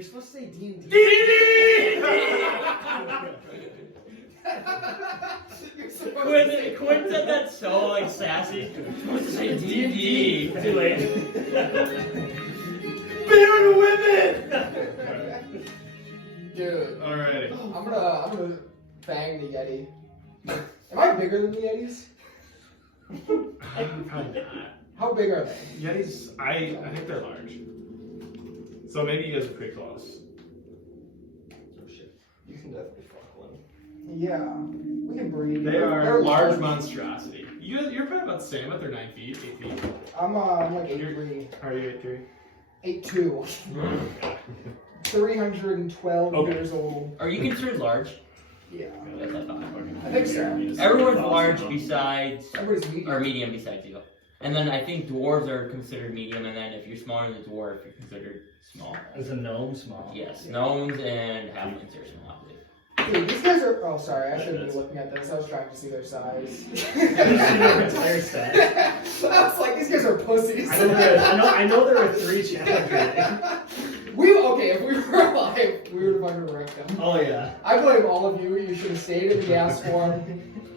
You're supposed to say D&D. Quinn said that so like sassy. You're supposed to say D&D. Too late. Better women! Dude. Alrighty. I'm gonna bang the yeti. Am I bigger than the yetis? Probably not. How big are they? Yetis, I think they're large. So maybe you guys are pretty close. Oh shit. You can definitely fuck one. Yeah, we can breed. They are They're large monstrosity. You're probably about the same, but they're 9 feet, 8 feet. I'm like 8'3". Are you 8'3"? 8'2". 312 Okay. years old. Are you considered large? Yeah. Yes, I thought. I think so. Everyone's large besides, Everybody's medium. or medium besides you. And then I think dwarves are considered medium, and then if you're smaller than a dwarf, you're considered small. Is a gnome small? Yes, gnomes and halflings are small, I believe. Hey, these guys are. Oh, sorry. I shouldn't be looking at this. I was trying to see their size. Entire set. I was like, these guys are pussies. I know there were 3 challengers. If we were alive, we would have fucking wrecked them. Oh yeah. I blame all of you. You should have stayed in the gas form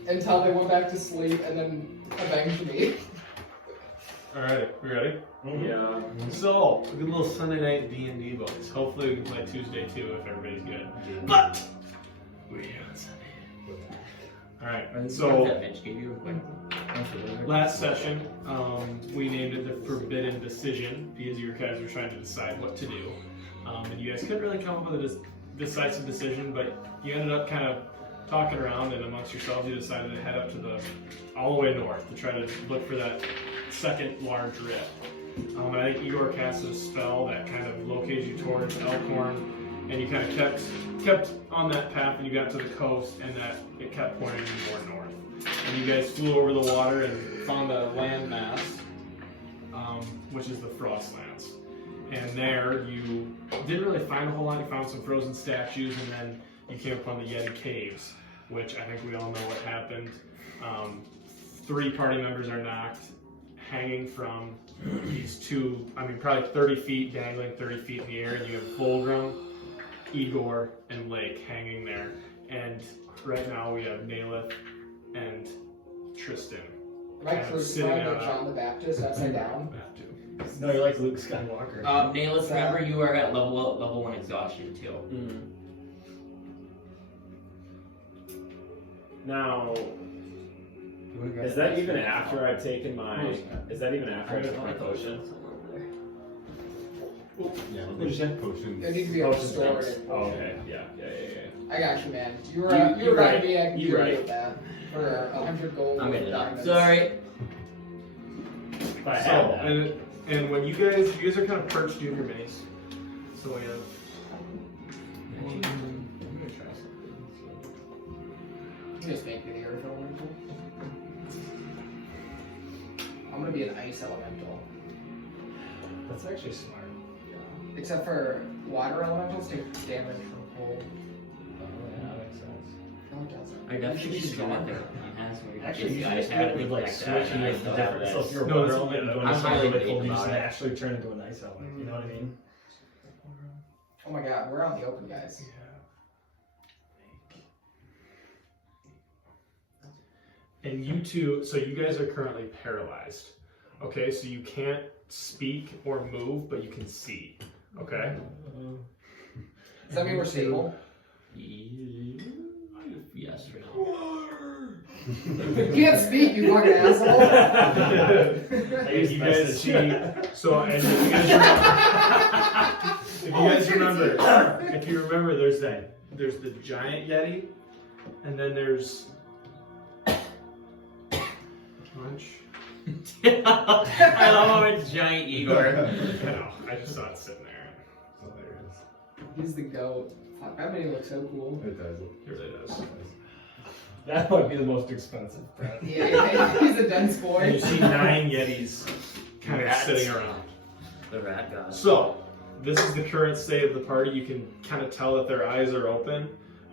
until they went back to sleep and then avenged me. Alrighty, we ready? Yeah. So, a good little Sunday night D&D books. Hopefully we can play Tuesday too if everybody's good. But we're here on Sunday. Alright, so that bench gave you last session, we named it the Forbidden Decision because you guys were trying to decide what to do. And you guys couldn't really come up with a decisive decision, but you ended up kind of talking around and amongst yourselves you decided to head up to all the way north to try to look for that second large rift. I think Igor cast a spell that kind of located you towards Elkhorn, and you kind of kept on that path, and you got to the coast, and that it kept pointing you more north. And you guys flew over the water and found a land mass, which is the Frostlands. And there you didn't really find a whole lot. You found some frozen statues, and then you came upon the Yeti caves, which I think we all know what happened. 3 party members are knocked, hanging from these 2, probably 30 feet, dangling 30 feet in the air, and you have Vulgrim, Igor, and Layk hanging there. And right now we have Naileth and Tristan. Am I crucifying like John the Baptist upside down? Have to. No, you're like Luke Skywalker. Naileth, remember you are at level 1 exhaustion too. Now, is that even after I've taken my? Is that even after I took my potion? Yeah, what did you say? Potions. It needs to be restored. Oh, okay. Yeah. I got you, man. You were You're right. right. Me, I can You're do right. with that. For 100 gold. I'm getting it up. diamonds. Sorry. If I had So, that. and when you guys are kind of perched in your minis. So we have. I'm gonna try something. You just make me the earth elemental. I'm gonna be an ice elemental. That's actually smart. Except for water elementals take damage from cold. Oh yeah, that makes sense. No, it doesn't. I definitely should go with it. Actually, you should just with like switching it to different. So if you're a No, water that's- element and going I'm to something highly really cold, debating you just about it. naturally turn into an ice element. You know what I mean? Oh my god, we're out in the open, guys. And you two, so you guys are currently paralyzed. Okay, so you can't speak or move, but you can see. Okay? Does that mean we're stable? Yes, right now. You can't speak, you fucking asshole. If you guys see, so and if you remember, there's the giant yeti, and then there's punch. I love how it's giant Igor. I know, I just saw it sitting there. So there it is. He's the goat. Fuck, that made him look so cool. It does. It really does. That might be the most expensive pet. Yeah, he's a dense And boy. you see 9 yetis kind of Rats. sitting around. The rat god. So, this is the current state of the party. You can kind of tell that their eyes are open,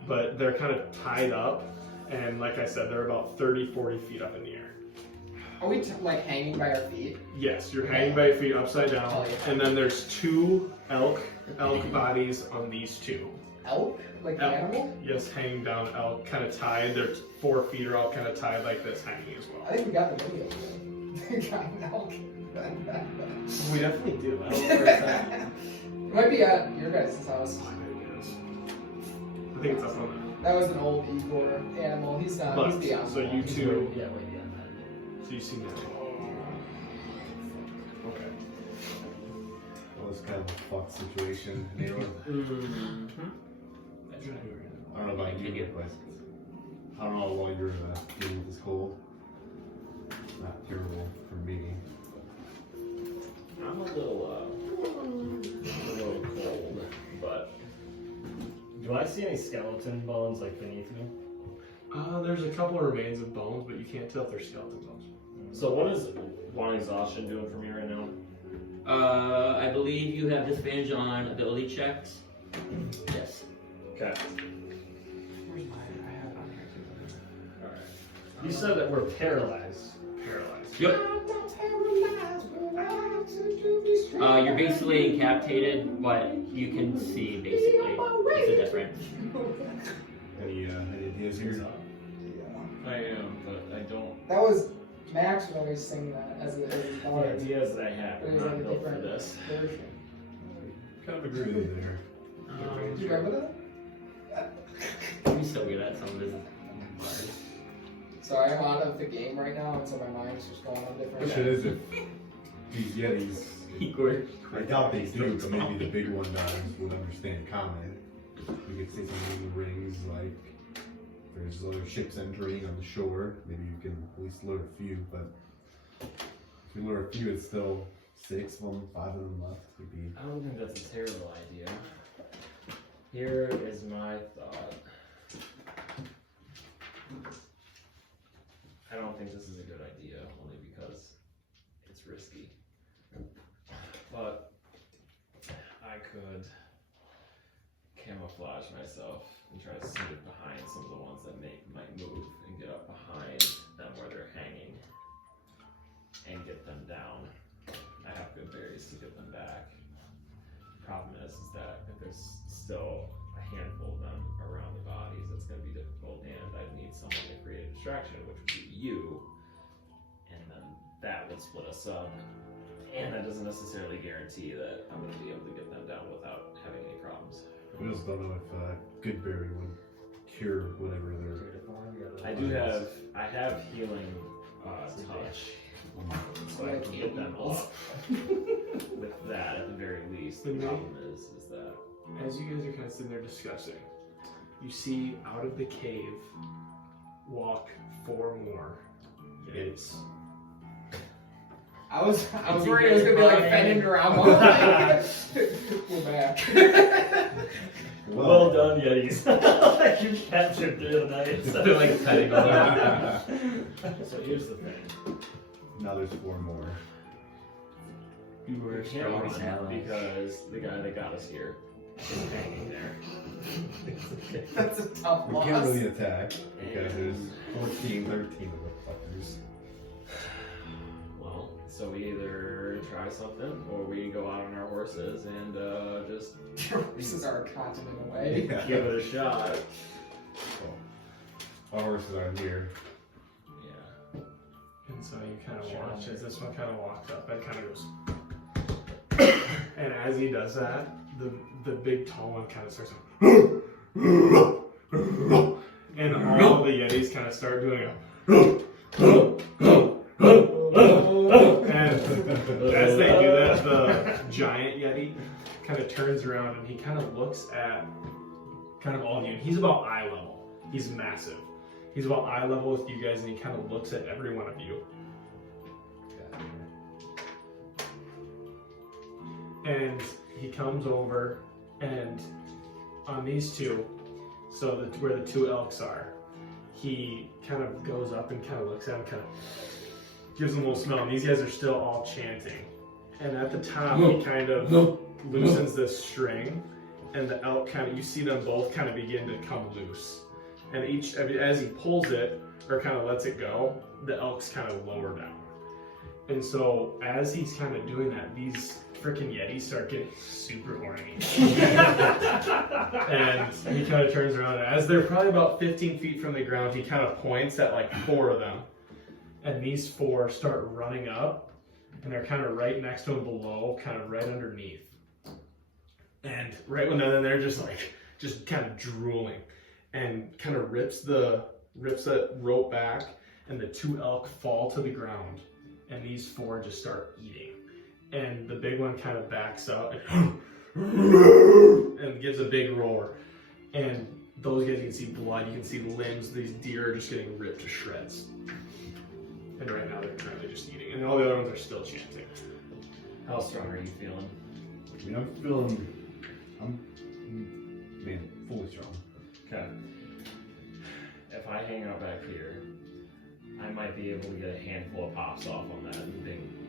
but they're kind of tied up. And like I said, they're about 30, 40 feet up in the air. Are we like hanging by our feet? Yes, you're hanging by your feet upside down, Oh, yeah. and then there's two elk bodies on these two. Elk? Like the Elk. animal? Yes, hanging down elk, kind of tied. Their 4 feet are all kind of tied like this, hanging as well. I think we got the video. We got an elk. We definitely do. It might be at your guys' house. I think it's up on That was an old Igor animal. He's not. that. He's But, beyond. so you two, Yeah, wait, yeah. so you see that. Okay. That was kind of a fucked situation. Naileth. I don't know about you, but I don't know how long you're dealing with this cold. Not terrible for me. I'm a little cold, but Do I see any skeleton bones like beneath me? There's a couple of remains of bones, but you can't tell if they're skeleton bones. so what is one exhaustion doing for me right now? I believe you have disadvantage on ability checks. Yes. Okay. Where's mine? I have it on here too. Alright. You said that we're paralyzed. Paralyzed. Yep. You're basically incapacitated, but you can see basically. It's a difference. Any ideas here? I am, but I don't. That was Max would always sing that as a The daughter. ideas that I have But are it was like not a built for different this. version. Kind of agree with you there. Do you remember that? I'm so good at some of this bars. Sorry, I'm out of the game right now, and so my mind's just going on different. Question is if these yetis, Igor. I doubt they do, but maybe the big one would understand common. You could say something in the rings like there's other ships entering on the shore. Maybe you can at least lure a few, but if you lure a few, it's still 6 of them, 5 of them left. Would be I don't think that's a terrible idea. Here is my thought. I don't think this is a good idea, only because it's risky. But I could camouflage myself and try to sneak behind some of the ones that might move and get up behind them where they're hanging and get them down. I have good berries to get them back. Problem is that if there's still a handful of them around the bodies, it's going to be difficult, and I'd need someone to create a distraction, which would be you, and then that would split us up. And that doesn't necessarily guarantee that I'm going to be able to get them down without having any problems. we also don't know if Goodberry would cure whatever they're. I have healing touch, so I can get them off with that at the very least. The problem is that As you guys are kind of sitting there discussing, you see out of the cave walk 4 more yetis. I was worried it was gonna be like fend and drama. We're back. Well done, yetis. Like you captured through the night. They're like cutting off. so here's the thing. Now there's 4 more. You were We can't run because the guy that got us here is hanging there. That's a tough We loss. can't really attack because there's 14, 13 of the fuckers. Well, so we either try something or we go out on our horses and just This is our continent away. Yeah. give it a shot. Our horses are here. Yeah. And so you kind of watch as this one kind of walks up and kind of goes. And as he does that, the big tall one kind of starts going. And all the yetis kind of start doing And as they do that, the giant yeti kind of turns around and he kind of looks at kind of all of you. And he's about eye level. He's massive. He's about eye level with you guys, and he kind of looks at every one of you. And he comes over, and on these two, so where the 2 elks are, he kind of goes up and kind of looks at them, kind of gives them a little smell. And these guys are still all chanting. And at the top, he kind of loosens this string, and the elk kind of, you see them both kind of begin to come loose. And as he pulls it, or kind of lets it go, the elks kind of lower down. And so as he's kind of doing that, these freaking yetis start getting super horny. And he kind of turns around, and as they're probably about 15 feet from the ground, he kind of points at like 4 of them. And these 4 start running up, and they're kind of right next to him below, kind of right underneath. And right when they're just kind of drooling, and kind of rips that rope back, and the 2 elk fall to the ground, and these 4 just start eating. And the big one kind of backs up and gives a big roar. And those guys, you can see blood, you can see limbs, these deer are just getting ripped to shreds. And right now they're currently just eating. And all the other ones are still chanting. How strong are you feeling? I mean, I'm fully strong. Okay. If I hang out back here, I might be able to get a handful of pops off on that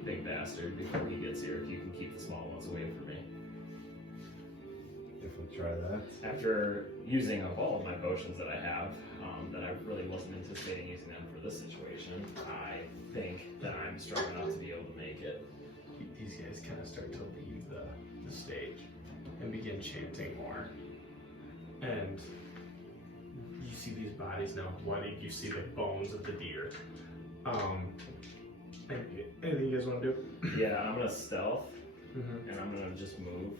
big bastard before he gets here, if you can keep the small ones away from me. Definitely try that. After using up all of my potions that I have, that I really wasn't anticipating using them for this situation, I think that I'm strong enough to be able to make it. These guys kind of start to leave the stage and begin chanting more. And you see these bodies now bloodied, you see the bones of the deer. Anything you guys want to do? Yeah, I'm gonna stealth, Mm-hmm. and I'm gonna just move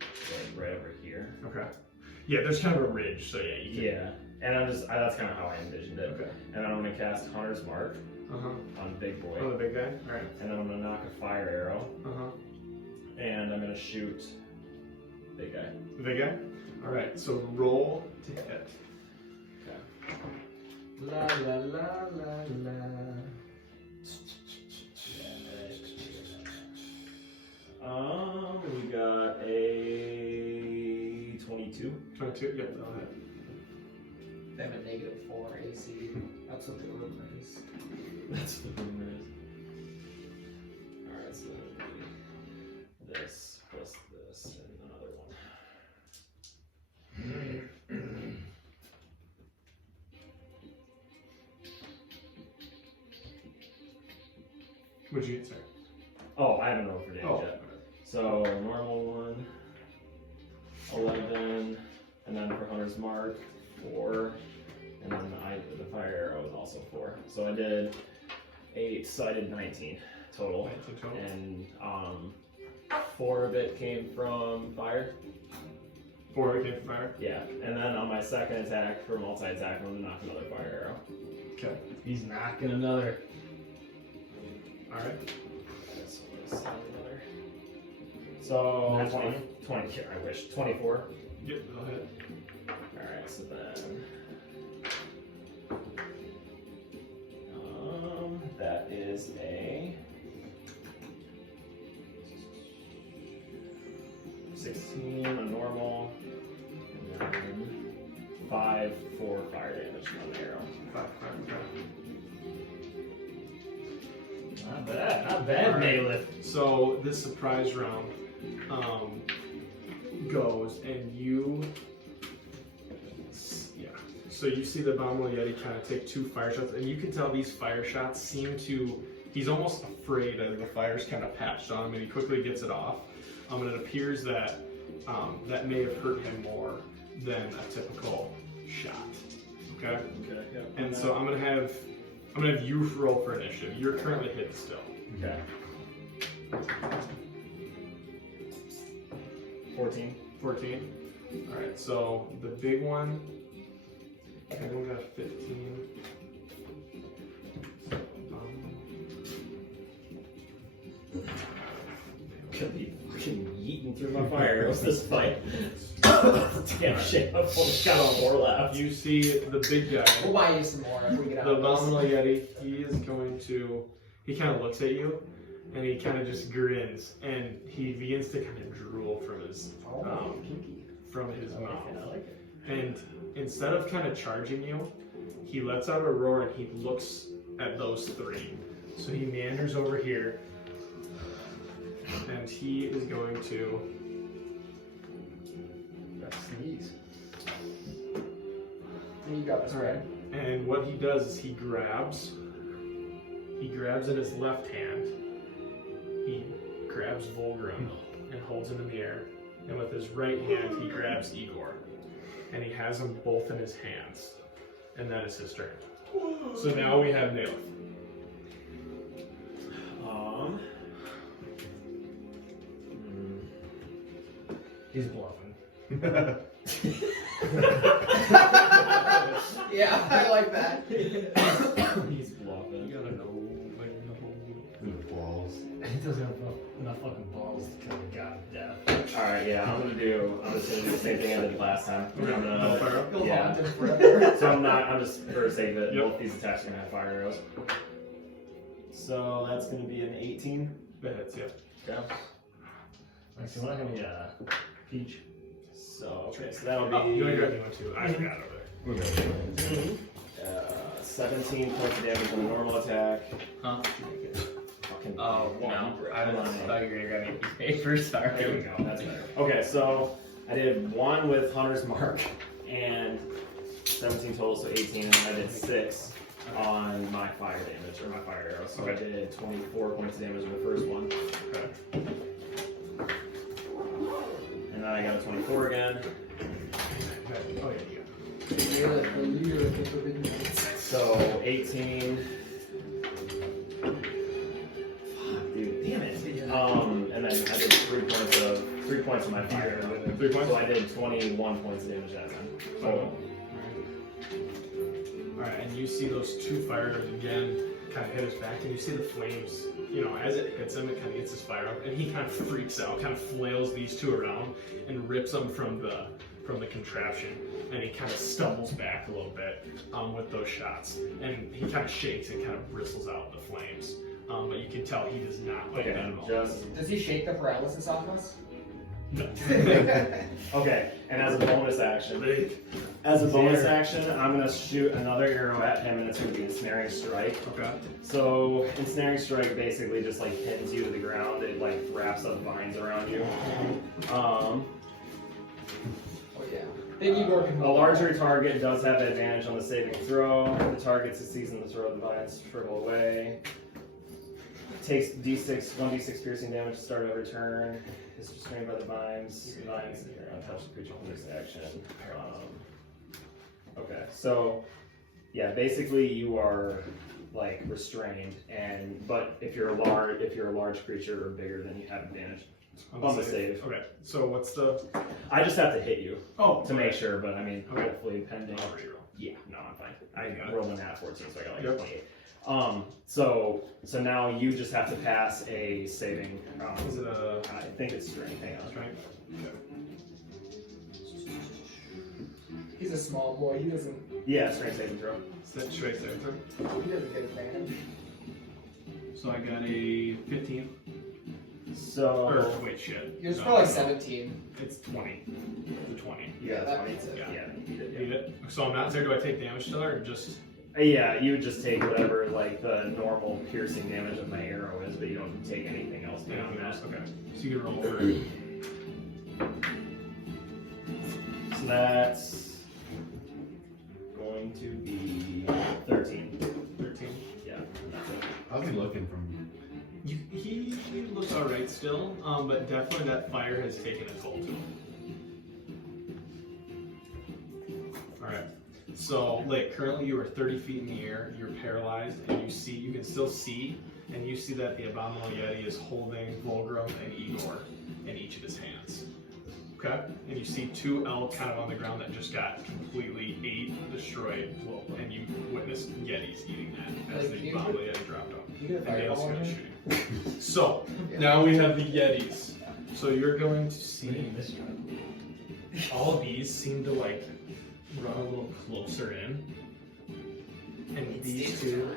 like right over here. Okay. Yeah, there's kind of a ridge, so yeah, you can. Yeah, and that's kind of how I envisioned it. Okay. And I'm gonna cast Hunter's Mark on Big Boy, Oh, the big guy? Alright. and then I'm gonna knock a fire arrow, and I'm gonna shoot Big Guy. The big guy? Alright, so roll to hit. Okay. La la la la la. We got a 22. 22? Yep, that'll hit. They have a -4 AC. That's what the rumor is. That's the rumor is. Alright, so that'll be this plus this and another one. What'd you get, sir? Oh, I haven't rolled for damage yet. So, normal one, 11, and then for Hunter's Mark, 4, and then the fire arrow is also 4. So I did 8, so I did 19 total. 19 total. And 4 of it came from fire. 4 came from fire? Yeah, and then on my second attack, for multi-attack, I'm going to knock another fire arrow. Okay. He's knocking another. Alright. So, 20, I wish, 24. Yep, that'll hit. Alright, so then... that is a... 16, a normal, and then 5 for fire damage on the arrow. 5, okay. Not bad, Alright. Naileth. So this surprise round goes, and so you see the abominable yeti kind of take 2 fire shots, and you can tell these fire shots seem to, he's almost afraid as the fire's kind of patched on him, and he quickly gets it off. And it appears that that may have hurt him more than a typical shot. Okay. Okay, yeah. And so I'm gonna have you roll for initiative. You're currently hidden still. Okay. 14. 14. All right. So the big one got a 15. Could be freaking yeeting through my fire arrows this fight. Damn shit, I've only got 4 left. You see the big guy, We'll buy you some more if we get out the of this. abominable yeti. He is going to. He kind of looks at you, and he kind of just grins, and he begins to kind of drool from his mouth. I like it. And instead of kind of charging you, he lets out a roar and he looks at those 3. So he meanders over here, and he is going to Sneeze. You got this, right? And what he does is he grabs grabs in his left hand, he grabs Vulgrim and holds him in the air. And with his right hand, he grabs Igor. And he has them both in his hands. And that is his turn. So now we have Naileth. He's bluffing. Yeah, I like that. He's bluffing. You gotta know, like, The balls. He doesn't have enough fucking balls to kill the god of death. Alright, yeah, I'm just gonna do the same thing I did last time. I'm gonna, You'll yeah. haunt him forever. So I'm just, for the sake of it, Yep. both these attacks are gonna have fire arrows. So that's gonna be an 18. that hits, yeah. Okay. So we're not gonna be peach. So, okay, so that'll Oh, you want to be grab me one too? I forgot over there. 17 points of damage on a normal attack. Huh? Fucking Oh, one. no. I Come was on. thought you were gonna grab me a piece of paper, sorry. There we go, that's better. Okay, so I did 1 with Hunter's Mark and 17 total, so 18, and I did 6 on my fire damage, or my fire arrow. So I did 24 points of damage in the first one. Okay. And then I got a 24 again. Oh, yeah, you Naileth, the leader of the Forbidden Knights. So 18. Fuck, dude, damn it. And then I did 3 points of my fire arrow. 3 points? So I did 21 points of damage that time. Total. Alright, and you see those 2 fire arrows again kind of hit his back, and you see the flames, you know, as it hits him, it kind of gets his fire up, and he kind of freaks out, kind of flails these 2 around, and rips them from the contraption, and he kind of stumbles back a little bit with those shots, and he kind of shakes and kind of bristles out the flames, but you can tell he does not like that Okay, at all. just Does he shake the paralysis off us? No. okay. And as a bonus action, I'm gonna shoot another arrow at him, and it's gonna be ensnaring strike. Okay. So ensnaring strike basically just like pins you to the ground. It like wraps up vines around you. Oh yeah. Big Igor can A hold larger target does have advantage on the saving throw. If the target succeeds in the throw, the vines shrivel away. Takes 1d6 piercing damage to start every turn. Is restrained by the vines. Vines are untouched creature for this action. Okay, so yeah, basically you are like restrained, but if you're a large creature or bigger, then you have advantage on the save. Okay, so what's the... I just have to hit you Oh, to make sure, but I mean, Okay. hopefully pending. I'll reroll. Yeah, no, I'm fine. I got it. rolled a nat 14, so I got like Yep. 28. So now you just have to pass a saving. Is it a... I think it's strength. Hang on. Strength? He's a small boy. He doesn't. Yeah, strength saving throw. Is that straight there? He doesn't get advantage. So I got a 15. So Or, wait, shit. Yours No, probably no. 17. It's 20. The 20. yeah, that 20. beats it. Yeah, you did, Beat it. So I'm not there. Do I take damage still, or just... yeah, you would just take whatever like the normal piercing damage of my arrow is, but you don't take anything else beyond anything that. else? Okay. So you can roll over it. So that's going to be 13. 13. Yeah, that's it. How's he looking from? He looks alright still, but definitely that fire has taken a toll to him. Alright. So, like, currently you are 30 feet in the air, you're paralyzed, and you can still see, and you see that the abominable yeti is holding Vulgrim and Igor in each of his hands. Okay? And you see 2 elk kind of on the ground that just got completely destroyed, and you witness yetis eating that as the abominable yeti dropped off. You get a And Nail's fireball gonna on shoot him? him. So, now we have the yetis. So you're going to see all of these seem to like run a little closer in. And these 2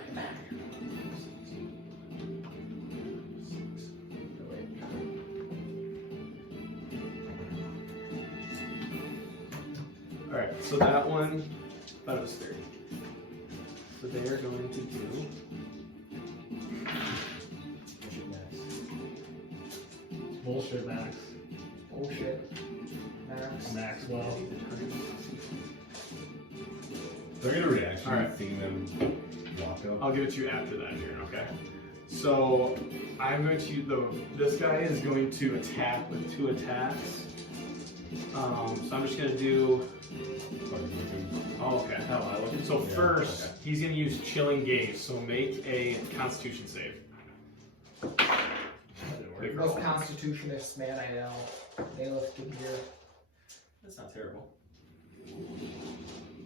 Alright, so that one, that was 30. So they are going to do... Bullshit, Max. Bullshit. Max. Maxwell. They're gonna reaction. Alright. Seeing them walk up? I'll give it to you after that turn, okay? So I'm going to this guy is going to attack with 2 attacks. So I'm just gonna do. Oh, okay. So first, he's gonna use Chilling Gaze. So make a Constitution save. Big roll. Most constitutionist man I know. Naileth can hear. That's not terrible.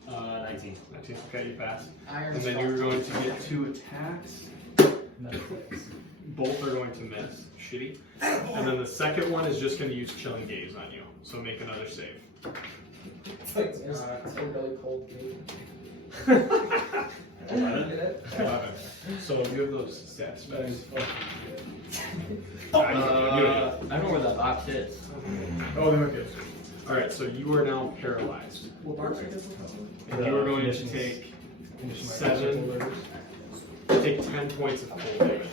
19. 19. Okay, you pass. Iron And then Strong. you're going to get 2 attacks. Both are going to miss. Shitty. And then the second one is just going to use Chilling Gaze on you. So make another save. It's like it's a really cold game. 11. 11. So you have those stat specs. I don't know where that box is. Oh, they're okay. Alright, so you are now paralyzed. What marks are this? And you are going to take 10 points of cold damage.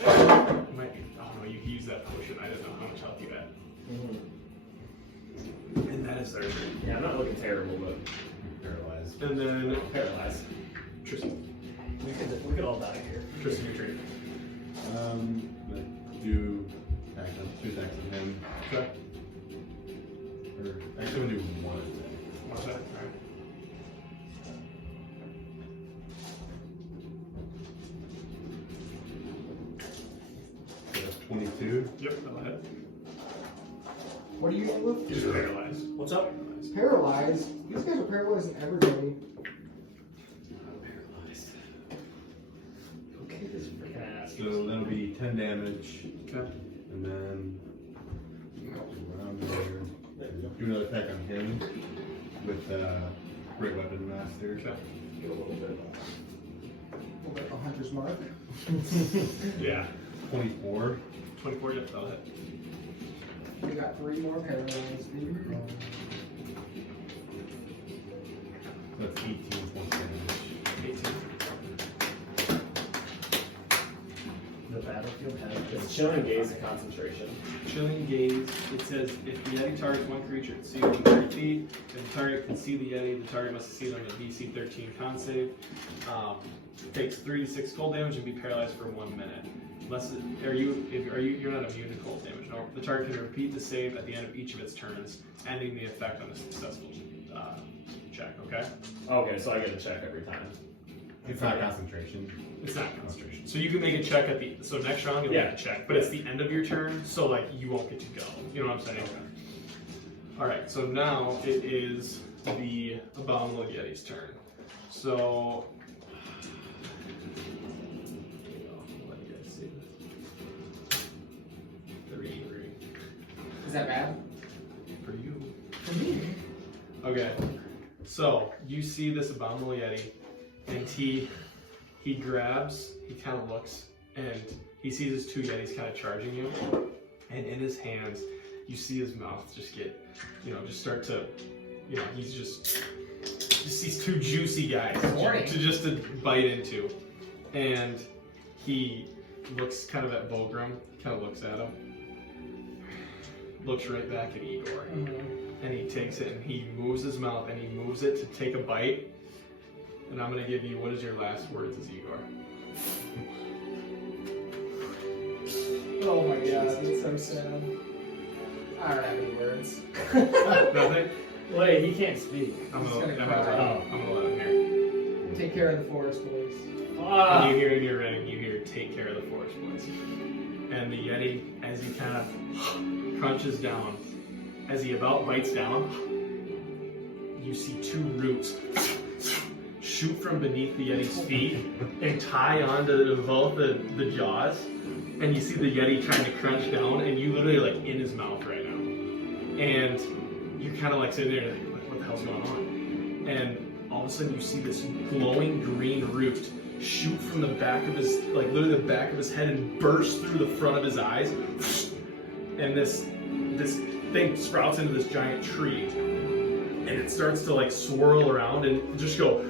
Might be, oh no, you used that potion. I didn't know how much health you had. And that is their turn. Yeah, I'm not looking terrible, but Paralyzed. And then paralyzed. Tristan. We could all die here. Tristan, your turn. Do attack on 2 attacks on him. Okay. Or actually, I'm gonna do 1 attack. What's that? Alright. So that's 22. Yep, that'll hit. What are you going with? You're paralyzed. What's up? Paralyzed. These guys are paralyzing everybody. Paralyzed. Okay, this freaking ass. So that'll be 10 damage. Okay. And then around there. Do another attack on him with Great Weapon Master. Okay. Get a little bit of a hunter's mark. Yeah. 24. 24, yep, that'll hit. We got 3 more paralyzed. That's 18 points damage. 18. The battlefield has Is Chilling Gaze a concentration? Chilling Gaze, it says if the Yeti targets one creature at sea within 30 feet, if the target can see the Yeti, the target must succeed on a DC 13 con save. Takes 3 to 6 cold damage and be paralyzed for 1 minute. You're not immune to cold damage. No, the target can repeat the save at the end of each of its turns, ending the effect on a successful check. Okay. Okay, so I get a check every time. It's not concentration. It's not concentration. So you can make a check at the next round you'll make a check, but it's the end of your turn, so like you won't get to go. You know what I'm saying? Okay. All right. So now it is the abominable yeti's turn. So. I'll let you guys see this. 3. Is that bad? For you. For me. Okay. So you see this abominable yeti, and he grabs, he kind of looks, and he sees his 2 yetis kind of charging you, and in his hands, you see his mouth just get, just start to, he's just these 2 juicy guys to bite into, and he looks kind of at Vulgrim, kind of looks at him, looks right back at Igor, and he takes it and he moves his mouth and he moves it to take a bite. And I'm gonna give you, what is your last words as Igor? Oh my god, that's so sad. I don't have any words. Nothing? Wait, he can't speak. I'm He's gonna gonna cry. let him hear. Take care of the forest, boys. And you hear in your ring, you hear take care of the forest, boys. And the yeti, as he kind of crunches down, as he about bites down, you see 2 roots shoot from beneath the yeti's feet and tie onto both the jaws. And you see the yeti trying to crunch down, and you literally like in his mouth right now. And you're kind of like sitting there like, what the hell's going on? And all of a sudden you see this glowing green root shoot from the back of his, like literally the back of his head, and burst through the front of his eyes. And this thing sprouts into this giant tree, and it starts to like swirl around and just go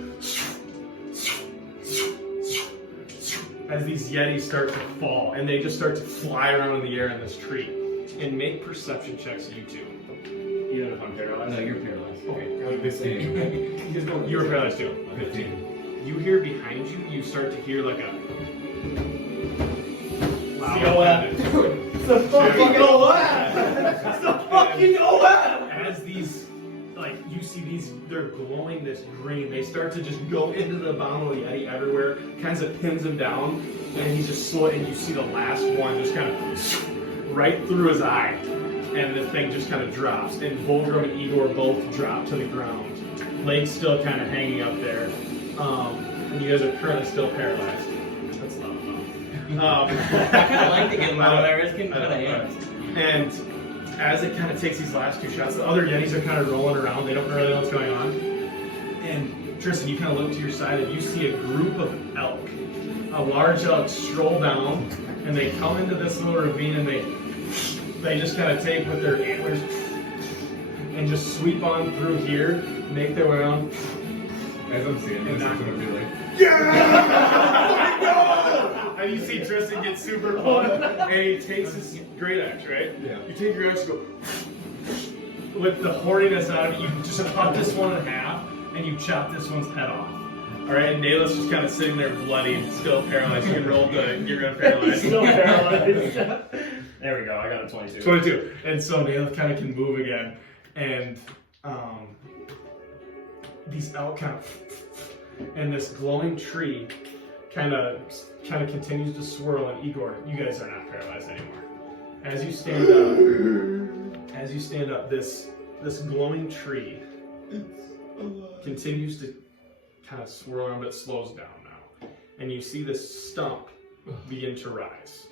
as these yetis start to fall, and they just start to fly around in the air in this tree. And make perception checks, you 2. Even if I'm paralyzed? No, you're paralyzed. Okay. 15. You were paralyzed too. 15. you hear behind you, you start to hear like a loud COM. cannon. It's the fucking OF! It's the fucking OF! As these, like, you see these, they're glowing this green. They start to just go into the abominable yeti everywhere, kinds of pins him down, and he's just slow, and you see the last one just kind of right through his eye, and the thing just kind of drops. And Vulgrim and Igor both drop to the ground. Lake's still kind of hanging up there, and you guys are currently still paralyzed. That's loud enough. I kind of like to get loud there. It's getting kind of amped. And as it kind of takes these last two shots, the other yetis are kind of rolling around. They don't really know what's going on. And Tristan, you kind of look to your side and you see a group of elk. A large elk stroll down, and they come into this little ravine, and they just kind of take with their antlers and just sweep on through here, make their way around. As I'm seeing this, I'm gonna be like, Yeah! No! And you see Tristan get super pumped, and he takes his great axe, right? Yeah. You take your axe and go with the horniness out of it. You just cut this one in half, and you chop this one's head off. All right, and Naileth's just kind of sitting there bloody, still paralyzed. You can roll to get rid of paralyzed. Still paralyzed. There we go, I got a 22. 22. And so Naileth kind of can move again, and these elk kind of, and this glowing tree kind of continues to swirl. And Igor, you guys are not paralyzed anymore. As you stand up, this glowing tree continues to kind of swirl around, but slows down now. And you see this stump begin to rise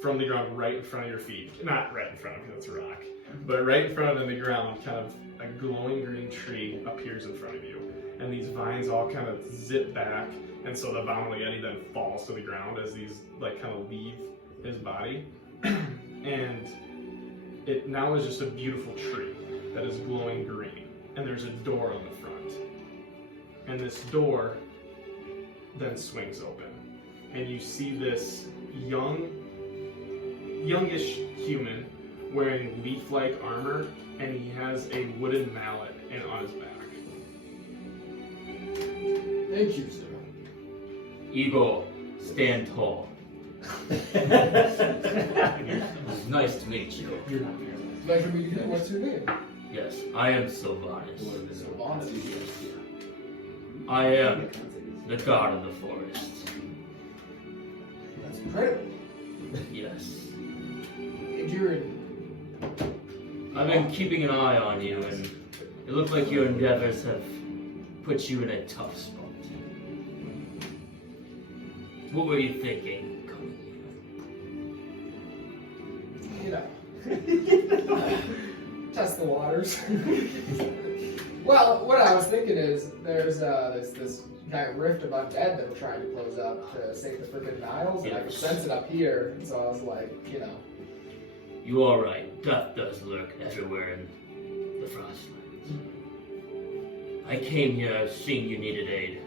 from the ground right in front of your feet. Not right in front of you, that's a rock. But right in front of the ground, kind of a glowing green tree appears in front of you. And these vines all kind of zip back, and so the abominable yeti then falls to the ground as these like kind of leave his body. And it now is just a beautiful tree that is glowing green. And there's a door on the front. And this door then swings open. And you see this youngish human wearing leaf-like armor, and he has a wooden mallet on his back. Thank you, sir. Igor, stand tall. Nice to meet you. You're not paralyzed. Pleasure meeting you. What's your name? Yes, I am Silvanus. Silvanus. I am the god of the forest. That's incredible. Yes. And you're in... I've been keeping an eye on you, and it looks like your endeavors have put you in a tough spot. What were you thinking coming You know. Test the waters. Well, what I was thinking is there's this giant rift of undead that we're trying to close up to save the Forbidden Isles, and I can sense it up here, and so I was like, you know. You are right. Death does lurk everywhere in the Frostlands. I came here seeing you needed aid.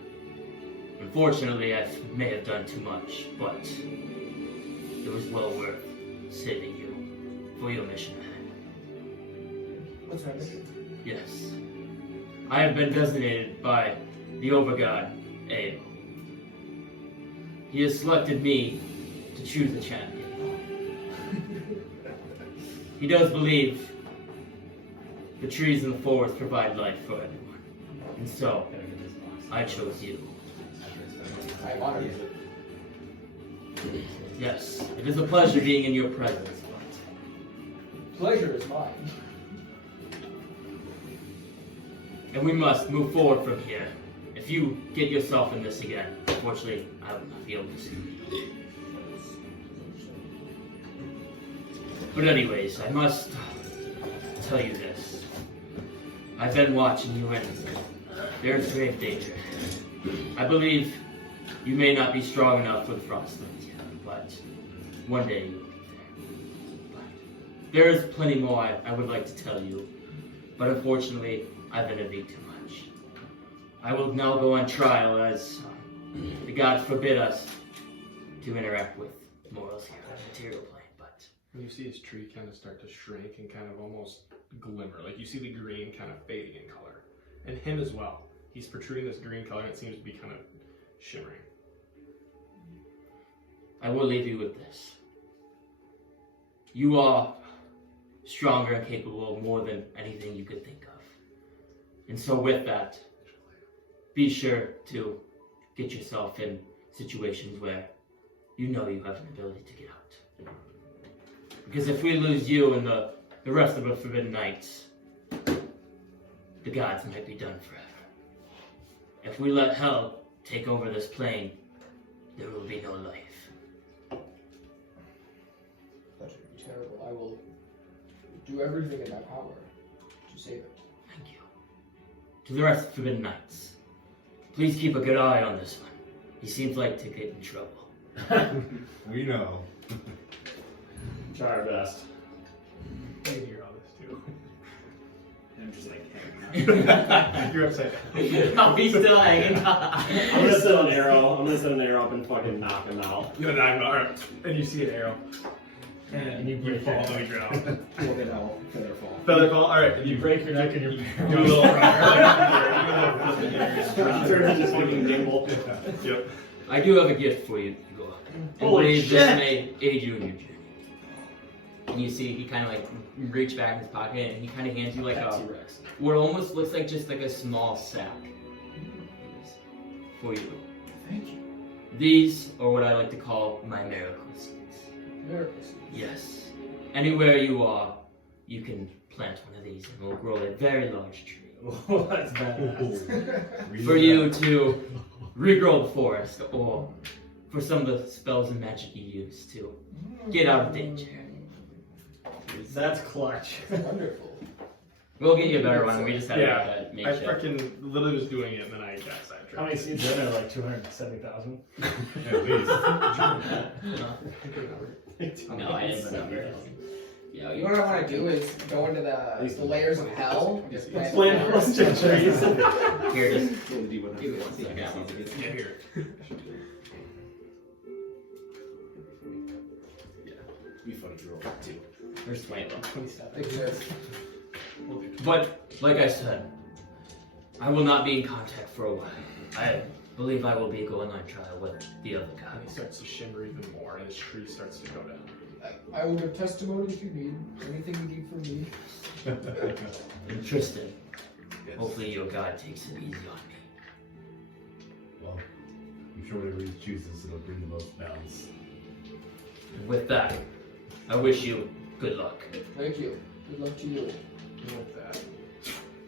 Unfortunately, I may have done too much, but it was well worth saving you for your mission ahead. What's my mission? Yes. I have been designated by the Overgod, Abe. He has selected me to choose the champion. He does believe the trees in the forest provide life for everyone. And so, I chose you. I honor you. Yes, it is a pleasure being in your presence. Pleasure is mine. And we must move forward from here. If you get yourself in this again, unfortunately, I will not be able to see you. But anyways, I must tell you this. I've been watching you, and there's grave danger. I believe you may not be strong enough for the Frostlands yet, but one day you will get there. But there is plenty more I would like to tell you, but unfortunately, I've intervened too much. I will now go on trial as the gods forbid us to interact with mortals here on the material plane, but... And you see his tree kind of start to shrink and kind of almost glimmer. Like you see the green kind of fading in color. And him as well. He's protruding this green color, and it seems to be kind of shimmering. I will leave you with this. You are stronger and capable of more than anything you could think of. And so with that, be sure to get yourself in situations where you know you have an ability to get out. Because if we lose you and the rest of the Forbidden Knights, the gods might be done forever. If we let hell take over this plane, there will be no life. That should be terrible. I will do everything in my power to save it. Thank you. To the rest of the Forbidden Knights, please keep a good eye on this one. He seems like to get in trouble. We know. Try our best. I can hear all this too. I'm just like hanging out. You're upside down. No, he's still hanging. I'm gonna set an arrow. I'm gonna set an arrow up and fucking knock him out. You're gonna knock him out, and you see an arrow. And you fall to the ground. Feather fall. Feather fall? Alright. You break your neck and your You do a little just fucking nimble. Yep. I do have a gift for you, Igor. I Holy believe this shit. may aid you in your journey. And you see, he kind of like reach back in his pocket and he kind of hands you like a T-Rex. what almost looks like just like a small sack for you. Thank you. These are what I like to call my miracle seeds. Miracles. Yes. Anywhere you are, you can plant one of these and it will grow a very large tree. Oh, that's badass. For you to regrow the forest or for some of the spells and magic you use to get out of danger. That's clutch. Wonderful. We'll get you a better one. We just had to Yeah. have that I makeshift. freaking literally was doing it and then I got sidetracked. How many seeds are there? Like 270,000? At least. No, I didn't remember. Yeah, You know what I want to do is go into the layers of hell and just plant Plant those trees. Here, just give me 1 second. Yeah, here. We footage roll too. There's 20 of them. 27. Take this. But, like I said, I will not be in contact for a while. I believe I will be going on trial with the other And guy. he starts to shimmer even more and his tree starts to go down. I will give testimony if you need. Anything you need from me. And Tristan, hopefully your God takes it easy on me. Well, I'm sure whatever he chooses, it'll bring the most balance. And with that, I wish you good luck. Thank you. Good luck to you. And with that,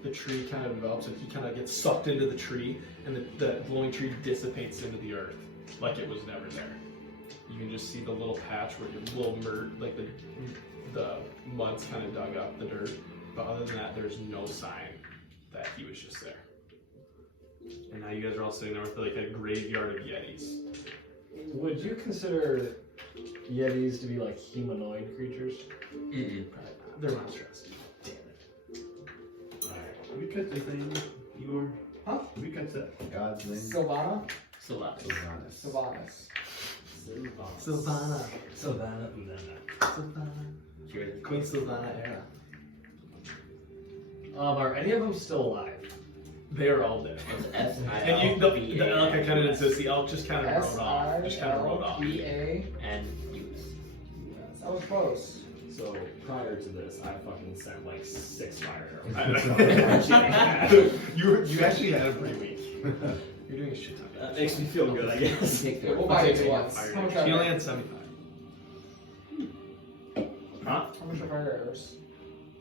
the tree kind of develops and he kind of gets sucked into the tree and the glowing tree dissipates into the earth like it was never there. You can just see the little patch where your little like the mud's kind of dug up the dirt, but other than that, there's no sign that he was just there. And now you guys are all sitting there with like a graveyard of yetis. Would you consider yetis to be like humanoid creatures? Mm-mm. Probably not. They're monstrous. Damn it. We cut the thing, Igor. Huh? We cut that God's name. Silvana? Silvanus. Silvanus. Sylvanas. Silvana. Cheers. Queen Sylvana era. Are any of them still alive? They are all dead. It's And you, the elk I kind of did this. The elk just kind of rode off. S-I-L-V-A. Just kind of rode off. and use. Yes, that was close. So prior to this, I fucking sent like 6 fire I arrows. know. you actually had a pretty week. You're doing a shit ton. That makes me feel good, I guess. Take Yeah, we'll the buy Takes it me once. fire How much damage. He are only had 75. Huh? How much are fire arrows?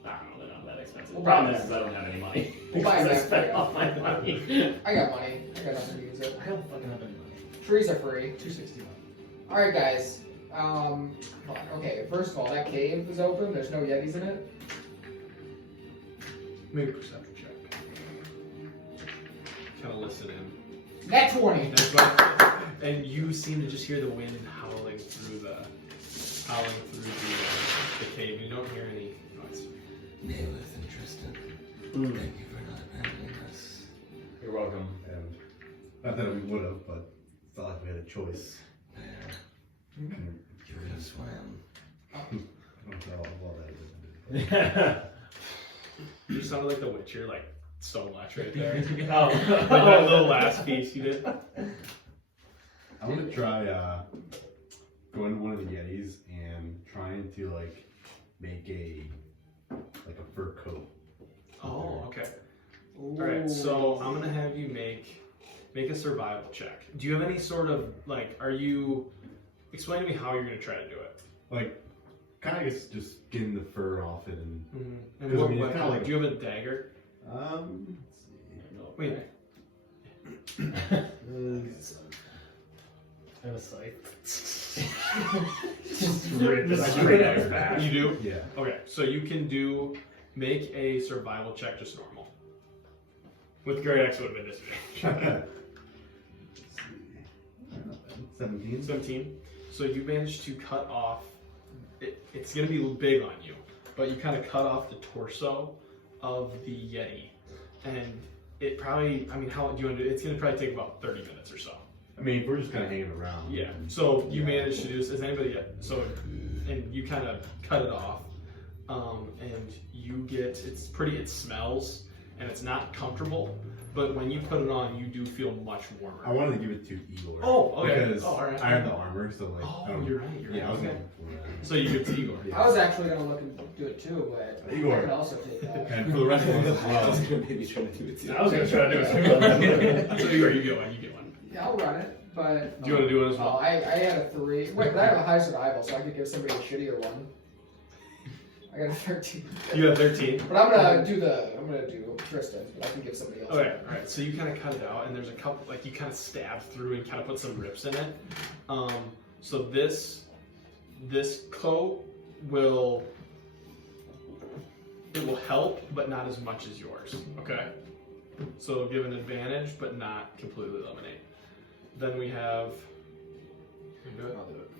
I don't know, they're not that expensive. We'll The problem buy is I don't have any money. We'll buy Because I it spent back. all my money. I got money. I got nothing to use it. I don't fucking have any money. Trees are free. 261. Alright, guys. Hold on. Okay, first of all, that cave is open. There's no yetis in it. Maybe perception check. Kind of listen in. Net 20! And you seem to just hear the wind howling through the cave. You don't hear any noise. Naileth and Tristan, Mm. thank you for not abandoning us. You're welcome. And not that we would have, but it's not like we had a choice. There, And you could have swam. I don't know how well that is. You sounded like the Witcher, like so much right there. Oh. Like that little last piece you did. I'm gonna try going to one of the yetis and trying to like make a fur coat. Oh, okay. Alright, so I'm gonna have you make a survival check. Do you have any sort of explain to me how you're gonna try to do it? Like, kind of just getting the fur off it and. And 'Cause, what I mean, it's weapon? kinda like- Do you have a dagger? Let's see. Wait. I have a scythe. Straight out your back. You do? Yeah. Okay, so you can make a survival check just normal. With great X would have been disadvantage. 17. 17. So you managed to cut off, it's going to be big on you, but you kind of cut off the torso of the Yeti. And it probably, how long do you want to do it? It's going to probably take about 30 minutes or so. I mean, we're just kind of hanging around. Yeah. So you managed to do this. Is anybody, and you kind of cut it off. And you get, it smells, and it's not comfortable, but when you put it on, you do feel much warmer. I wanted to give it to Igor. Oh, okay. Because all right. I have the armor, so like. Oh, I don't- you're right. Yeah, I was okay. going for that. So you give it to Igor. Yeah. I was actually gonna look and do it too, but Igor. I could also take that. And for the rest of us as well. maybe try to do it too. I was gonna try to do it too. So Igor, you get one. You get one. Yeah, I'll run it, but. Do you want to do it as Oh, well? I had a 3. Wait, but I have a high survival, so I could give somebody a shittier one. I got a 13. You have 13. But I'm gonna do Tristan, but I can give somebody else. Okay, all right. So you kind of cut it out, and there's a couple, like you kind of stab through and kind of put some rips in it. So this coat will help, but not as much as yours. Okay. So it'll give an advantage, but not completely eliminate. Then we have. You do it? I'll do it.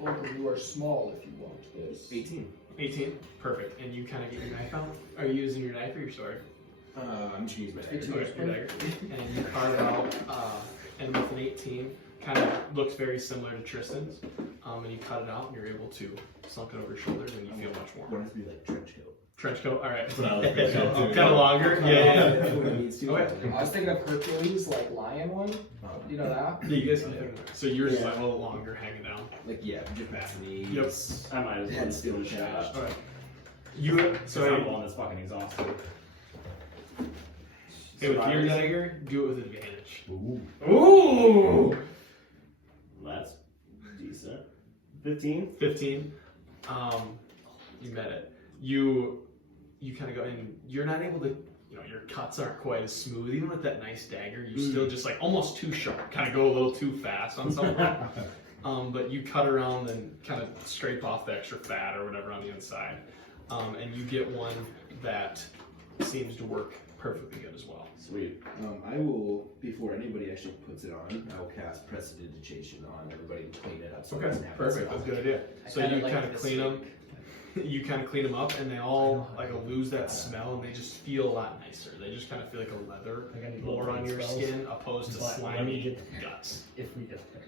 Or you are small if you want this. 18. 18. Perfect. And you kind of get your knife out. Are you using your knife or your sword? I'm just gonna use my dagger. 18. Okay, your dagger. And you carve out, and with an 18, kind of looks very similar to Tristan's. And you cut it out, and you're able to slunk it over your shoulders, and you feel much What warmer. has to be like trench coat? Trench coat. All right. That's what I was thinking too. Kind of longer. Yeah. When it needs to. Okay. I was thinking of Hercules, like lion one. You know that? Yeah, you guys can think of that. So yours is like a little longer, hanging down. Like just knees. Yep. I might as well Head do still a shot. All right. You. So I'm the So one that's fucking exhausted. hey, with your dagger, do it with advantage. Ooh. Ooh. That's decent. 15. 15. You met it. You kind of go, and you're not able to. Your cuts aren't quite as smooth. Even with that nice dagger, you still just like almost too sharp. Kind of go a little too fast on someone. But you cut around and kind of scrape off the extra fat or whatever on the inside, and you get one that seems to work perfectly good as well. Sweet. I will, before anybody actually puts it on, I will cast Prestidigitation on everybody and clean it up. So it Okay, doesn't have perfect. That's a good idea. So you kind of clean them. You kind of clean them up, and they all like lose that smell, and they just feel a lot nicer. They just kind of feel like a leather Like I need more on your spells. skin, opposed to But let me slimy get- guts. If we get there.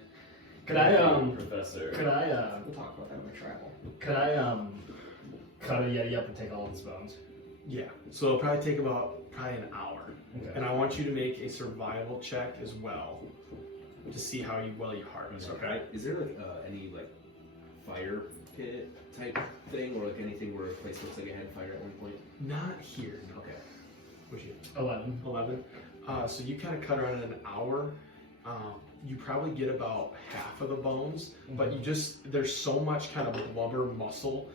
Could I Professor. We'll talk about that when we travel. cut a yeti up and take all of his bones? Yeah. So it'll probably take about an hour, Okay. and I want you to make a survival check as well to see how well you harvest. Okay. Is there like any like fire pit type thing, or like anything where a place looks like it had fire at one point? Not here. Okay. What'd you? 11. 11. So you kind of cut around in an hour. You probably get about half of the bones, but there's so much kind of blubber muscle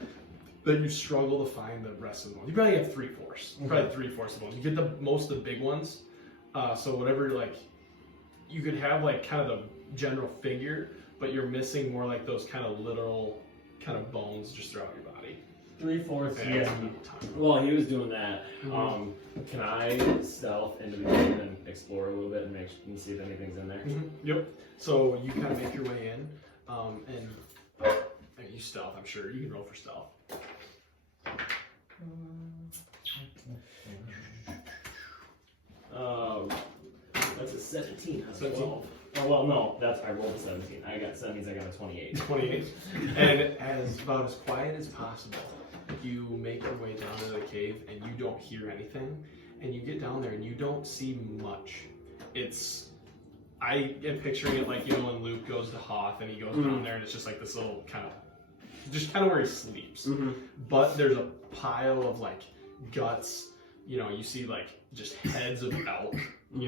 that you struggle to find the rest of the bones. You probably have 3/4. Probably 3/4 of the bones. You get most of the big ones. So whatever, like, you could have like kind of the general figure, but you're missing more like those kind of literal kind of bones just throughout your body. 3/4 And yeti. While he was doing that, Mhm. can I stealth into the cave and explore a little bit and see if anything's in there? Yep. So you kind of make your way in, and you stealth. I'm sure you can roll for stealth. That's a 17. That's 17. 12. Oh, well, no, I rolled a 17. That means I got a 28. 28. And about as quiet as possible, you make your way down to the cave, and you don't hear anything. And you get down there, and you don't see much. It's I am picturing it like, when Luke goes to Hoth and he goes down there and it's just like this little kind of where he sleeps. But there's a pile of like guts, you see like just heads of elk,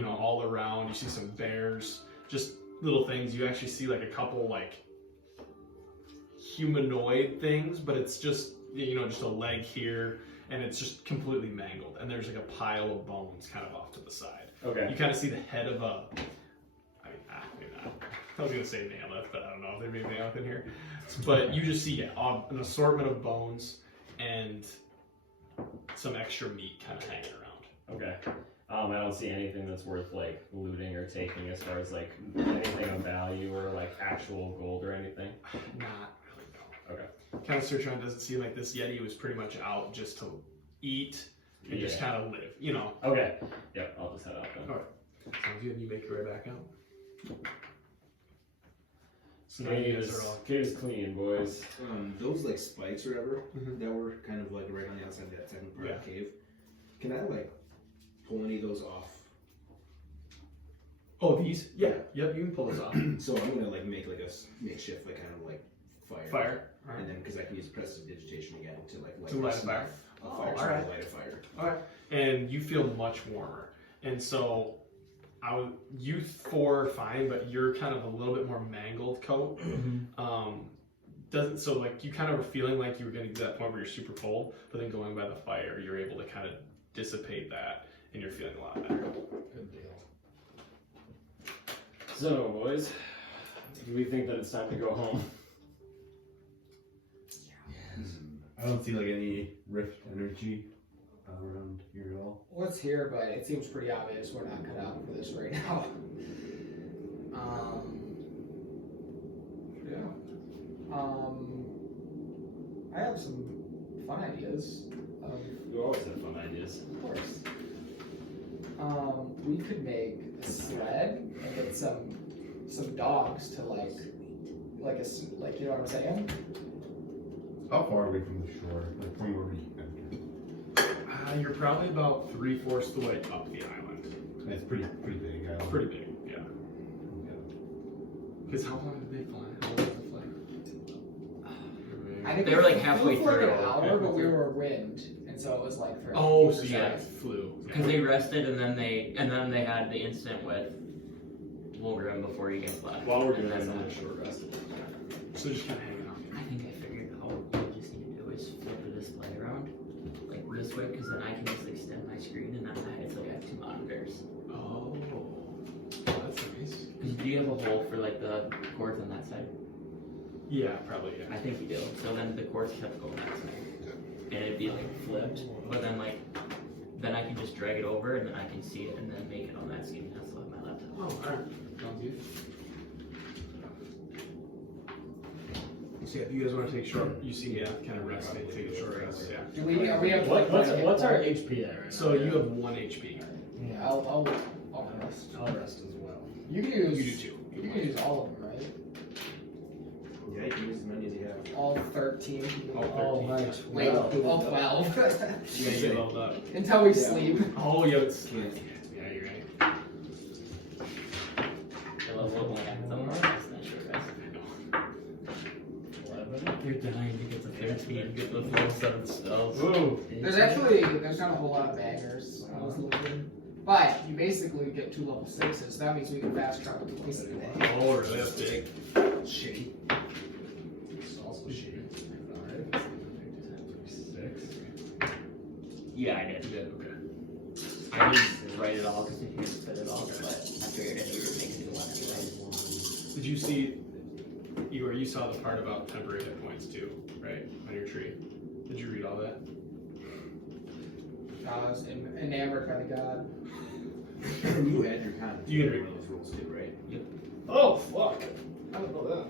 all around. You see some bears, just little things. You actually see like a couple like humanoid things, but it's just, just a leg here and it's just completely mangled. And there's like a pile of bones kind of off to the side. Okay. You kind of see the head of a, maybe not. I was going to say Naileth, but I don't know if there may be Naileth in here. But you just see an assortment of bones and some extra meat kind of hanging around. Okay. I don't see anything that's worth like looting or taking as far as like anything of value or like actual gold or anything. Not really, no. Okay. Kind of search around, doesn't seem like this Yeti was pretty much out just to eat and just kind of live, Okay. Yep, I'll just head out then. Alright. Sounds good, you make your way back out. So now Cave's, you guys are all... cave's clean, boys. Those like spikes or whatever Mhm. that were kind of like right on the outside of that second part of Yeah. the cave. Can I like pull any of those off? Oh, these? Yeah. Yep, you can pull this off. So I'm gonna like make like a makeshift like kind of like fire. Fire. Alright. And then because I can use prestidigitation again to like light, To light a fire. A fire. Oh, So alright. I light a fire. Alright. And you feel much warmer. And so you four are fine, but you're kind of a little bit more mangled coat. Doesn't, so like you kind of were feeling like you were getting to that point where you're super cold, but then going by the fire, you're able to kind of dissipate that and you're feeling a lot better. Good deal. So, boys, do we think that it's time to go home? I don't see like any rift energy around here at all. What's here, but it seems pretty obvious we're not cut out for this right now. I have some fun ideas. You always have fun ideas. Of course. We could make a sled and get some dogs to like you know what I'm saying? How far away from the shore, like from where we entered? You're probably about 3/4 the way up the island. It's pretty big. Pretty big, yeah. Because how long did they fly? How long was the flight? I think They were like halfway flew for like through. an hour, but we were wind, and so it was like for Oh, we so were yeah, shy. it flew. Because they rested and then they had the incident with Vulgrim before he gets left. While we're And doing then that, short rest. So just kind of hanging out. I think I figured out what we just need to do is flip the display around, like this way, because then I can just extend my screen and then it's like I have 2 monitors. Oh, that's nice. Because do you have a hole for like the cords on that side? Yeah, probably, I yeah. think you do. So then the cords kept going that side. And it'd be like flipped, but then then I can just drag it over and then I can see it and then make it on that screen. That's on my laptop. Oh, alright. Sounds good. So yeah, if you guys want to take short, you see, kind of rest, take a short rest, yeah. Do we are we have What's our HP at right now? So you have 1 HP. Yeah, I'll rest. I'll rest as well. You can use You do too. You can use all of them, right? Yeah, you can use as many as you have. All 13. Oh, nice. Wait, Wow. all 12. You guys get leveled up. Until we Yeah. sleep. Oh, yeah, it's... Can't. Yeah, you're right. I love what my hands on that's not short rest. 11. You're dying to get the 13, get the full set of spells. Ooh. There's not a whole lot of bangers. I was looking. But you basically get 2 level 6s. So that means we can fast travel twice a day. Oh, really? That's big. Shitty. It's also shitty. Alright. 6. Yeah, I did. You did, okay. I didn't write it all because you said it all, but I figured if you were making it one anyway. Did you see, Igor, you saw the part about temporary hit points too, right? On your tree. Did you read all that? I was enamored by the god. You had your con. You can read one of those rules too, right? Oh, fuck. I don't know that.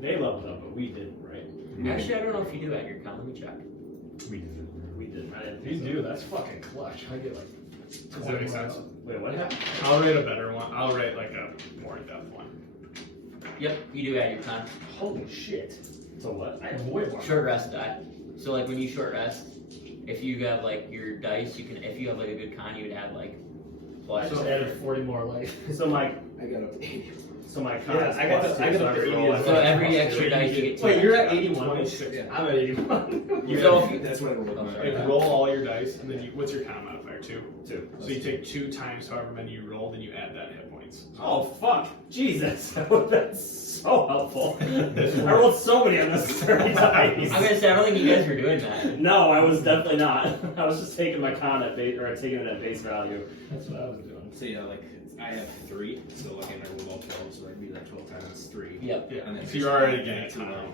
They leveled up, but we didn't, right? Actually, I don't know if you do at your con. Let me check. We did. We did. I didn't You think do, that's fucking clutch. I get like. Does that make sense? Wait, what happened? I'll write a better one. I'll write like a more in-depth one. Yep, you do at your con. Holy shit. So what? I have way more. Short rest die. So like when you short rest, if you have like your dice, you can. If you have like a good con, you would have like I just added 40 more life. So my, I got up to 80. So my con Yeah, is I got plus the- I two, got so the roll 80. So every extra dice you get 2 Wait, you're at extra. 81. 26. Yeah. I'm at 81. You So- go. That's what I rolled. Like, roll all your dice, and then what's your con modifier? 2. 2. So you take 2 times however many you roll, then you add that hit points. Oh fuck! Jesus, that's so helpful. I rolled so many unnecessary dice. I'm gonna say, I don't think you guys were doing that. No, I was definitely not. I was just taking my con at base, or taking it at base value. That's what I was doing. So yeah, like I have 3, so like I rolled all 12, so I'd be like 12 times 3. Yep. Yeah, And then so you're already getting a just ton. roll.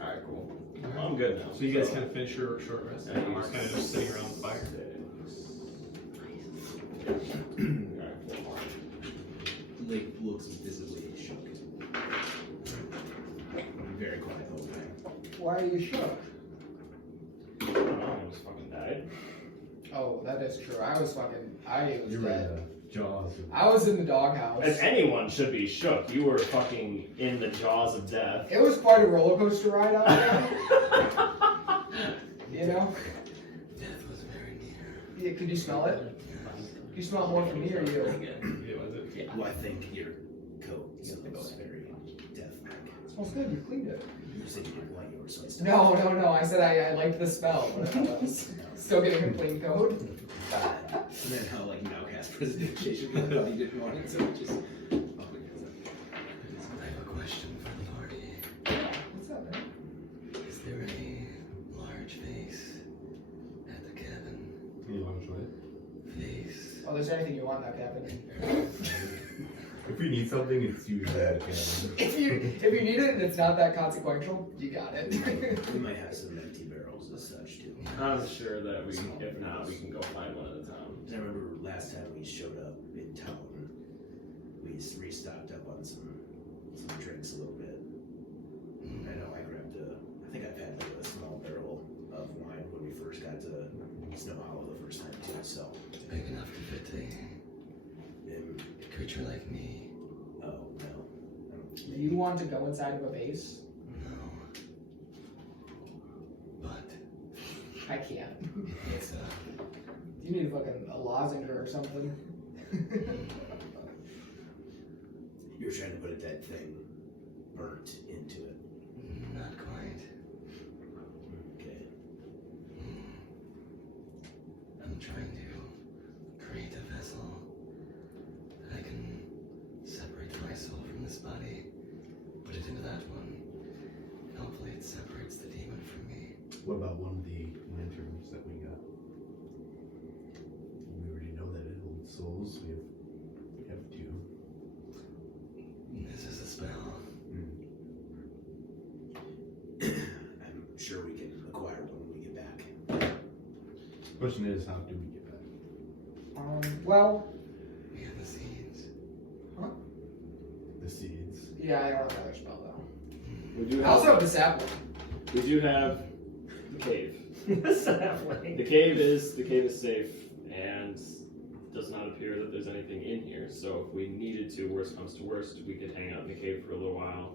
Alright, cool. Well, I'm good now. So you guys kind of finish your short rest, and you're kind of just sitting around the fire. Alright, 4 more. Layk looks visibly shook. I'm very quiet the whole time. Why are you shook? I don't know, I almost fucking died. Oh, that is true. I was You're in dead. the jaws. I was in the doghouse. As anyone should be shook. You were fucking in the jaws of death. It was quite a roller coaster ride out there. You know? Death was very near. Yeah, could you smell it? Could you smell more from me or you? Yeah, was it? Yeah. Well, I think your coat smells very death-like. It smells good. You cleaned it. You said you didn't like yours, so I still. No. I said I liked the smell. But I was still getting a clean coat. And then how like now cast presentation, you didn't want it, so it just. I have a question for the party. What's up, man? Is there a large face at the cabin? You want to try it? Face. Oh, there's anything you want in that cabin. If we need something, it's usually that cabin. If you need it and it's not that consequential, you got it. We might have some empty barrels as such too. I'm sure that we, if not, we can go find one at a time. I remember last time we showed up in town, we restocked up on some drinks a little bit. I know I grabbed I think I've had like a small barrel of wine when we first got to Snowhollow the first time too, so. Big enough to fit a creature like me. Oh, no. You want to go inside of a base? No. But I can't. it's You need fucking a lozenge or something. You're trying to put a dead thing burnt into it. not quite. Okay. I'm trying to create a vessel that I can separate my soul from this body, put it into that one, and hopefully it separates the demon from me. What about one of the lanterns that we got? We already know that it holds souls. We have 2. This is a spell. I'm sure we can acquire one when we get back. Question is, how do we get back? Well, We have the seeds. The seeds. yeah, I don't have another spell though. We do I also have the sapling. We do have the cave. The cave is safe and does not appear that there's anything in here. So if we needed to, worst comes to worst, we could hang out in the cave for a little while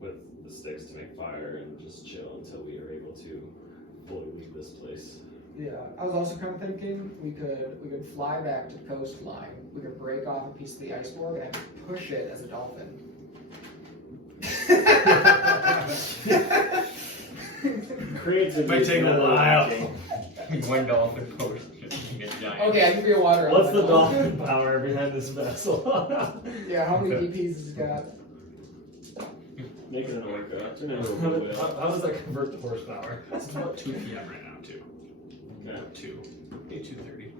with the sticks to make fire and just chill until we are able to fully leave this place. Yeah, I was also kind of thinking we could fly back to the coastline. We could break off a piece of the iceberg and push it as a dolphin. Creativity Might take a while. One dolphin post. Giant. Okay, I can be a water. What's the elemental. dolphin power behind this vessel? Yeah, how many DPs has it got? Make it an orca. Turn it into a blue whale. How does that convert to horsepower? It's about 2 p.m. right now, too. Okay. 2. Maybe 2:30.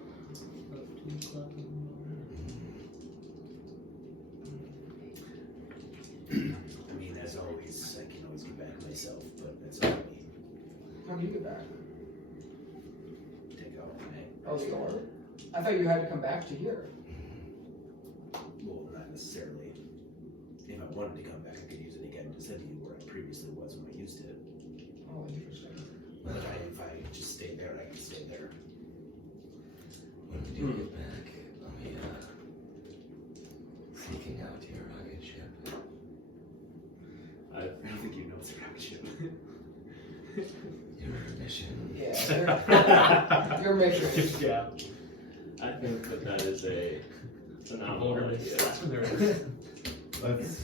I mean, as always, I can always get back myself, but that's all I need. How do you get back? Take off my Oh, the door. I thought you had to come back to here. well, not necessarily. If I wanted to come back, I could use it again to send you where I previously was when I used it. Oh, interesting. But if I just stay there, I can stay there. When we do get back, I'll be seeking out your rugged ship. I don't think you know it's a rocket ship. Your mission. Yeah, your mission. Yeah. think that is a phenomenal Vulgrim idea. slapping their Let's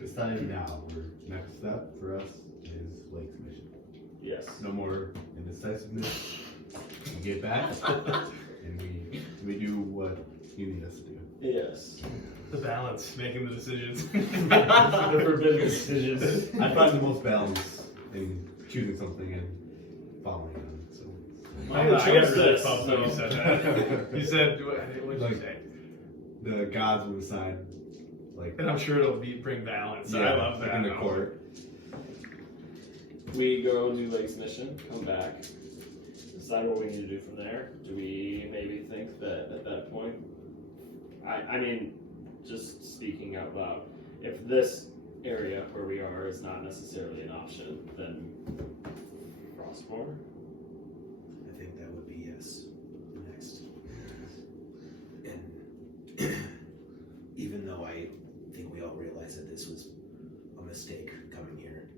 decide now. Our next step for us is Lake's mission. Yes. No more indecisiveness. We get back and we do what you need us to do. Yes. The balance, making the decisions. The forbidden decisions. I find the most balance in choosing something and following on. So I got really pumped when you said that. You said, what did you say? the gods will decide, like, And I'm sure it'll bring balance. So I love that. in the court. We go do Lake's mission, come back, decide what we need to do from there. Do we maybe think that at that point, I mean, just speaking out loud, if this area where we are is not necessarily an option, then cross-border? I think that would be yes. Next. And even though I think we all realize that this was a mistake coming here,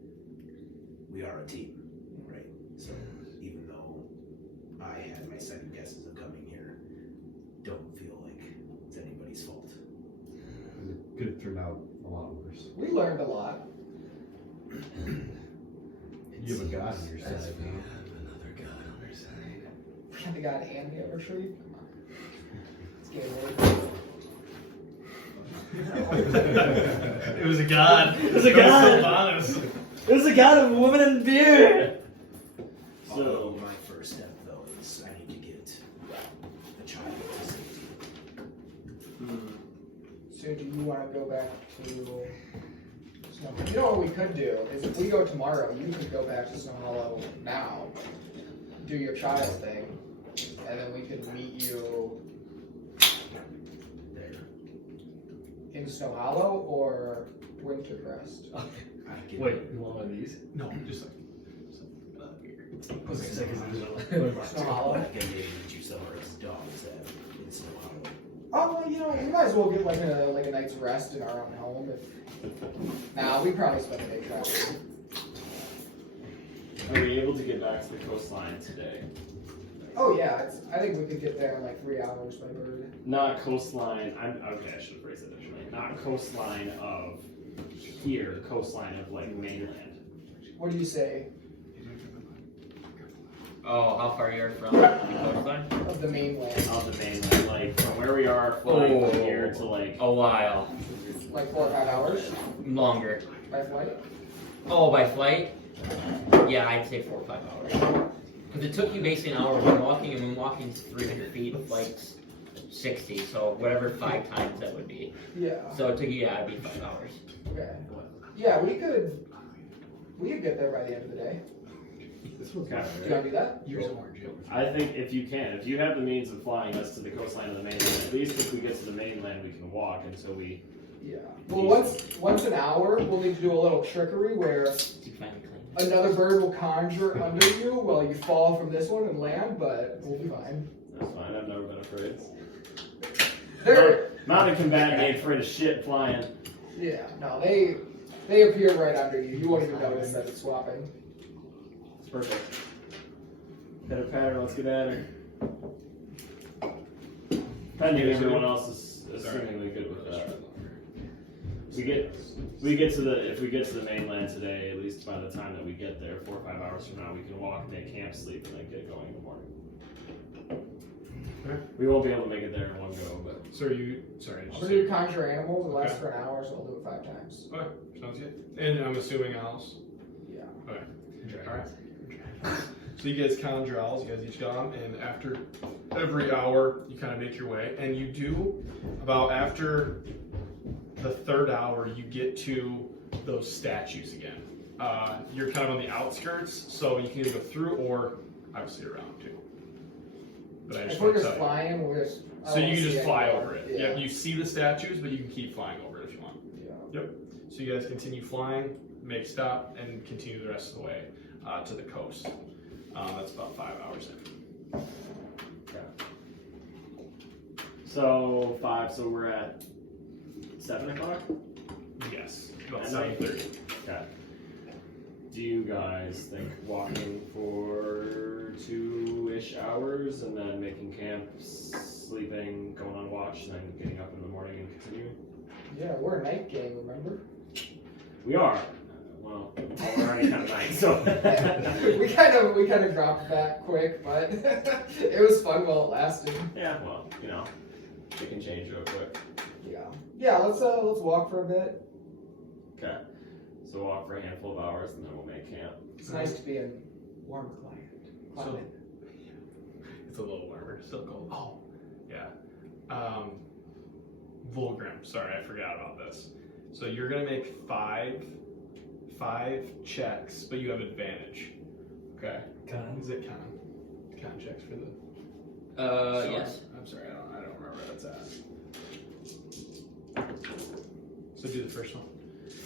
we are a team, right? So even though I had my second guesses of coming here, don't feel like it's anybody's fault. It could have turned out a lot worse. We learned a lot. You have a god on your side now. Another god on our side. We had the god and the other tree. Come on. It's getting weird. It was a god. It was a god. Silvanus. It was a god of a woman in beard! Although So, my first step though is I need to get the child to safety. So do you want to go back to Snow? You know what we could do is if we go tomorrow, you could go back to Snowhollow now, do your child thing, and then we could meet you There. in Snowhollow or Wintercrest. I can, Wait, you want one of these? No, just like. Snowhollow. I can meet you somewhere as dogs at in Snowhollow. Oh, well, you know, we might as well get like a night's rest in our own home. Nah, we probably spend the day traveling. are we able to get back to the coastline today? Oh yeah, I think we could get there in like 3 hours by bird. Not coastline, okay, I should phrase it differently. Not coastline of here, coastline of like mainland. What do you say Oh, how far you're from the coastline? of the mainland? Of the mainland, like from where we are flying from Oh. here to like A while. Like 4 or 5 hours Longer. by flight? Oh, by flight? Yeah, I'd say 4 or 5 hours. Because it took you basically an hour when walking, and when walking 300 feet, the flight's 60, so whatever 5 times that would be. Yeah. So it took you, yeah, it'd be 5 hours. Okay. Yeah, we could get there by the end of the day. This one's Okay. Do you want to do that? Yours more geography. I think if you have the means of flying us to the coastline of the mainland, at least if we get to the mainland we can walk until we Yeah. Well, once an hour, we'll need to do a little trickery where You find it clean. another bird will conjure under you while you fall from this one and land, but we'll be fine. that's fine, I've never been afraid. They're Mounted combatant ain't afraid of shit flying. yeah, no, they appear right under you. You won't even notice that it's swapping. It's perfect. Hit her pattern, let's get at her. Pending everyone else is seemingly good with that. If we get to the mainland today, at least by the time that we get there, 4 or 5 hours from now, we can walk, make camp, sleep, and then get going in the morning. Okay. We won't be able to make it there in one go, but So you, sorry, I'm just gonna do conjure animals. It lasts for an hour, so I'll do it 5 times. okay, sounds good. And I'm assuming owls. Yeah. Alright. So you guys conjure owls, you guys each got them, and after every hour you kind of make your way, and you do about after the 3rd hour you get to those statues again. You're kind of on the outskirts, so you can either go through or obviously around too. But I just If we're want to just tell you. flying, we're just. I So don't you can see just fly anymore. over it. Yeah. Yeah, you see the statues, but you can keep flying over it if you want. Yeah. So you guys continue flying, make stop, and continue the rest of the way to the coast. That's about 5 hours in. so 5. So we're at 7 o'clock. Yes, about At night? 7:30. Okay. Do you guys think walking for 2-ish hours and then making camp, sleeping, going on watch, and then getting up in the morning and continuing? Yeah, we're a night gang, remember? We are. Well, we're already kind of night, so. we kind of dropped that quick, but it was fun while it lasted. Yeah, well, it can change real quick. Yeah. Let's walk for a bit. Okay. So walk for a handful of hours and then we'll make camp. It's nice to be in warm climate. It's a little warmer, still cold. Oh, yeah. Vulgrim, sorry, I forgot about this. So you're gonna make five checks, but you have advantage. Okay. Is it con? Con checks for the. Sorry. Yes. I'm sorry, I don't remember where that's at. So do the first one.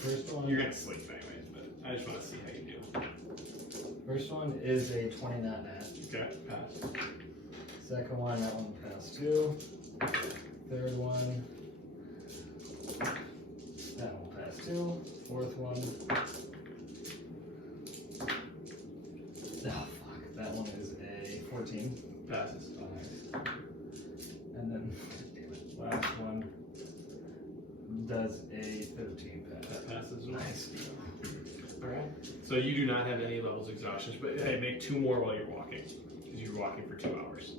First one. You're gonna sleep anyways, but I just want to see how you do. First one is a 20 not nat. Okay, pass. Second one, that one passed too. Third one, that one passed too. Fourth one. Oh fuck, that one is a 14. Passes. And then last one does a 13 pass. That passes as well. Nice. Alright. So you do not have any levels of exhaustion, but hey, make 2 more while you're walking. Because you're walking for 2 hours.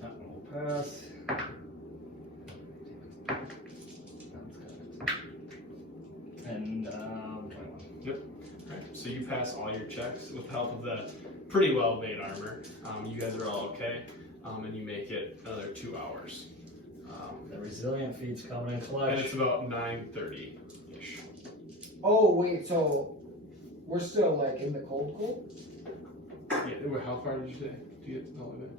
That one will pass. And 21. Alright, so you pass all your checks with the help of the pretty well made armor. You guys are all okay. And you make it another 2 hours. The resilient feat's coming in And clutch. it's about 9:30-ish. Oh wait, so we're still like in the cold? Yeah, how far did you say to get all of it?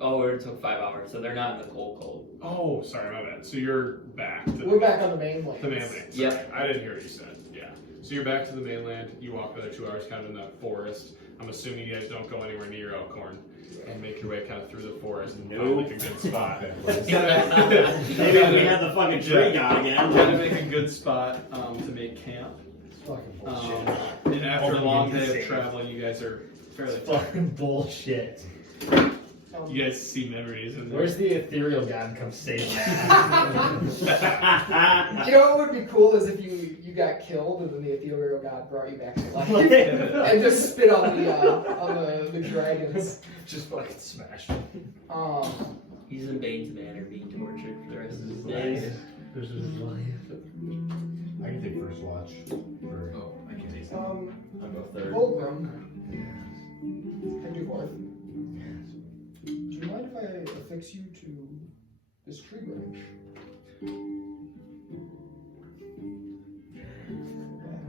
Oh, it took 5 hours, so they're not in the cold. Oh, sorry, my bad. So you're back to We're back on the mainland. the mainland. Yep. Sorry, I didn't hear what you said. Yeah. So you're back to the mainland. You walk another 2 hours kind of in that forest. I'm assuming you guys don't go anywhere near Elkhorn and make your way kind of through the forest and find like a good spot. Maybe we had the fucking tree guy again. Try to make a good spot to make camp. It's fucking bullshit. And after a long day of Insane. travel, you guys are fairly It's tired. fucking bullshit. You guys see memories in there. Where's the ethereal god come save me? You know what would be cool is if you got killed and then the ethereal god brought you back to life and just spit on the dragons. Just fucking smash. He's in Bane's Manor being tortured for the rest of his days. This is life. I can take first watch. I can take I'll go third. Vulgrim. Can do fourth. Do you mind if I affix you to this tree branch?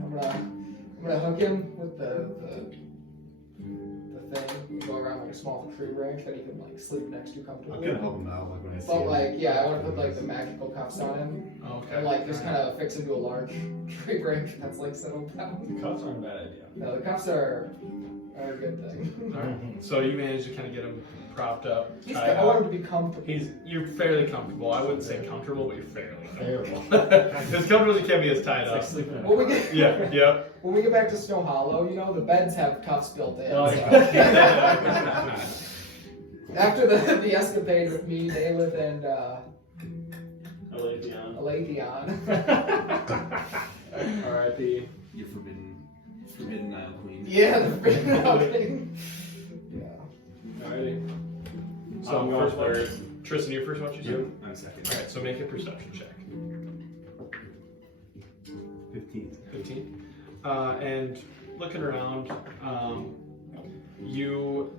I'm gonna hook him with the thing, go around like a small tree branch that he can like sleep next to I'm comfortably. gonna help him out, like when I see But him. like, yeah, I want to put like the magical cuffs on him Okay. and like just kind of fix him to a large tree branch that's like settled down. Cuffs aren't a bad idea. No, the cuffs are a good thing. Alright. So you managed to kind of get him propped up. tied I want up. him to be comfortable. You're fairly comfortable. I wouldn't say comfortable, but you're fairly comfortable. Terrible. As comfortable as you can be as tied It's like up. sleeping in a When we get Yeah. when we get back to Snowhollow, you know the beds have cuffs built in. Oh, so- Yeah. After the escapade with me, Naileth and Aletheon. R.I.P. Your forbidden Nile Queen. yeah, the freaking yeah. Alrighty. So I'm going first watch. third. Tristan, your first watch you said? I'm second. Alright, so make a perception check. 15. 15. And looking around, you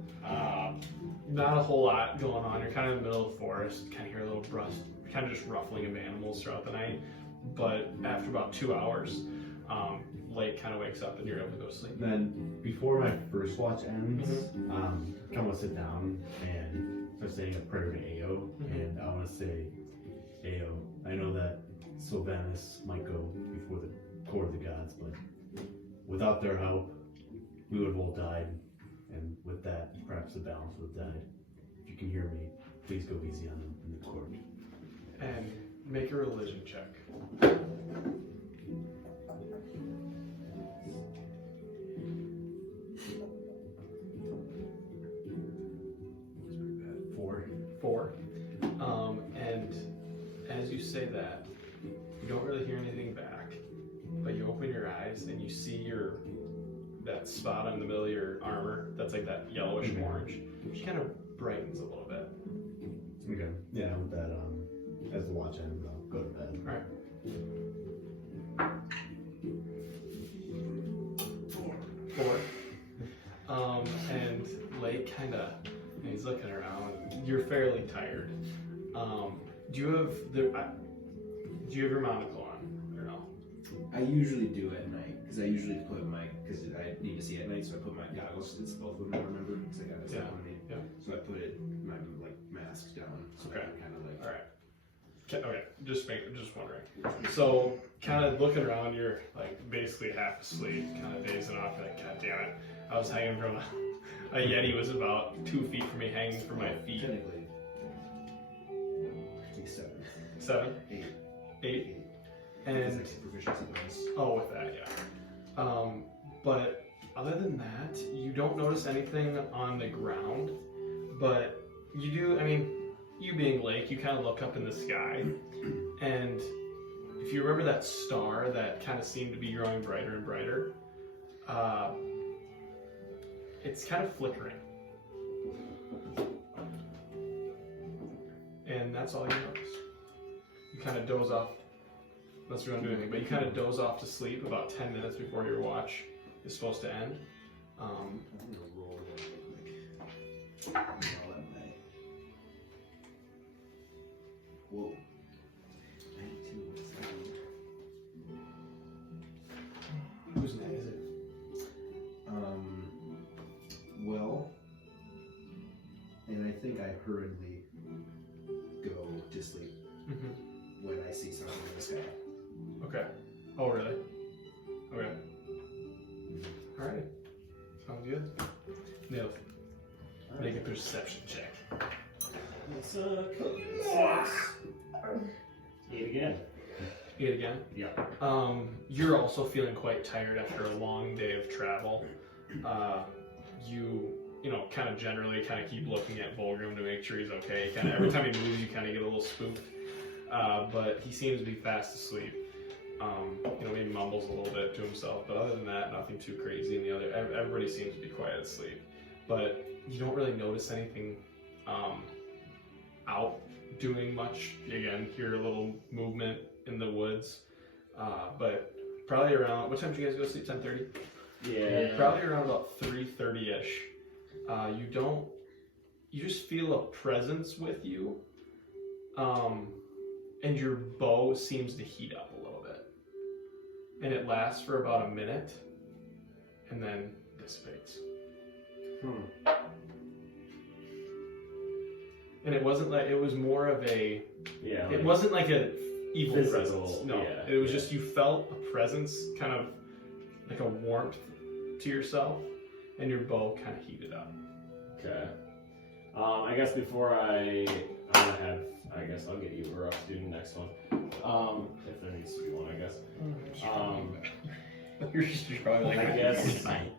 not a whole lot going on. You're kind of in the middle of the forest. Kind of hear a little kind of just ruffling of animals throughout the night. But after about 2 hours, Layk kind of wakes up and you're able to go to sleep. Then, before my first watch ends, kind of sit down and start saying a prayer to Ao, and I want to say, Ao, I know that Silvanus might go before the core of the gods, but without their help, we would have all died, and with that, perhaps the balance would have died. If you can hear me, please go easy on them in the court. And make a religion check. say that, you don't really hear anything back, but you open your eyes and you see that spot in the middle of your armor that's like that yellowish orange. It kind of brightens a little bit. Okay. Yeah, with that, as the watch ends, I'll go to bed. Alright. 4. And Layk he's looking around. You're fairly tired. Do you have your monocle on or no? I usually do at night because I usually put because I need to see at night, so I put my goggles. It's both of them, remember? Because I got this on me. Yeah. So I put my mask down. So Okay. I can kind of like. All right. Okay. Just wondering. So, kind of looking around, you're like basically half asleep, kind of dazing off. You're like, God damn it! I was hanging from a yeti was about 2 feet from me, hanging from my feet. Technically, I think 7. 7, 8. 8, And and proficiency bonus. oh, with that, yeah. But other than that, you don't notice anything on the ground. But you do. I mean, you being Layk, you kind of look up in the sky, and if you remember that star that kind of seemed to be growing brighter and brighter, it's kind of flickering. And that's all you notice. You kind of doze off, unless you don't do anything, but you kind of doze off to sleep about 10 minutes before your watch is supposed to end. I'm gonna roll that real quick. Roll that night. Whoa. 92. What's that? Whose name is it? Well, and I think I hurriedly go to sleep when I see something in the sky. Okay. Oh, really? Okay. Alright. Sounds good. Naileth. Make a perception check. Let's code 8 again. 8 again? Yeah. You're also feeling quite tired after a long day of travel. You know, kind of generally kind of keep looking at Vulgrim to make sure he's okay. Kind of every time he moves, you kind of get a little spooked. But he seems to be fast asleep. You know, he mumbles a little bit to himself, but other than that, nothing too crazy. And everybody seems to be quiet asleep. But you don't really notice anything out doing much. Again, hear a little movement in the woods. But probably around, what time did you guys go to sleep? 10:30? Yeah. Probably around about 3:30ish. You just feel a presence with you, and your bow seems to heat up a little bit, and it lasts for about a minute, and then dissipates. And it wasn't like, it was more of a, Yeah. it wasn't like a evil physical, presence. No, yeah, it was just you felt a presence, kind of like a warmth to yourself, and your bow kind of heated up. Okay. I guess before I guess I'll get you up to do the next one. If there needs to be one, I guess. You're just probably like, I guess it's fine.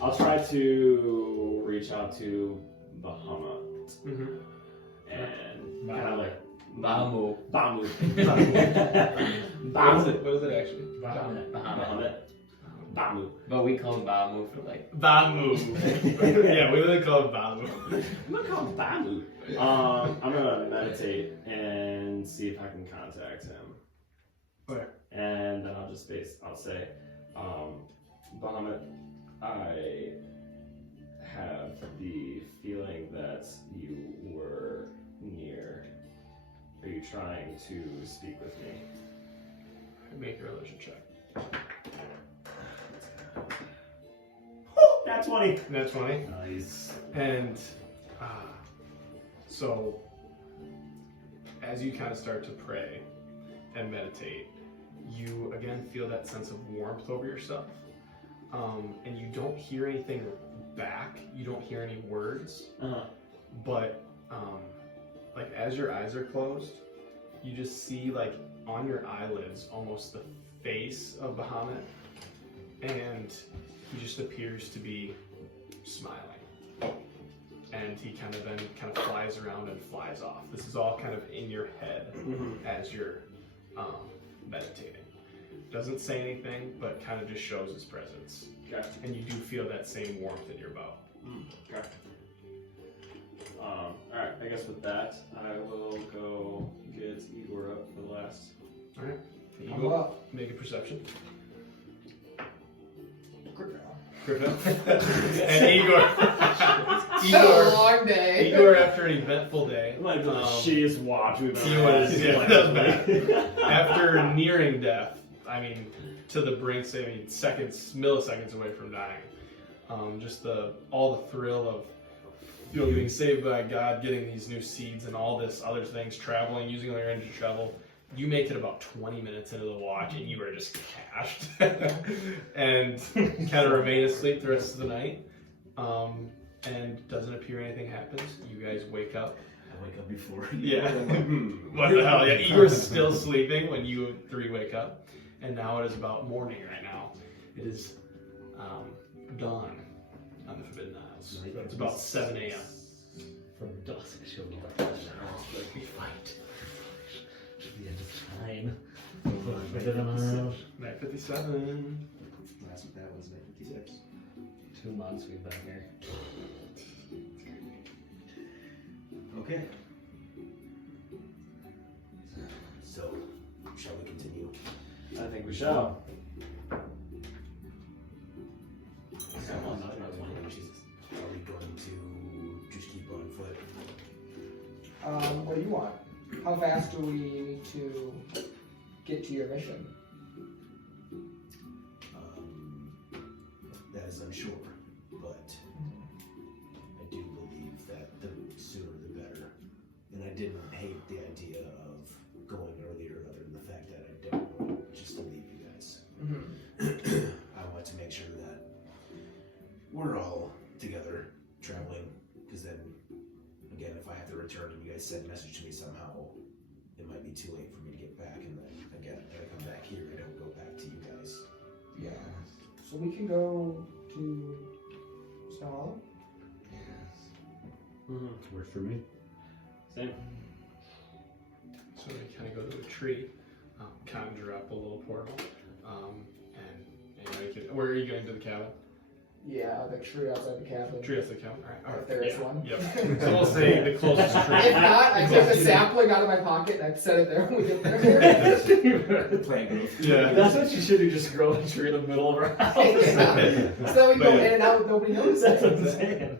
I'll try to reach out to Bahamut and kind of like Bamu. Bamu. What is it actually? Bahamut. Bamu. But we call him Bamu for like. Bamu. Yeah, we really call it Bamu. I'm gonna call him Bamu. I'm gonna meditate and see if I can contact him. Okay. And then I'll say, Bahamut, I have the feeling that you were near. Are you trying to speak with me? Make a religion check. That's 20. That's 20. Nice. And so, as you kind of start to pray and meditate, you again feel that sense of warmth over yourself. And you don't hear anything back. You don't hear any words. But like as your eyes are closed, you just see like on your eyelids almost the face of Bahamut, and he just appears to be smiling. and he kind of flies around and flies off. This is all kind of in your head as you're meditating. Doesn't say anything, but kind of just shows his presence. Okay. And you do feel that same warmth in your bow. Okay. Alright, I guess with that, I will go get Igor up for the last. Alright. You I'm go up. make a perception. Good now. And Igor. It's been a long day. Igor, after an eventful day, It might have been the shittiest watch we've he ever was, had. yeah, that was bad. After nearing death, I mean, to the brink, milliseconds away from dying. Just all the thrill of getting saved by God, getting these new seeds and all this other things, traveling, using all your energy to travel. You make it about 20 minutes into the watch and you are just cashed and kind of remain asleep the rest of the night. And doesn't appear anything happens. You guys wake up. I wake up before. Yeah. What the hell? Yeah, Igor's still sleeping when you three wake up. And now it is about morning right now. It is dawn on the Forbidden Isles. It's about 7 a.m. From dusk till dawn. We fight. The end of time. Forbidden Isles. Night 57. Last with that was 956. 2 months we've been here. Okay. So, shall we continue? I think we shall. Are we going to just keep on foot? What do you want? How fast do we need to get to your mission? That is unsure, but I do believe that the sooner the better. And I didn't hate the idea of going earlier, other than the fact that I don't want just to leave you guys. I want to make sure that we're all together traveling, because then, again, if I have to return and you guys send a message to me somehow, it might be too late for me to get back, and then again, when I come back here, I don't go back to you guys. Yeah. So we can go to Snowhollow? Works for me. Same. So we kind of go to a tree, conjure up a little portal, and you can, where are you going to the cabin? Yeah, the tree outside the cabin. Tree outside the cabin. All right. If there is one. Yep. So we'll say the closest tree. If not, I take a sapling out of my pocket and I set it there when we get there. Plant growth. Yeah. That's what you should do, just grow a tree in the middle of our house. Yeah. So we go But yeah. in and out, nobody knows That's what I'm that. saying.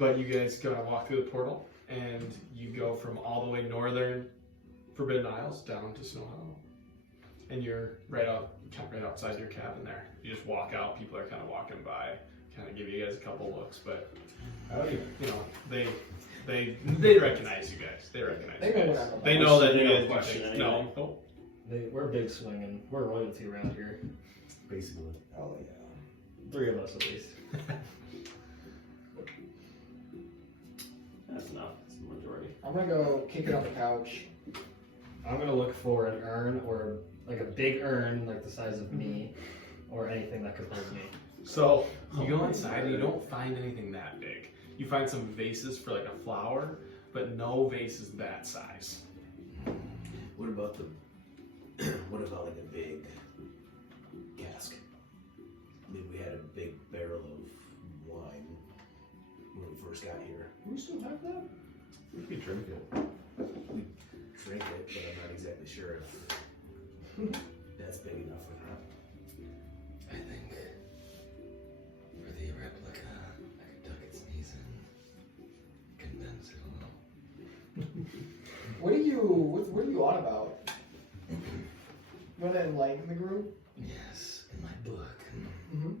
But you guys gotta walk through the portal, and you go from all the way northern Forbidden Isles down to Snowhollow, and you're right outside your cabin there. You just walk out. People are kind of walking by, kind of give you guys a couple looks, but you know they recognize you guys. They recognize. They you know guys. what I'm about. They know that They you don't guys do question things. anything. No. Oh. We're big swinging. We're royalty around here. Basically. Oh yeah. 3 of us at least. That's enough. It's the majority. I'm gonna go kick it on the couch. I'm gonna look for an urn, or like a big urn, like the size of me, or anything that could hold me. So you go inside and you don't find anything that big. You find some vases for like a flower, but no vases that size. What about like a big cask? I mean, we had a big barrel of wine when we first got here. We still have that? We could drink it. We drank it, but I'm not exactly sure if that's big enough or not. I think for the replica, I could tuck its knees in, condense it a little. What are you on about? You wanna enlighten the group? Yes, in my book, Mm-hmm.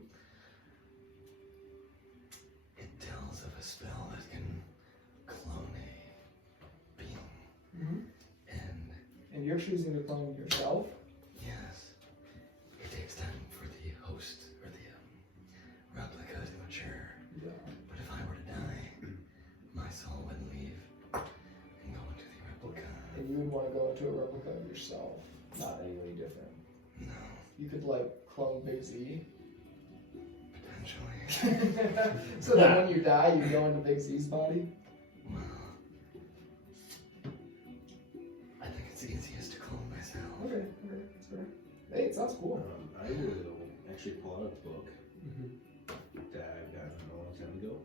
it tells of a spell that can clone a being. Mm-hmm. And you're choosing to clone yourself? Yes, it takes time for the host or the replica to mature. Yeah. But if I were to die, my soul would leave and go into the replica. And you would want to go into a replica of yourself, not anybody different. No, You could like clone Big Z. eventually. So that when you die, you go into Big C's body? Well, I think it's easiest to clone myself. Okay, that's fair. Hey, it sounds cool. I will actually pull out a book that I got a long time ago.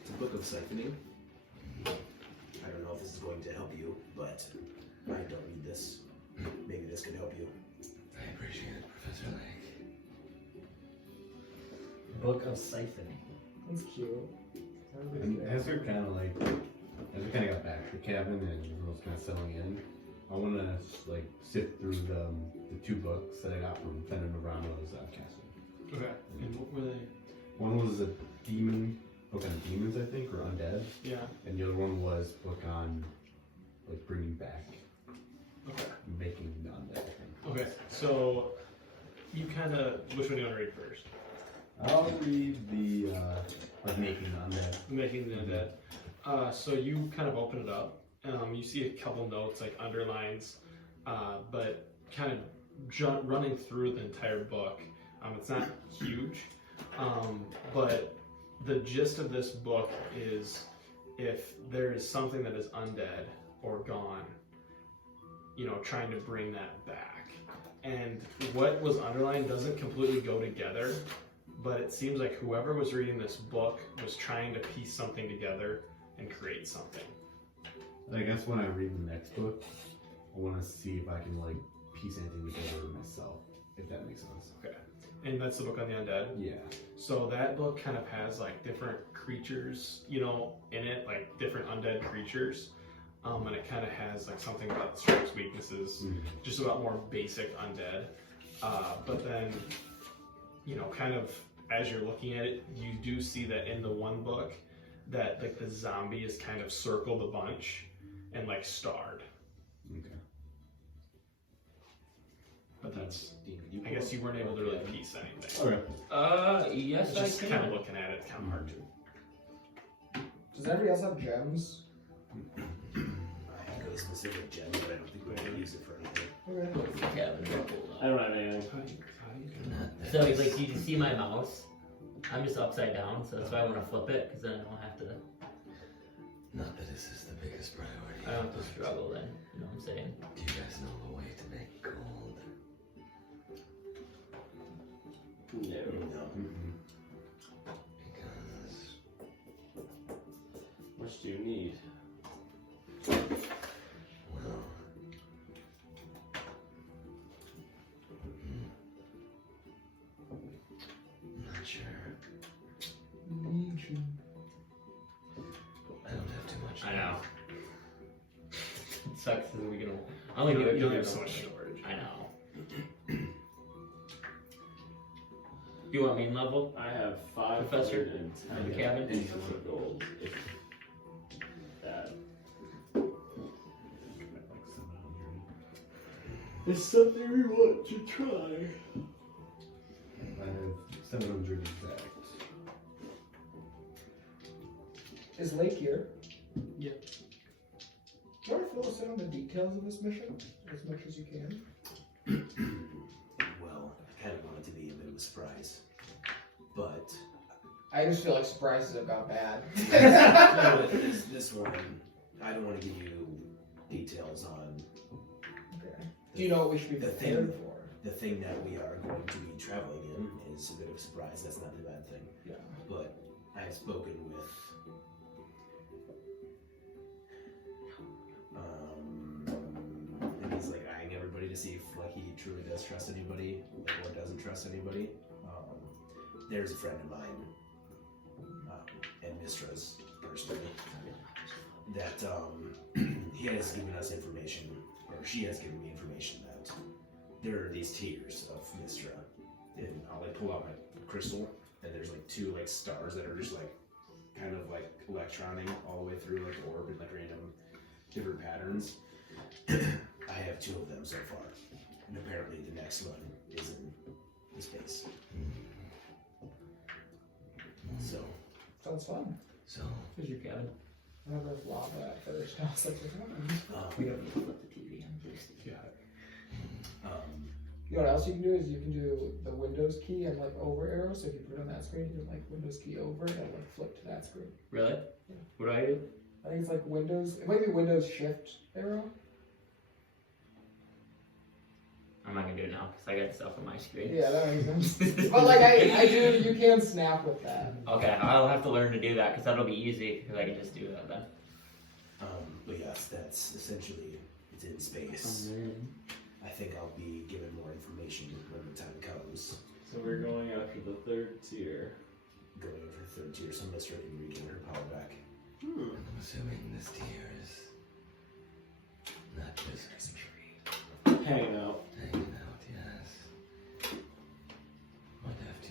It's a book of siphoning. I don't know if this is going to help you, but I don't need this. Maybe this can help you. I appreciate it, Professor Layk. Book of siphoning. That's cute. And as they're kind of like, as we kind of got back to the cabin and everyone's kind of settling in, I want to like sift through the 2 books that I got from Fend and Ramos castle. Okay. And what were they? One was a book on demons, I think, or undead, Yeah. and the other one was book on like bringing back, Okay. making the undead. I think. Okay. So you kind of which one do you want to read first? I'll read the like making the undead. Making the dead. So you kind of open it up. You see a couple notes like underlines, but kind of running through the entire book. It's not huge, but the gist of this book is if there is something that is undead or gone, trying to bring that back. And what was underlined doesn't completely go together, but it seems like whoever was reading this book was trying to piece something together and create something. I guess when I read the next book, I want to see if I can like piece anything together myself, if that makes sense. Okay. And that's the book on the undead. Yeah. So that book kind of has like different creatures, in it, like different undead creatures. And it kind of has like something about strengths, weaknesses, just about more basic undead. But then, kind of as you're looking at it, you do see that in the one book that like the zombie is kind of circled a bunch and like starred. Okay. But that's, I guess you weren't able to really piece anything. Okay. Yes, I Just can. kind of looking at it, it's kind of hard to. Does everybody else have gems? I have a specific gem, but I don't think we're going to use it for anything. Okay. I don't have anything. So like you can see my mouse. I'm just upside down, so that's why I want to flip it, because then I don't have to. Not that this is the biggest priority. I don't have to struggle then. You know what I'm saying? Do you guys know the way to make gold? No. Because What do you need? well, I'm not sure. I don't have too much. I know. It sucks because we can only do it. You only have so much storage. I know. You want main level? I have Professor, 510 in the cabin? of gold. If that. It's something we want to try. I have 700 exact. Is Layk here? Yeah. Do you want to fill us in on the details of this mission as much as you can? Well, I kind of want it to be a bit of a surprise. But I just feel like surprises have got bad. no, but this one, I don't want to give you details on Okay. Do you know what we should be The prepared thing- for? the thing that we are going to be traveling in. Is a bit of a surprise. That's not the bad thing. Yeah. But I have spoken with and he's like eyeing everybody to see if like he truly does trust anybody or doesn't trust anybody. There's a friend of mine and Mistra's personally that he has given us information, or she has given me information that there are these tiers of Mistra, and I'll like pull out my crystal, and there's like 2 like stars that are just like kind of like electroning all the way through like the orb in like random different patterns. I have 2 of them so far, and apparently the next one is in the space. So Sounds fun. So, Where's your cabin? I remember lava at first. I was like, We don't need to flip the TV on, please. Yeah. You know what else you can do is you can do the Windows key and like over arrow. So if you put it on that screen, you can like Windows key over it and like flip to that screen. Really? Yeah. What do I do? I think it's like Windows. It might be Windows Shift arrow. I'm not gonna do it now because I got stuff on my screen. Yeah, that makes sense. But like I do, you can snap with that. Okay, I'll have to learn to do that because that'll be easy because I can just do that then. But yes, that's essentially, it's in space. I think I'll be given more information when the time comes. So we're going after the third tier. Going over the third tier, so I'm starting to regain her power back. I'm assuming this tier is not just Hanging out. hanging out, yes. Might have to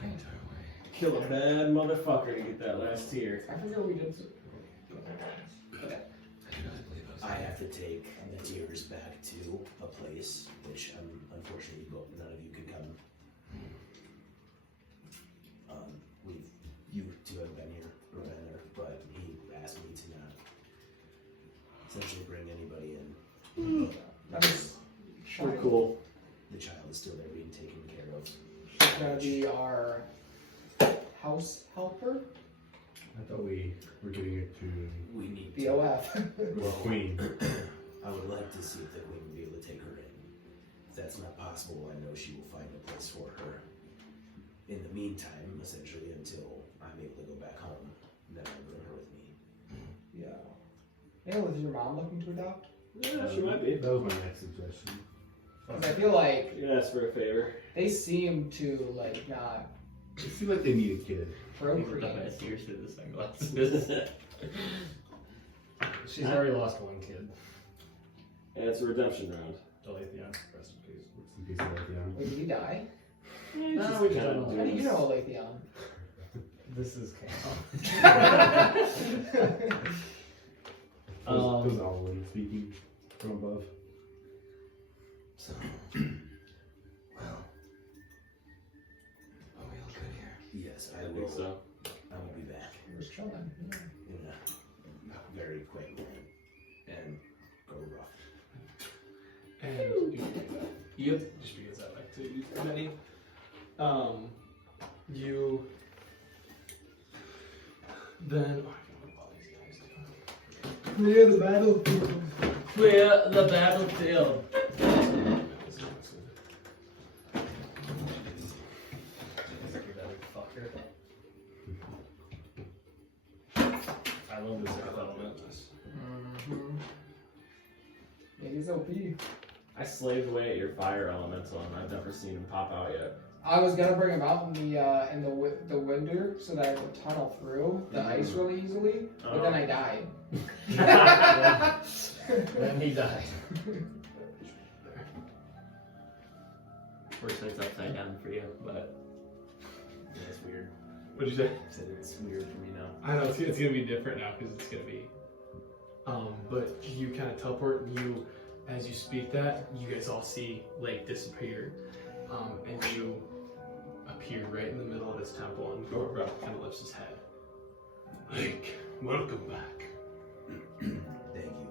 find our way. Kill a bad motherfucker to get that last tier. I forget we did. I do not believe I was I have to take the tiers back to a place, which unfortunately none of you can come. You two have been here, or been there, but he asked me to not essentially bring anybody in. That is We're cool. The child is still there being taken care of. She's gonna be our house helper. I thought we were giving it to We need BOF. the queen. I would like to see if the queen will be able to take her in. If that's not possible, I know she will find a place for her. In the meantime, essentially, until I'm able to go back home, then I'll bring her with me. Yeah. Naileth, is your mom looking to adopt? Yeah, she might be. That was my next suggestion. Because I feel like You can ask for a favor. they seem to like not It seems like they need a kid. procreate. Seriously, the sunglasses. She's already lost one kid. And it's a redemption round. Layk, rest in peace. Some piece of Layk. Wait, did he die? No, we kind of How do you know Laytheon? This is chaos. Was Alwyn speaking from above? So, well, are we all good here? Yes, I I think will. so. I will be back He was chilling. Yeah. in a very quick moment. And go rough. And yep, just because I like to use many. You then Clear the battlefield. Clear the battlefield. I love this element. Yeah, he's OP. I slaved away at your fire elemental, and I've never seen him pop out yet. I was gonna bring him out in the winter so that I could tunnel through the ice really easily, but then I died. Then he died. Fortunately, it's upside down for you, but Yeah, it's weird. what'd you say? I said it's weird for me now. I know it's gonna be different now because it's gonna be. But you kind of teleport, and you, as you speak that, you guys all see Layk disappear, and you appear right in the middle of this temple, and Gorovroth kind of lifts his head. Layk, welcome back. Thank you.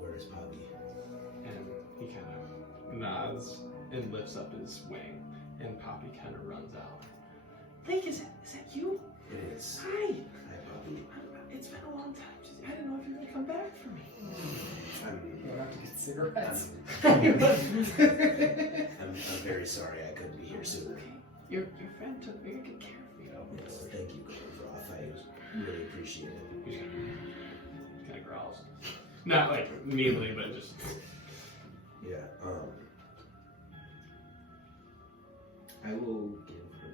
Where is Bobby? And he kind of nods and lifts up his wing, and Poppy kind of runs out. Layk, is that you? It is. Hi. Hi, Bobby. It's been a long time. I didn't know if you were gonna come back for me. You don't have to get cigarettes. I'm very sorry I couldn't be here sooner. Your friend took very good care of you. Yes, thank you, Gorovroth. I really appreciate it. He kind of growls. Not like meanly, but just. Yeah, I will give her.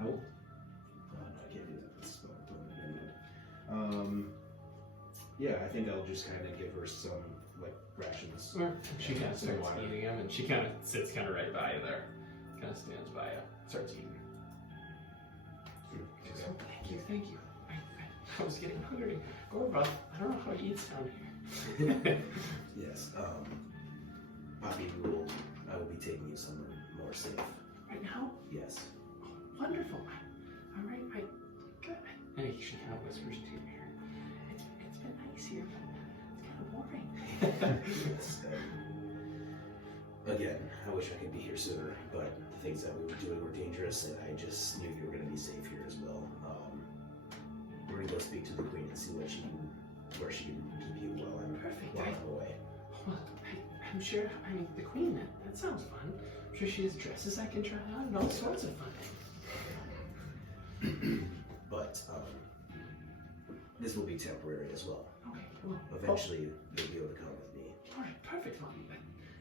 I will. No, I can't do that. That's yeah, I think I'll just kind of give her some like rations. She kind of starts eating him, and she kind of sits kind of right by you there. Kind of stands by you, starts eating. She goes, oh, thank you. I was getting hungry. Gorovroth, I don't know how he eats down here. Yes, Poppy I will be taking you somewhere more safe. Right now? Yes. Oh, wonderful. All right, good. And she kind of whispers to your ear, it's been nice here, but it's kind of boring. Again, I wish I could be here sooner, but the things that we were doing were dangerous, and I just knew you were going to be safe here as well. We're going to go speak to the queen and see where she can keep you while I'm away. Well, I'm sure, the queen, that sounds fun. I'm sure she has dresses I can try on and all sorts of fun things. But this will be temporary as well. Okay, well, Eventually, you'll be able to come with me. alright, perfect, Mom.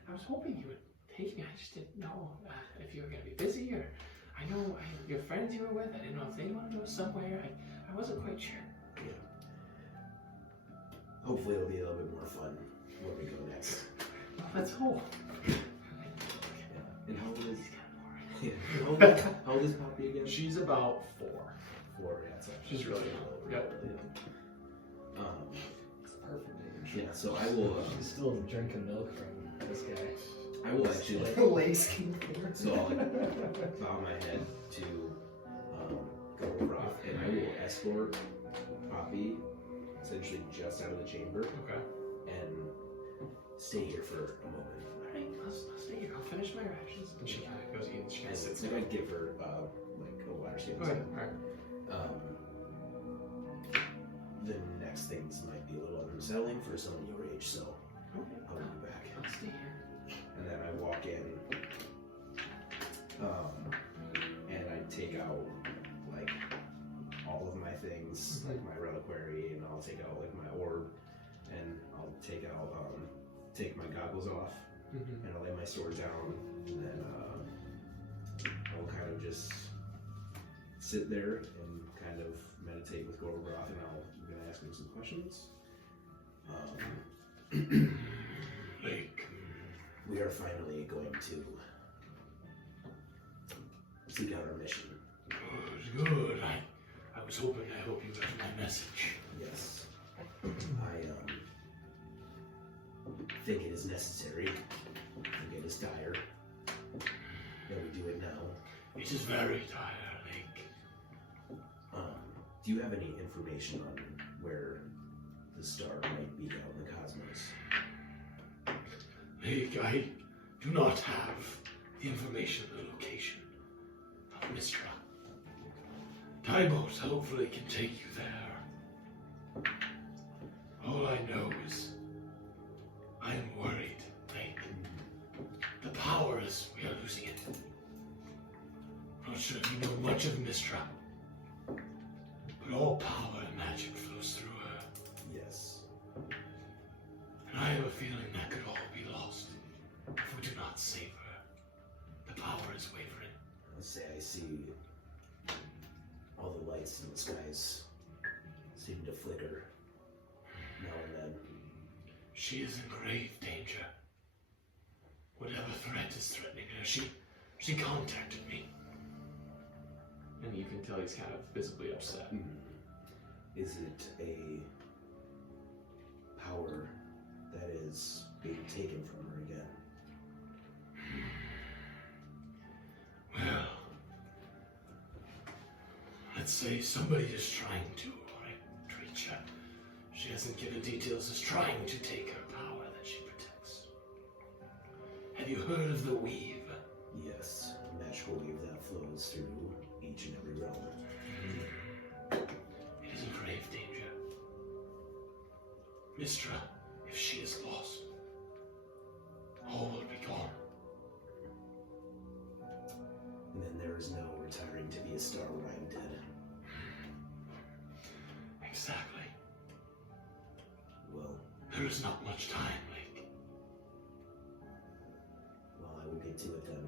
I was hoping you would take me. I just didn't know if you were going to be busy or... I know your friends you were with, I didn't know if they wanted to go somewhere. I wasn't quite sure. Yeah. Hopefully it'll be a little bit more fun when we go next. Well, let's hope. And how old is... He's Yeah. How old is Poppy again? She's about 4. 4, yeah. So She's really young. Yep. It's perfect age. Yeah, so I will... She's still drinking milk from this guy. I will actually... Lace can So I'll bow my head to Gorovroth, and I will escort Poppy essentially just out of the chamber Okay. and stay here for a moment. Alright, I'll stay here. I'll finish my rations. And she kind of goes in. She kind And of sits then down. I give her like a water skin. Okay, alright. The next things might be a little unsettling for someone your age, so Okay. I'll be back. I'll stay here. And then I walk in, and I take out like all of my things, like my reliquary, and I'll take out like my orb, and I'll take out take my goggles off, Mm-hmm. and I'll lay my sword down, and then I'll kind of just sit there and kind of meditate with Gorovroth, and I'm gonna ask him some questions. Layk. We are finally going to seek out our mission. Good. I was hoping. I hope you got my message. Yes. I think it is necessary. I think it is dire that we do it now. It is very dire, Layk. Do you have any information on where the star might be out in the cosmos? Layk, I do not have the information of the location of Mistra. Tybalt hopefully can take you there. All I know is I am worried, Layk. The power is we are losing it. I'm not sure if you know much of Mistra, but all power and magic flows through her. Yes. And I have a feeling that could all be lost if we do not save her. The power is wavering. Let's say I see all the lights in the skies seem to flicker now and then. She is in grave danger. Whatever threat is threatening her, she contacted me. And you can tell he's kind of visibly upset. Is it a power that is being taken from her again? Well, let's say somebody is trying to, reach her. She hasn't given details, is trying to take her power that she protects. Have you heard of the weave? Yes, a magical wave that flows through each and every realm. It is in grave danger. Mistra, if she is lost, all will be gone. And then there is no retiring to be a star when I am dead. Exactly. Well, There is not much time, Layk. I will get to it then.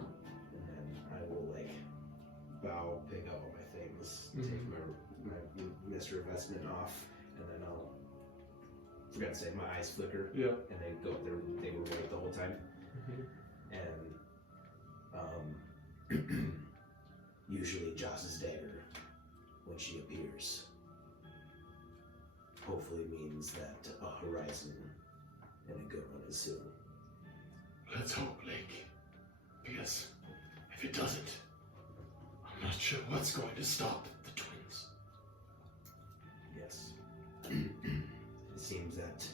And then I will bow, pick up all my things, take my Mr. Investment off, and then I'll forgot to say my eyes flicker. Yep. And they go they were white the whole time. And usually Joss's dagger, when she appears, hopefully means that a horizon and a good one is soon. Let's hope, Layk. Because if it doesn't, I'm not sure what's going to stop the twins. seems that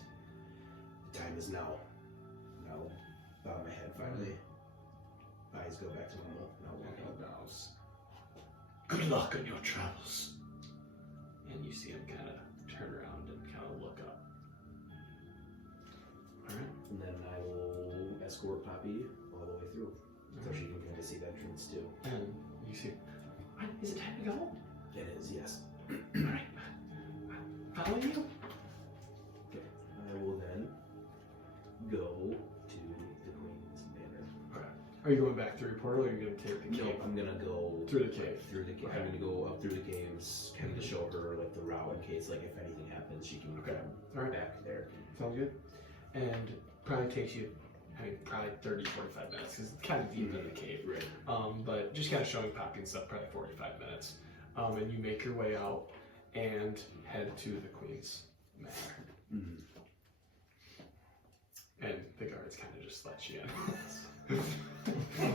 the time is now. Now, bow my head finally. Eyes go back to normal. Now walk out. bows. Good luck in your travels. And you see him kind of turn around and kind of look up. Alright. And then I will escort Poppy all the way through. So she can kind of see the entrance too. And you see, is it time to go? It is, yes. Alright. Follow you? Okay. I will then go to the Queen's Manor. Are you going back through your portal or are you going to take the cave? No, I'm gonna go Through the cave. Through the cave. Okay. I'm gonna go up through the caves, kind of to show her like the route in case like if anything happens, she can Okay. come Alright. back there. Sounds good. And probably takes you, probably 30, 45 minutes because it's kind of deep in the cave. Right. But just kind of showing Poppy and stuff, probably 45 minutes. And you make your way out and head to the Queen's Manor. Mm-hmm. And the guards kind of just let you in.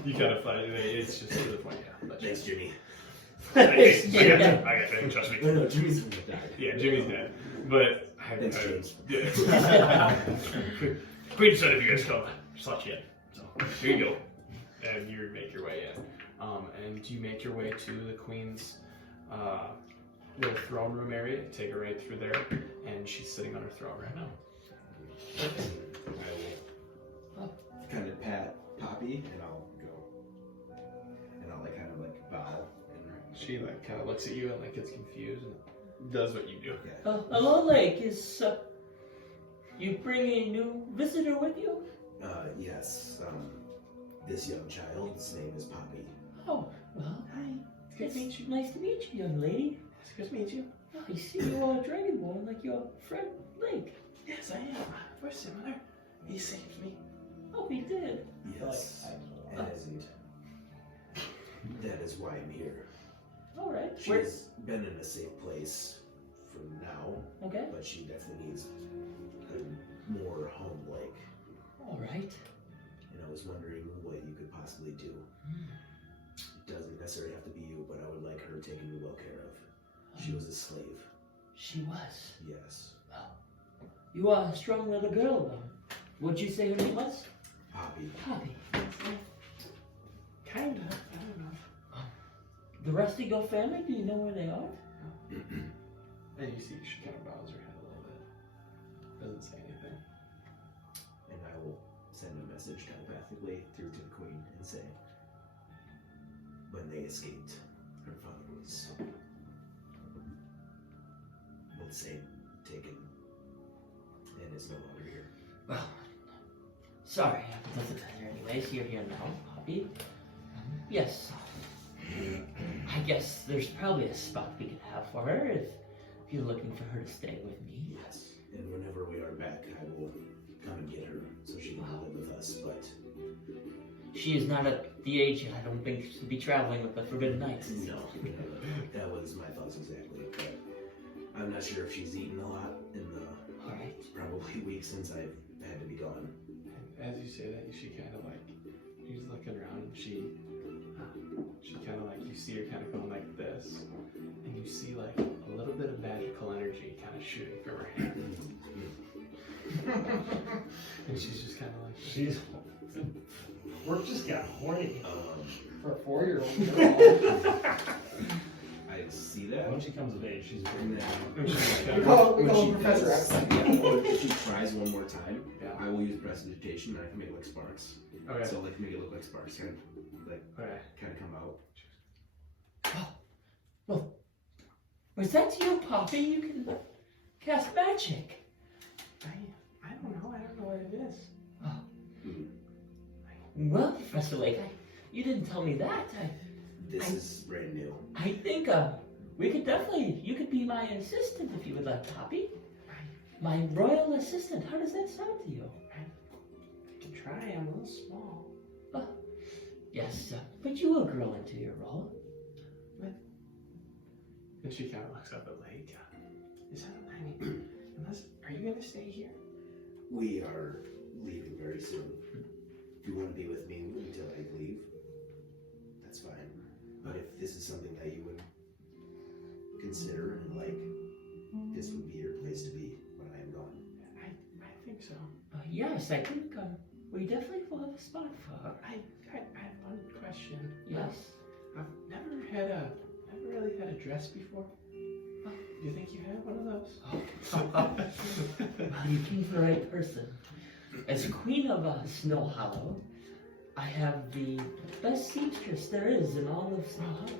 You kind of find it. It's just to the point, yeah. Let you Thanks, Jimmy. in. I got you. Trust me. No, Jimmy's gonna die. Yeah, Jimmy's dead. But Thanks, James. yeah. Queen said if you guys come, just let you in. So here you go. And you make your way in. And you make your way to the Queen's little throne room area. Take her right through there. And she's sitting on her throne right now. I will kind of pat Poppy and I'll go. And I'll like kind of like bow and She like kind of looks at you and like gets confused and does what you do. Hello, Layk. Is you bring a new visitor with you? Yes. This young child's name is Poppy. Oh, well, Hi. It's good it's to meet you. nice to meet you, young lady. It's good to meet you. Oh, I see you are dragonborn like your friend Layk. Yes, I am. We're similar. He saved me. Oh, he did. Yes. And that is why I'm here. All right. She's been in a safe place for now, Okay. but she definitely needs a more home-like. All right. And I was wondering what you could possibly do. It doesn't necessarily have to be you, but I would like her taken well care of. She was a slave. She was. Yes. You are a strong little girl, though. What'd you say her name was? Poppy. Poppy. Kinda. I don't know. The rest of your family, do you know where they are? And you see she kind of bows her head a little bit. Doesn't say anything. And I will send a message telepathically through to the Queen and say, when they escaped, her father was, let's say, taken and is no longer here. Well, sorry, it doesn't matter anyways. You're here now, Poppy. Yes. I guess there's probably a spot we could have for her if you're looking for her to stay with me. Yes. And whenever we are back, I will come and get her so she can live with us. But She is not at the age yet, I don't think, to be traveling with the Forbidden Knights. no, that was my thoughts exactly. But I'm not sure if she's eaten a lot in the Alright. probably weeks since I've had to be gone. And as you say that, she kind of like, she's looking around and she kind of like, you see her kind of going like this. And you see like a little bit of magical energy kind of shooting from her hand. And she's just kind of like, She's. Work just got horny. For a 4-year-old girl. I see that. When she comes of age, she's And very then and she's kind We of, call when him she Professor does- X. if she tries one more time, Yeah. I will use prestidigitation and I can make it like sparks. okay, So like make it look like sparks kind okay. of come out. Was that you, Poppy? You can cast magic. I don't know what it is. Well, Professor Layk, you didn't tell me that. This is brand new. I think we could definitely, you could be my assistant if you would like, Poppy. My royal assistant. How does that sound to you? I can try, I'm a little small. Yes, but you will grow into your role. And she kind of looks up at Layk. Is that, are you going to stay here? We are leaving very soon. If you want to be with me until I leave, that's fine. But if this is something that you would consider and like, this would be your place to be when I am gone. so. Yes, I think we definitely will have a spot for her. I have one question. Yes. I've never really had a dress before. Do you think you have one of those? Well, you came to the right person. As Queen of Snowhollow, I have the best seamstress there is in all of Snowhollow.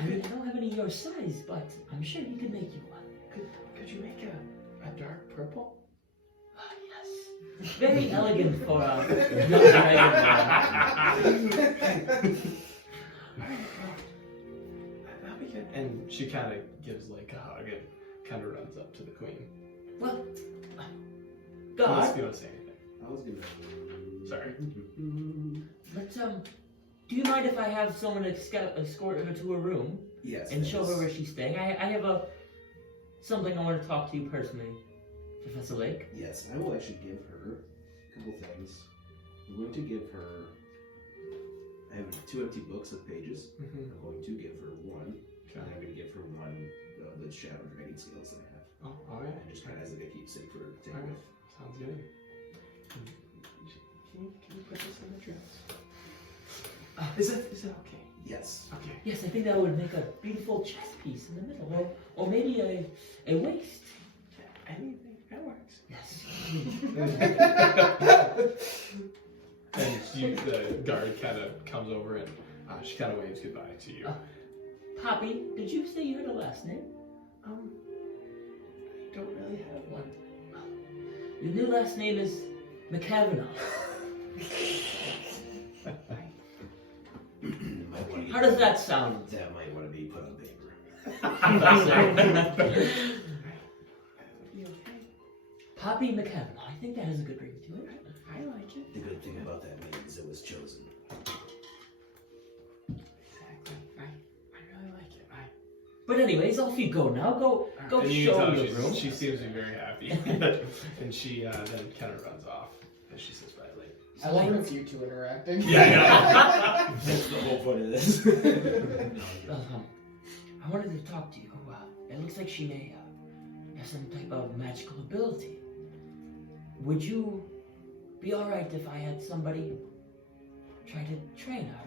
I don't have any of your size, but I'm sure he could make you one. Could you make a dark purple? Yes. Very elegant for a young dragon. That'll be good. And she kind of gives like a hug and kind of runs up to the queen. Well, Unless God, you don't say anything. I was gonna. Sorry. but do you mind if I have someone escort her to her room Yes. and that show is- her where she's staying? I have something I want to talk to you personally, Professor Layk. Yes, I will actually give her a couple things. I'm going to give her. I have 2 empty books of pages. Mm-hmm. I'm going to give her one. Okay. And I'm going to give her one of the shadow dragon scales that I have. Oh, alright. And just kind of as like a keepsake for her to take Alright. with. Sounds good. Can you put this in the dress? Is it okay? Yes. Okay. Yes, I think that would make a beautiful chess piece in the middle, or maybe a waist. Anything that works. Yes. And the guard kind of comes over and she kind of waves goodbye to you. Poppy, did you say you had a last name? I don't really have one. Your new last name is McCavanagh. How does that sound? That might want to be put on paper. Poppy McCavanagh. I think that has a good ring to it. I like it. The good thing about that name is it was chosen. Exactly. I really like it. But anyways, off you go now. Go And you show can me tell your room. she seems to be very happy. And she then kind of runs off as she sits by the lake. I love it with you two interacting. Yeah, That's the whole point of this. I wanted to talk to you. It looks like she may have some type of magical ability. Would you be alright if I had somebody try to train her?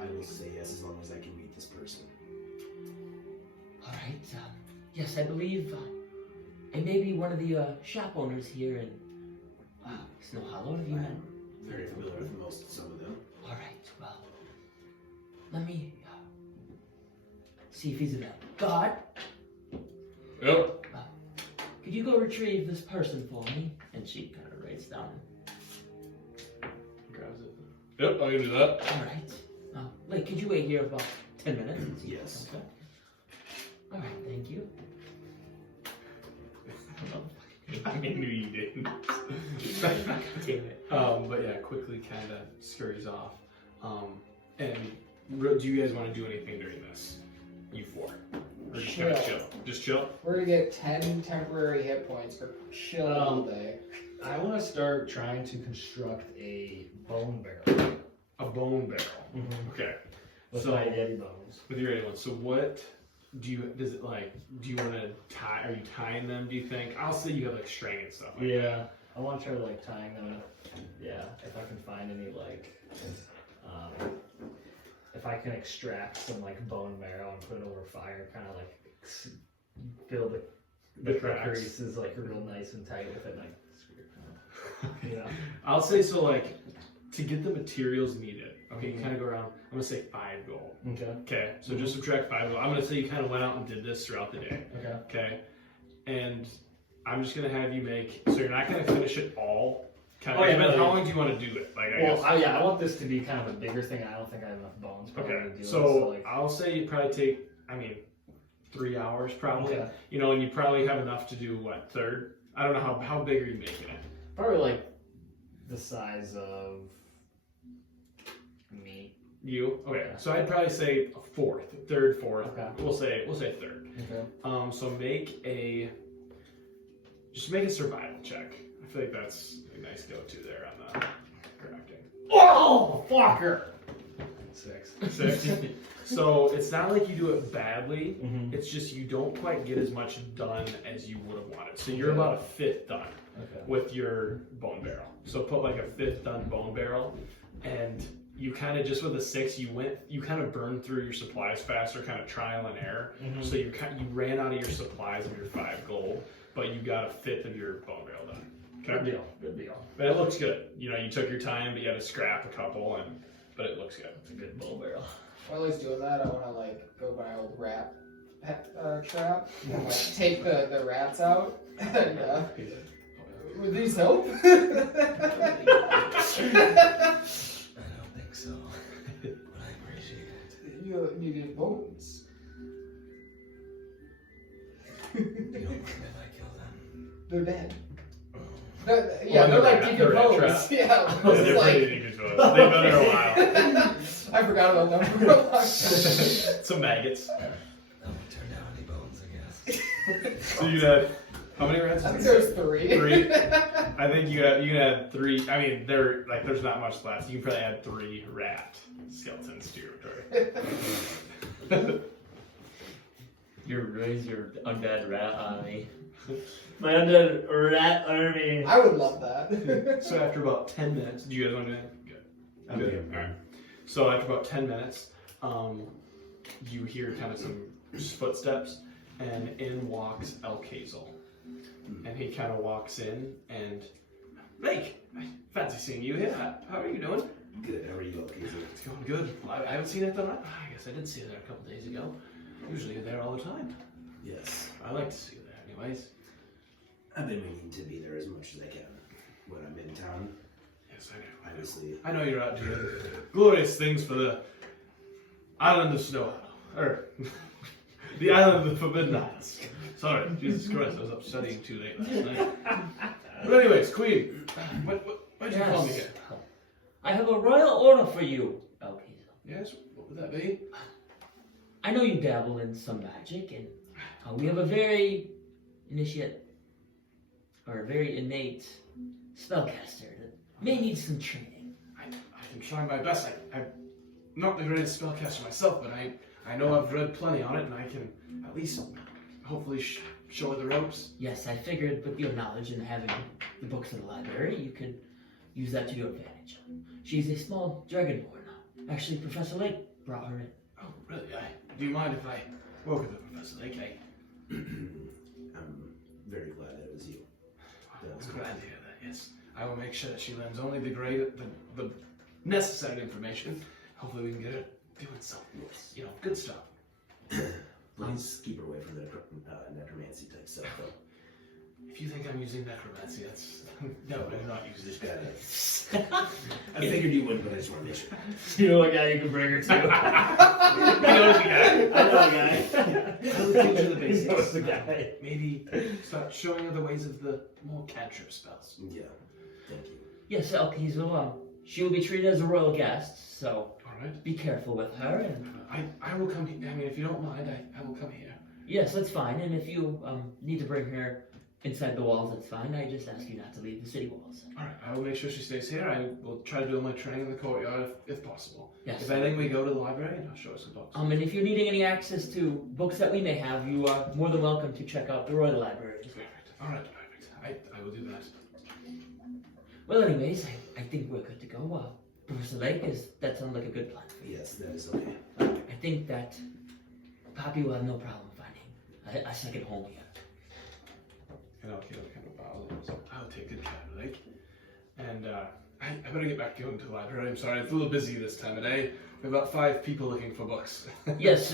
I will say yes as long as I can meet this person. Alright, yes, I believe it may be one of the shop owners here in Snowhollow. Have you met? I'm very familiar with some of them. Alright, well, let me see if he's available. God, Yep. could you go retrieve this person for me? And she kind of writes down. Grabs it. Yep, I can do that. Alright. Wait, could you wait here about 10 minutes? And see if Yes. he comes back? Alright, thank you. I knew you didn't. Damn it. But yeah, quickly kind of scurries off. And do you guys want to do anything during this? You four? Or just kind of Chill. chill? Just chill? We're gonna get 10 temporary hit points for chill all day. I want to start trying to construct a bone barrel. A bone barrel. Okay. With So- my yeti bones. With your other one. So what do you want to tie? Are you tying them, do you think? I'll say you have like string and stuff like that. Yeah, I want to try like tying them. Yeah, if I can find any if I can extract some like bone marrow and put it over fire, kind of like fill the The cracks. creases like real nice and tight with it, like you know. I'll say so like to get the materials needed. Okay, you kind of go around. I'm gonna say 5 gold. Okay. Okay, so just subtract 5 gold. I'm gonna say you kind of went out and did this throughout the day. Okay. Okay, and I'm just gonna have you make. So you're not gonna finish it all. Kind of. Oh, yeah, but no, how yeah. long do you want to do it? Like I Well, guess. I want this to be kind of a bigger thing. I don't think I have enough bones. Probably Okay, to do so it, like, I'll say you probably take. 3 hours probably. Okay. You know, and you probably have enough to do what, third? I don't know how big are you making it? probably like the size of me. You? Okay. So I'd probably say a third, fourth. Okay. We'll say third. Okay. So make a survival check. I feel like that's a nice go-to there on the crafting. Oh, fucker! 6. 6. So it's not like you do it badly. Mhm. It's just you don't quite get as much done as you would have wanted. So you're about a fifth done Okay. with your bone barrel. So put like a fifth done bone barrel, and you kind of just with a 6, you kind of burned through your supplies faster, kind of trial and error. Mhm. So you ran out of your supplies of your 5 gold, but you got a fifth of your bone barrel done. Good deal. Good deal. But it looks good. You know, you took your time, but you had to scrap a couple, but it looks good. It's a good bow barrel. While he's doing that, I want to like go by my old rat trap and like take the rats out. And, would these help? I don't think so. But I appreciate it. You needed bones. You don't mind if I kill them? They're dead. Oh. Yeah, Well, they're like they're rat decomposed. Yeah, Yeah, it's they're like, pretty decomposed. They've been there a while. I forgot about them for a long time. Some maggots. That would turn down any bones, I guess. So you had how many rats? I think there's 3. 3. I think you had 3. I mean, there's not much left. You can probably add 3 rat skeletons to your inventory. You raise your undead rat army. My undead rat army. I would love that. So after about 10 minutes, do you guys want to do that? Good. I'm Good. good. All right. So after about 10 minutes, you hear kind of some footsteps, and in walks Elkazel. And he kind of walks in, and Layk, I fancy seeing you here. How are you doing? Good. How are you, okay? It's going good. I haven't seen it though. I guess I did see you there a couple days ago. Usually you're there all the time. Yes. I like to see you there, anyways. I've been meaning to be there as much as I can when I'm in town. Yes, I know. Obviously. I know you're out doing glorious things for the island of Snowhollow, or the island of the Forbidden Isles. Sorry, Jesus Christ, I was up studying too late last night. But anyways, Queen, why'd you call me here? I have a royal order for you, Elkazel. Yes, what would that be? I know you dabble in some magic, and we have a very innate spellcaster that may need some training. I can try my best. I'm not the greatest spellcaster myself, but I know I've read plenty on it, and I can at least hopefully show her the ropes. Yes, I figured with your knowledge and having the books in the library, you could use that to your advantage. She's a small dragonborn. Actually, Professor Layk brought her in. Oh, really? Do you mind if I work with the Professor Layk? I'm very glad it was you. I'm glad to hear that, yes. I will make sure that she learns only the necessary information. Hopefully we can get her doing some, good stuff. Please keep her away from the necromancy type stuff, though. If you think I'm using necromancy, that's... No, I'm not using Just this. gotta... I figured you would, but I just want to make sure. You know a guy you can bring her to. You know the guy. I know a guy. I'll teach her the He knows basics. the guy. Maybe start showing her the ways of the more cantrip spells. Yeah, thank you. Yes, Elkazel, she will be treated as a royal guest, so Alright. be careful with her. And I will come here. I mean, if you don't mind, I will come here. yes, that's fine. And if you need to bring her inside the walls, that's fine. I just ask you not to leave the city walls. Alright, I will make sure she stays here. I will try to do my training in the courtyard if possible. Yes. If anything, we go to the library and I'll show her some books. And if you're needing any access to books that we may have, you are more than welcome to check out the Royal Library. Perfect. Alright, perfect. I will do that. Well, anyways, I think we're good to go. Professor Layk, that sounds like a good plan. Yes, that is okay. I think that Poppy will have no problem finding a second home here. And I'll kind of bow and say, I'll take good care of Layk. And I better get back going to the library. I'm sorry, it's a little busy this time of day. We have about 5 people looking for books. Yes,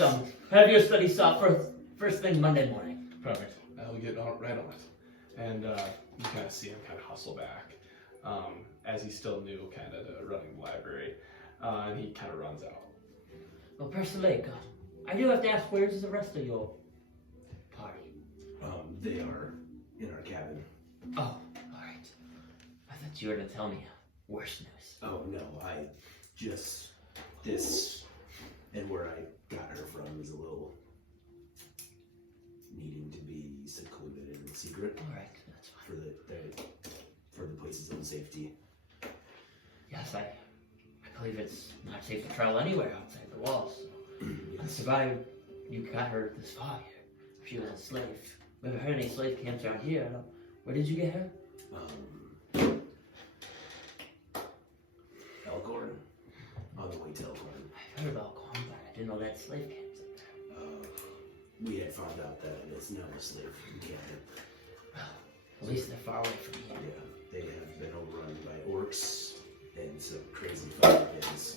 have your study stop first thing Monday morning. Perfect. I'll get right on it. And you kind of see him kind of hustle back as he's still new kind of to running the library. And he kind of runs out. Well, Professor Layk, I do have to ask, where's the rest of your party? They are in our cabin. Oh, alright. I thought you were going to tell me worse news. Oh, no, this, and where I got her from is a little needing to be secluded and secret Alright, that's fine. for the place's own safety. Yes, I believe it's not safe to travel anywhere outside the walls. I'm surprised you got her this far here. She was a slave. Never heard any slave camps around here. Where did you get her? Elkhorn. On the way to Elkhorn. I've heard about Corn, but I didn't know that slave camps up there. We had found out that it's not a slave camp. Well, at least they're far away from here. Yeah, they have been overrun by orcs and some crazy fire things.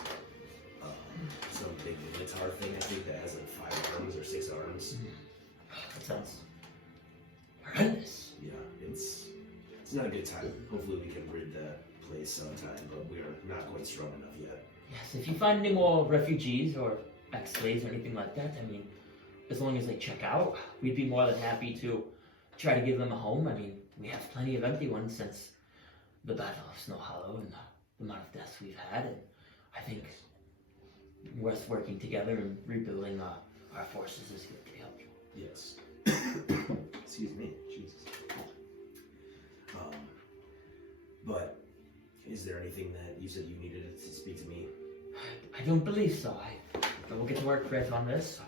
Some big minotaur thing, I think, that has like 5 arms or 6 arms. That sounds horrendous. Yeah, it's not a good time. Hopefully we can rid that place sometime, but we are not quite strong enough yet. Yes, if you find any more refugees or ex-slaves or anything like that, I mean, as long as they check out, we'd be more than happy to try to give them a home. I mean, we have plenty of empty ones since the Battle of Snowhollow and the amount of deaths we've had, and I think worth working together and rebuilding our forces is good to help. Yes. Excuse me. Jesus. But is there anything that you said you needed to speak to me? I don't believe so. I will get to work right on this.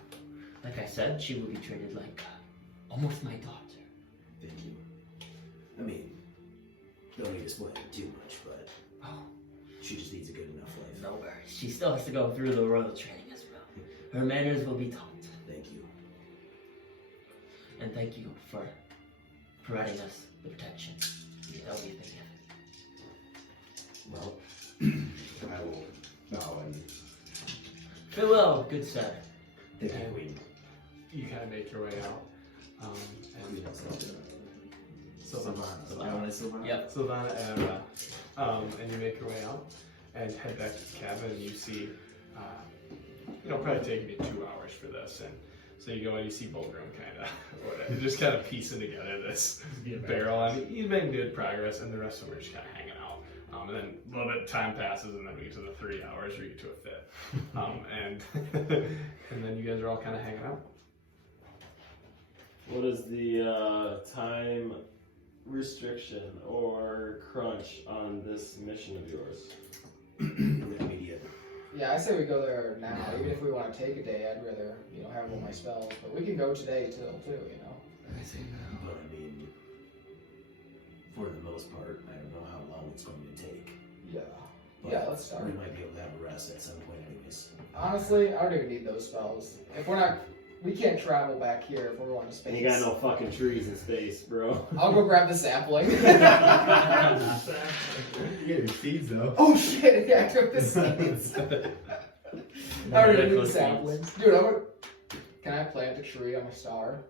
Like I said, she will be treated like almost my daughter. Thank you. I mean, don't need to spoil it too much, but she just needs a good enough life. No worries. She still has to go through the royal training as well. Her manners will be taught. Thank you. And thank you for providing us the protection that we've been given. Well, I will bow and Farewell, good sir. thank you, Queen. You kind of make your way out. And Silvana. Yep. Silvana and you make your way out and head back to the cabin, and you see, probably taking you 2 hours for this, and so you go and you see Vulgrim just kind of piecing together this barrel, and he's making good progress, and the rest of them are just kind of hanging out. And then a little bit of time passes, and then we get to the 3 hours, we get to a 5th, and then you guys are all kind of hanging out. What is the time restriction or crunch on this mission of yours? Immediate. Yeah, I say we go there now. Even if we want to take a day, I'd rather, have all my spells. But we can go today too, I say no. But I mean, for the most part, I don't know how long it's going to take. Yeah. But Yeah, let's start. We might be able to have a rest at some point anyways. Honestly, I don't even need those spells. If we're not, we can't travel back here if we're going to space. You got no fucking trees in space, bro. I'll go grab the sapling. You get your seeds though. Oh shit! Yeah, I took the seeds. I don't even need saplings, dude. Can I plant a tree on a star?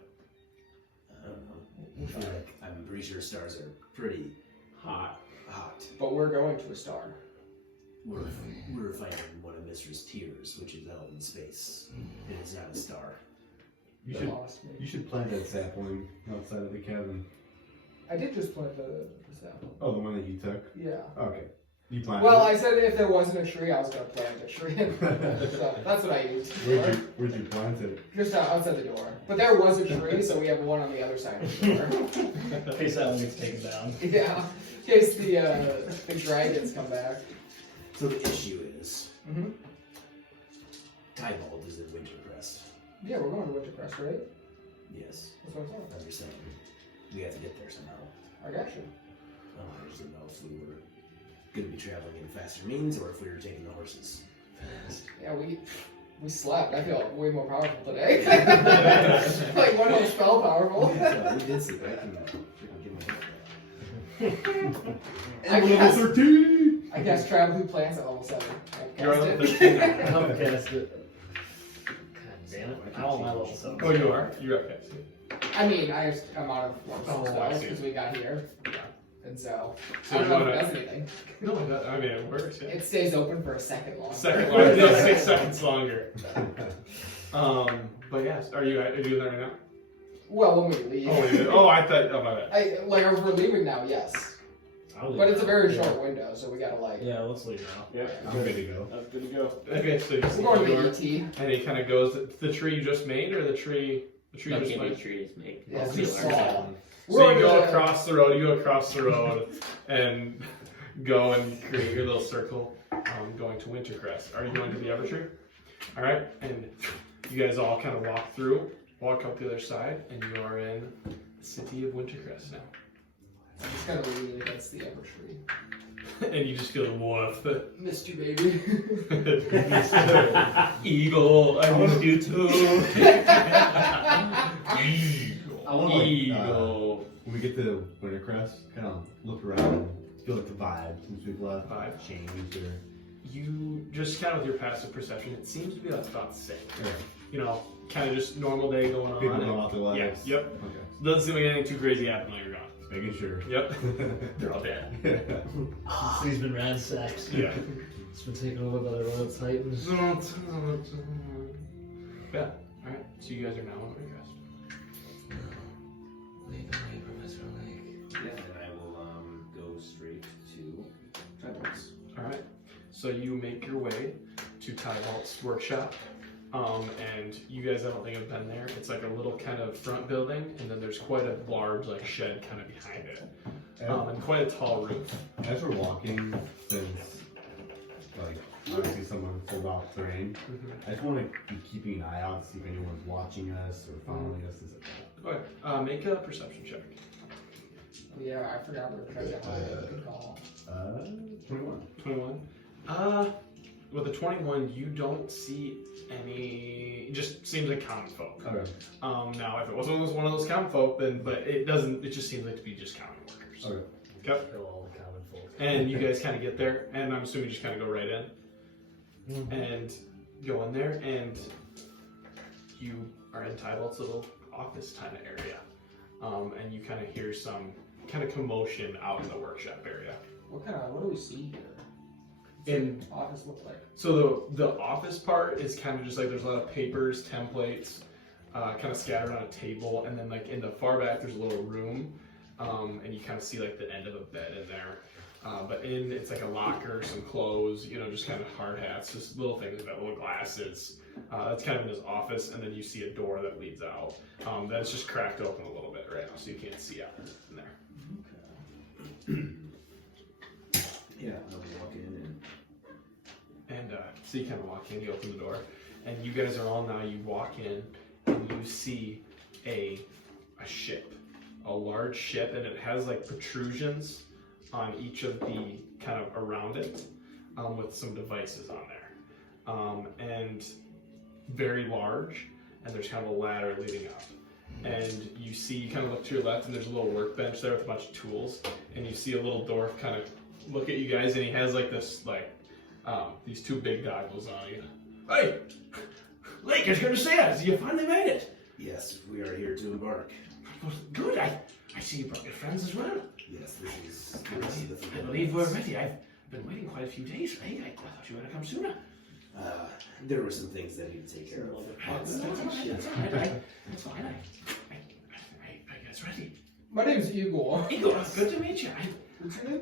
I don't know. I'm pretty sure stars are pretty Hot. But we're going to a star. We're finding one of Mistress Tears, which is out in space, and it's not a star. That lost me. You should plant that sapling outside of the cabin. I did just plant the sapling. Oh, the one that you took? Yeah. Okay. You planted Well, it? I said if there wasn't a tree, I was going to plant a tree. So that's what I used. Where'd you plant it? Just outside the door. But there was a tree, so we have one on the other side of the door. In case that one gets taken down. Yeah. In case the dragons come back. So the issue is, Mm-hmm. Tybalt is in Wintercrest. Yeah, we're going to Wintercrest, right? Yes, That's what I'm saying. understand. We have to get there somehow. I got you. I just didn't know if we were going to be traveling in faster means or if we were taking the horses. Yeah, we slept. I feel way more powerful today. Like one whole spell powerful. Yeah, we did sleep. I can give my I guess, 13! I guess travel through plants at level 7. You're on Cast the it. 13 now. I'll cast it. God damn it. I'm on my level 7. Oh, you are? You're okay. I mean, I'm out of one Oh, I spells see. because we got here. And so, So I don't you know if wanna- it does anything. No, I mean, it works. Yeah. It stays open for a second longer. Second longer. No, 6 seconds longer. But yes, are you doing that right now? Well, when we leave. Oh, I thought. Oh, my bad. If we're leaving now, yes. I'll leave But it's a now. very short window, so we gotta Yeah, let's leave now. Yep. I'm good to go. That's good to go. Okay, so you We're see going the to door, the ET. and he kind of goes. The tree you just made, or the tree you Not just give me made? trees, make. Yeah, it's me just learn. small. So you go across the road. You go across the road, and go and create your little circle. going to Wintercrest. Are you going to the Evertree? All right, and you guys all kind of walk up the other side, and you are in the city of Wintercrest now. I'm just kind of leaning against the Evertree. And you just feel the warmth. Missed you, baby. Eagle, I missed you too. I want to Eagle. when we get to Wintercrest, kind of look around and feel like the vibe since we've left. Vibe? Changed or. You just kind of with your passive perception, it seems to be like about the same. Yeah. You know, kind of just normal day going on. People go out their Yeah, lives. yep. Okay. Doesn't seem like anything too crazy happened while you're gone. Just making sure. Yep. They're all dead. The city's been ransacked. Yeah. It's been taken over by the Royal Titans. Yeah. Alright, so you guys are now on Wintercrest. Lead the way, Professor Layk. Yeah, and I will go straight to Tybalt's. Alright, so you make your way to Tybalt's workshop. And you guys, I don't think have been there. It's like a little kind of front building, and then there's quite a large like shed kind of behind it, and quite a tall roof. As we're walking, since like obviously someone pulled off terrain, I just want to be keeping an eye out to see if anyone's watching us or following us. Go ahead, make a perception check. Oh, yeah, I forgot we were trying to hide. Good call. 21. 21. With a 21, you don't see any. It just seems like common folk. Okay. Now, if it wasn't one of those common folk, then but it doesn't. It just seems like to be just common workers. Okay. Yep. Kill all the common folk. And you guys kind of get there, and I'm assuming you just kind of go right in, and go in there, and you are in Tybalt's little office kind of area, and you kind of hear some kind of commotion out in the workshop area. What do we see here? In Office look like? So the office part is kind of just like there's a lot of papers, templates, kind of scattered on a table, and then like in the far back there's a little room, and you kind of see like the end of a bed in there. But it's like a locker, some clothes, you know, just kind of hard hats, just little things like that, little glasses. That's kind of in his office, and then you see a door that leads out. That's just cracked open a little bit right now, so you can't see out in there. Yeah, I'll walk in And so you kind of walk in, you open the door, and you guys are all now, you walk in, and you see a ship, a large ship, and it has like protrusions on each of the kind of around it, with some devices on there, and very large, and there's kind of a ladder leading up. And you kind of look to your left, and there's a little workbench there with a bunch of tools, and you see a little dwarf kind of look at you guys, and he has like this these two big goggles on. Hey, Layk, it's good to see us. You finally made it. Yes, we are here to embark. Well, good. I see you brought your friends as well. Yes, this is I believe we're ready. I've been waiting quite a few days, Layk. I thought you were going to come sooner. there were some things that I need to take care of. That's all right. That's fine. I guess ready. My name's Igor. Igor, good to meet you. What's your name?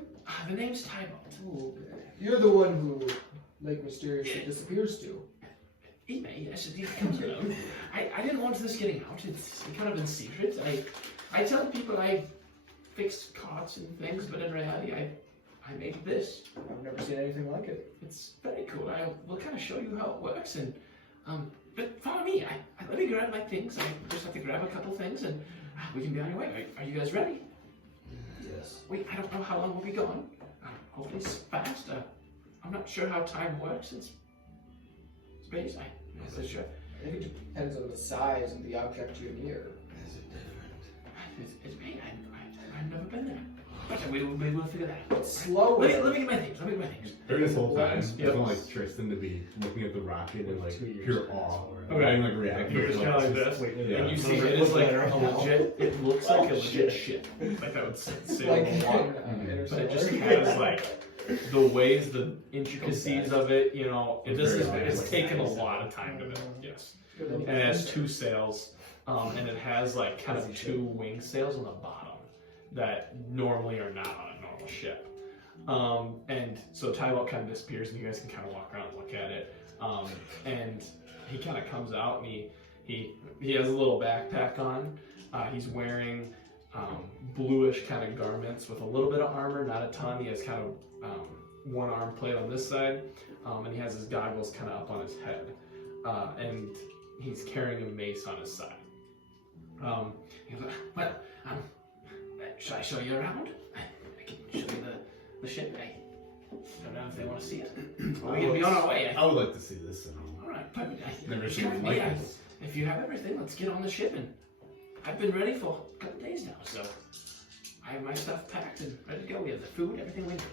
The name's Tybalt. Oh, okay. You're the one who Layk mysteriously disappears to. He may, yes, indeed, comes alone. I didn't want this getting out. It's kind of in secret. I tell people I fixed carts and things, but in reality, I made this. I've never seen anything like it. It's very cool. I will kind of show you how it works, and but follow me. Let me grab my things. I just have to grab a couple things, and we can be on your way. Are you guys ready? Yes. Wait, I don't know how long we'll be gone. Hopefully it's fast. I'm not sure how time works in space. I'm not so sure. I think it depends on the size of the object you're near. Is it different? It's me. I've never been there. But we'll figure that out. Slower. Let me get my things. During this whole time, Yep. I want like Tristan to be looking at the rocket and like 2 years. pure awe. Okay. And like reacting. You're just kind of like this, Yeah. and you see it is like a legit. It looks like a legit ship, like that would sail Like in the water. But it just has like the ways, the intricacies of it. You know, it's taken a lot of time to build. Yes, and it has two sails, and it has like kind of two wing sails on the bottom that normally are not on a normal ship. And so Tybalt kind of disappears, and you guys can kind of walk around and look at it. And he kind of comes out, and he has a little backpack on. He's wearing bluish kind of garments with a little bit of armor, not a ton. He has kind of one arm plate on this side, and he has his goggles kind of up on his head, and he's carrying a mace on his side. He's like, well, should I show you around? I can show you the ship. I don't know if they want to see it. We're gonna be on our way. I would like to see this. All right, perfect. Never If seen you it have like me, this. if you have everything, let's get on the ship. And I've been ready for a couple days now, so I have my stuff packed and ready to go. We have the food, everything we need.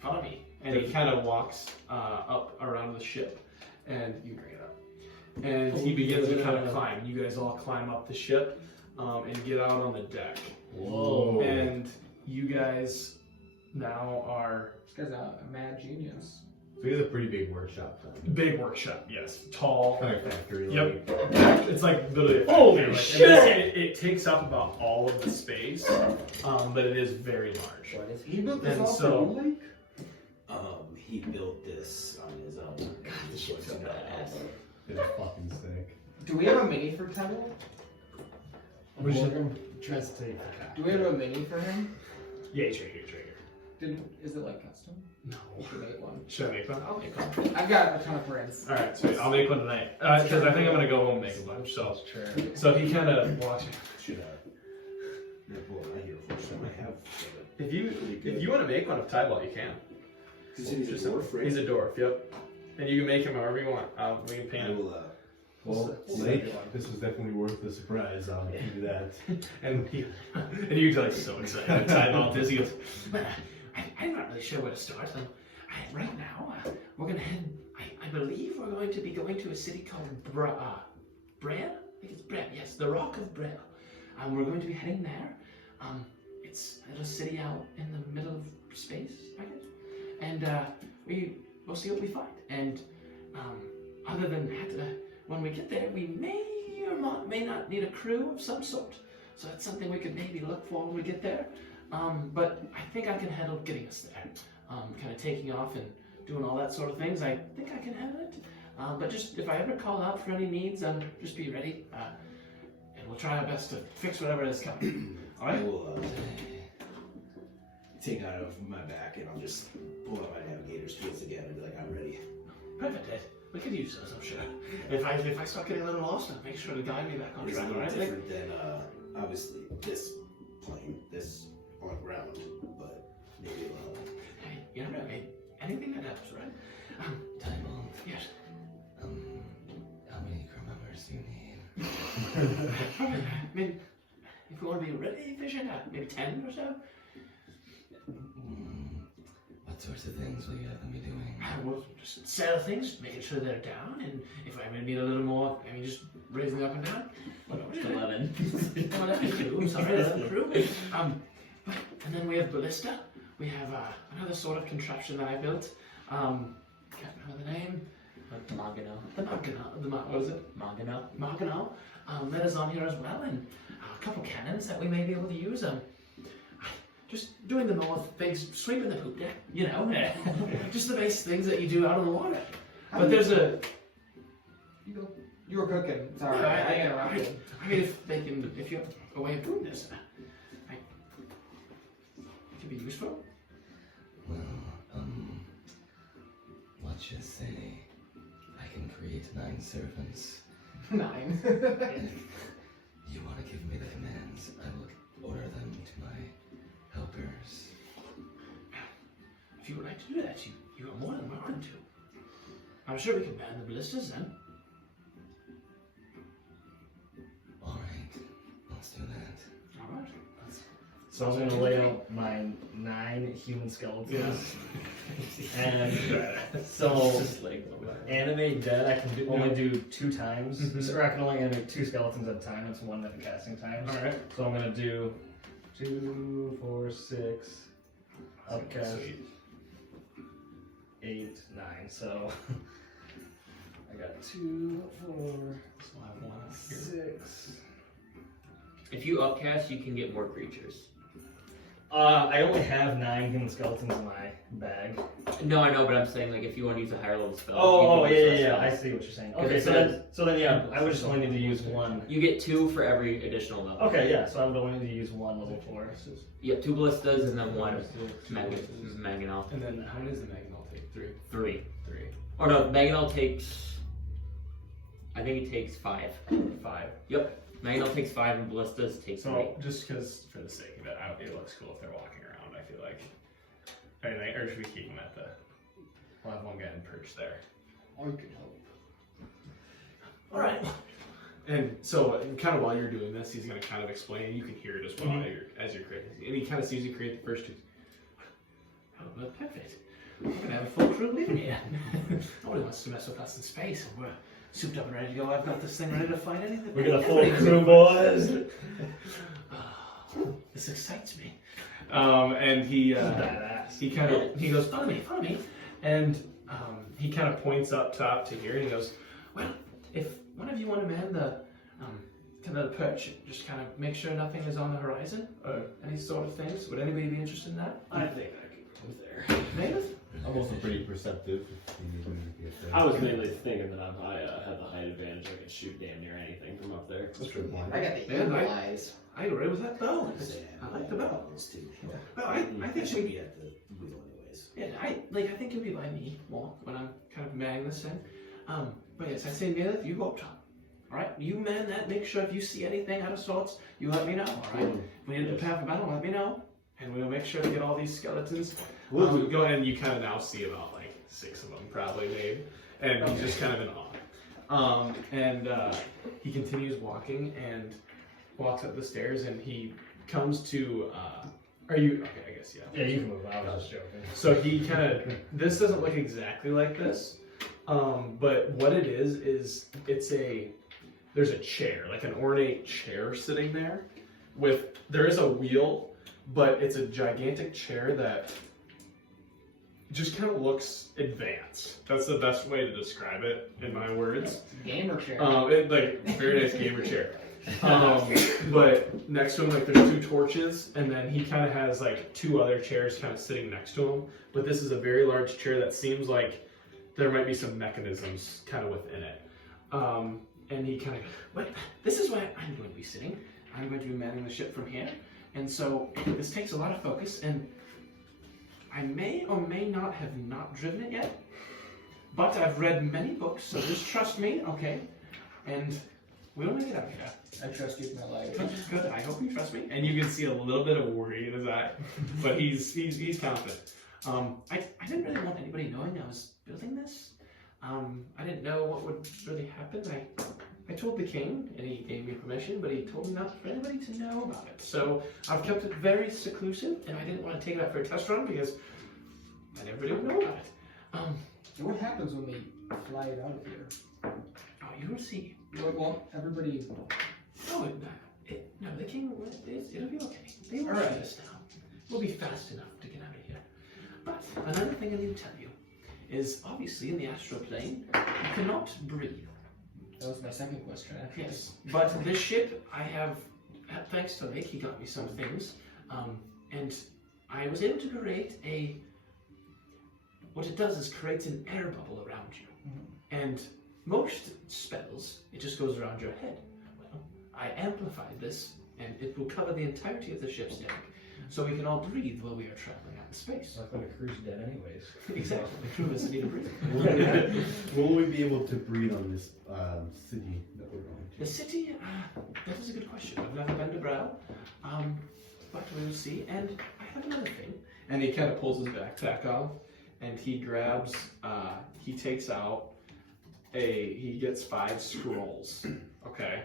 Follow me. And he kind of walks up around the ship, and you bring it up. And he begins to kind of climb. You guys all climb up the ship and get out on the deck. Whoa. And you guys now are This guy's a mad genius. So he has a pretty big workshop then. big workshop, yes, tall. Kind of factory. Yep. Like, It's like literally a Holy factory, like, shit! and it takes up about all of the space, but it is very large. What is he built this And off so- the lake? He built this on his own. God, this shit's so badass. It's fucking sick. Do we have a mini for Tybalt? We should translate. Do we have a mini for him? Yeah, it's right here, it's right here. Is it like custom? No. We should make one. Should I make one? I'll make one. I've got a ton of prints. All right, sweet. I'll make one tonight because I think I'm gonna go home and make a bunch. So he kind of walks. Should pull my here first. I might have. If you want to make one of Tybalt, you can. Because he's a dwarf, right? He's a dwarf. Yep. And you can make him however you want. We can paint I him. will. Well, Lake, this was definitely worth the surprise. I'll give you that. And you're like so excited. Tybalt is. He goes, "Man, I'm not really sure where to start. Right now, we're gonna head. I believe we're going to be going to a city called Bral. I think it's Bral. Yes, the Rock of Bral. We're going to be heading there. It's a little city out in the middle of space, I guess. And we'll see what we find. And other than that, when we get there, we may or may not need a crew of some sort. So that's something we could maybe look for when we get there. But I think I can handle getting us there. Kind of taking off and doing all that sort of things. I think I can handle it. But just if I ever call out for any needs, just be ready. And we'll try our best to fix whatever is coming. All I right? will take it out of my back and I'll just pull out my navigator's tools again and be like, I'm ready. Perfect, Ed. We could use those, I'm sure. If I start getting a little lost, I'll make sure to guide me back on It's a track, little alright? different than obviously this plane, this on ground, but maybe Hey, you never know. Hey, anything that helps, right? Tybalt, Yes. how many crew members do you need? I mean, if we want to be really efficient, maybe 10 or so. What sorts of things will you have them be doing? We'll just settle things, making sure they're down, and if I need a little more, just raising them up and down. 11. 11 crew, I'm sorry, 11 crew. And then we have ballista. We have another sort of contraption that I built. Can't remember the name. What is it? Magano. That is on here as well, and a couple cannons that we may be able to use. Just doing the normal things, sweeping the poop deck, just the base things that you do out on the water. But there's a. You were cooking. Sorry, I interrupted. I mean, if you have a way of doing this, it could be useful. Well, let's just say I can create 9 servants. 9. You want to give me the commands, I will order them to my helpers. If you would like to do that, you are more than welcome to. I'm sure we can ban the ballistas then. Alright, let's do that. All right. So I'm gonna lay out my 9 human skeletons. And so animate dead I can only do 2 times. Or I can only animate 2 skeletons at a time. It's 1 minute casting time. Alright. So I'm gonna do 2, 4, 6, upcast, 8, 9. So I got 2, 4, So I have one up here. 6. If you upcast, you can get more creatures. I only have 9 human skeletons in my bag. No, I know, but I'm saying like if you want to use a higher level spell. Oh, you can use yeah. less I spells. see what you're saying. Because Okay, it so then, says- I would just only need to use 1. You get 2 for every additional level. Okay, yeah, so I would only need to use 1 level 4. Yeah, 2 ballistas and then 1 mangonel. And then how many does the mangonel take? 3. 3. 3. Or no, mangonel takes. I think it takes 5. 5. Yep. Mangonel takes 5 and ballistas takes 3. So just because for the sake of it, it looks cool if they're walking around. I feel like. Or should we keep them at the? We'll have one guy in perch there. I could help. All right. And so, kind of while you're doing this, he's going to kind of explain. You can hear it as well as you're creating. And he kind of sees you create the first 2. Oh, well, perfect. We're going to have a full crew living here. Nobody wants to mess with us in space. And we're souped up and ready to go. I've got this thing ready to fight anything. We got a full crew, boys. This excites me. And he Badass. he goes, follow me, and he kind of points up top to here, and he goes, well, if one of you want to man the kind of the perch, just kind of make sure nothing is on the horizon or any sort of things. Would anybody be interested in that? I think I could go there. Naileth? I'm also pretty perceptive. If you need me to get there. I was mainly thinking that I had the height advantage. I could shoot damn near anything from up there. That's a good point. I got the Man, evil I- eyes. I agree with that bow. I like the bow. Problems too. Well, I I think should we. be at the wheel anyways. Yeah, I think you'll be by me more when I'm kind of manning this thing. But yes, I say, Naileth, you go up top. All right, you man that. Make sure if you see anything out of sorts, you let me know. All right. If we need to prepare for battle, let me know, and we'll make sure to get all these skeletons. Go ahead, and you kind of now see about like 6 of them probably made, and he's just kind of in awe. And he continues walking and walks up the stairs, and he comes to. Are you okay? I guess yeah. Yeah, you can move. I was just joking. So he kind of. This doesn't look exactly like this, but what it is it's a. There's a chair, like an ornate chair sitting there, there is a wheel, but it's a gigantic chair that just kind of looks advanced. That's the best way to describe it in my words. Gamer chair. Very nice gamer chair. But next to him, like there's 2 torches, and then he kind of has like 2 other chairs kind of sitting next to him. But this is a very large chair that seems like there might be some mechanisms kind of within it. And he kind of, but this is where I'm going to be sitting. I'm going to be manning the ship from here. And so this takes a lot of focus, and I may or may not have not driven it yet, but I've read many books, so just trust me, okay? And we'll make it out here. I trust you with my life. Good, I hope you trust me. And you can see a little bit of worry in his eye, but he's confident. I didn't really want anybody knowing I was building this. I didn't know what would really happen. I told the king, and he gave me permission, but he told me not for anybody to know about it. So I've kept it very seclusive, and I didn't want to take it out for a test run because not everybody would know about it. So what happens when we fly it out of here? Oh, you will see. Well, everybody. Oh, no, the king, it'll be okay. They will All right. shoot us down. We'll be fast enough to get out of here. But another thing I need to tell you is obviously in the astral plane, you cannot breathe. That was my second question, actually. Yes, but this ship, I have, thanks to Layk, he got me some things, and I was able to create what it does is creates an air bubble around you. And most spells, it just goes around your head. Well, I amplified this, and it will cover the entirety of the ship's deck, so we can all breathe while we are traveling out in space. I thought the crew's dead anyways. Exactly, the crew doesn't need to breathe. Will we be able to breathe on this city that we're going The to? city, that is a good question. I've never been to Bral, but we will see. And I have another thing. And he kind of pulls his backpack off, and he grabs, he takes out he gets 5 scrolls, okay?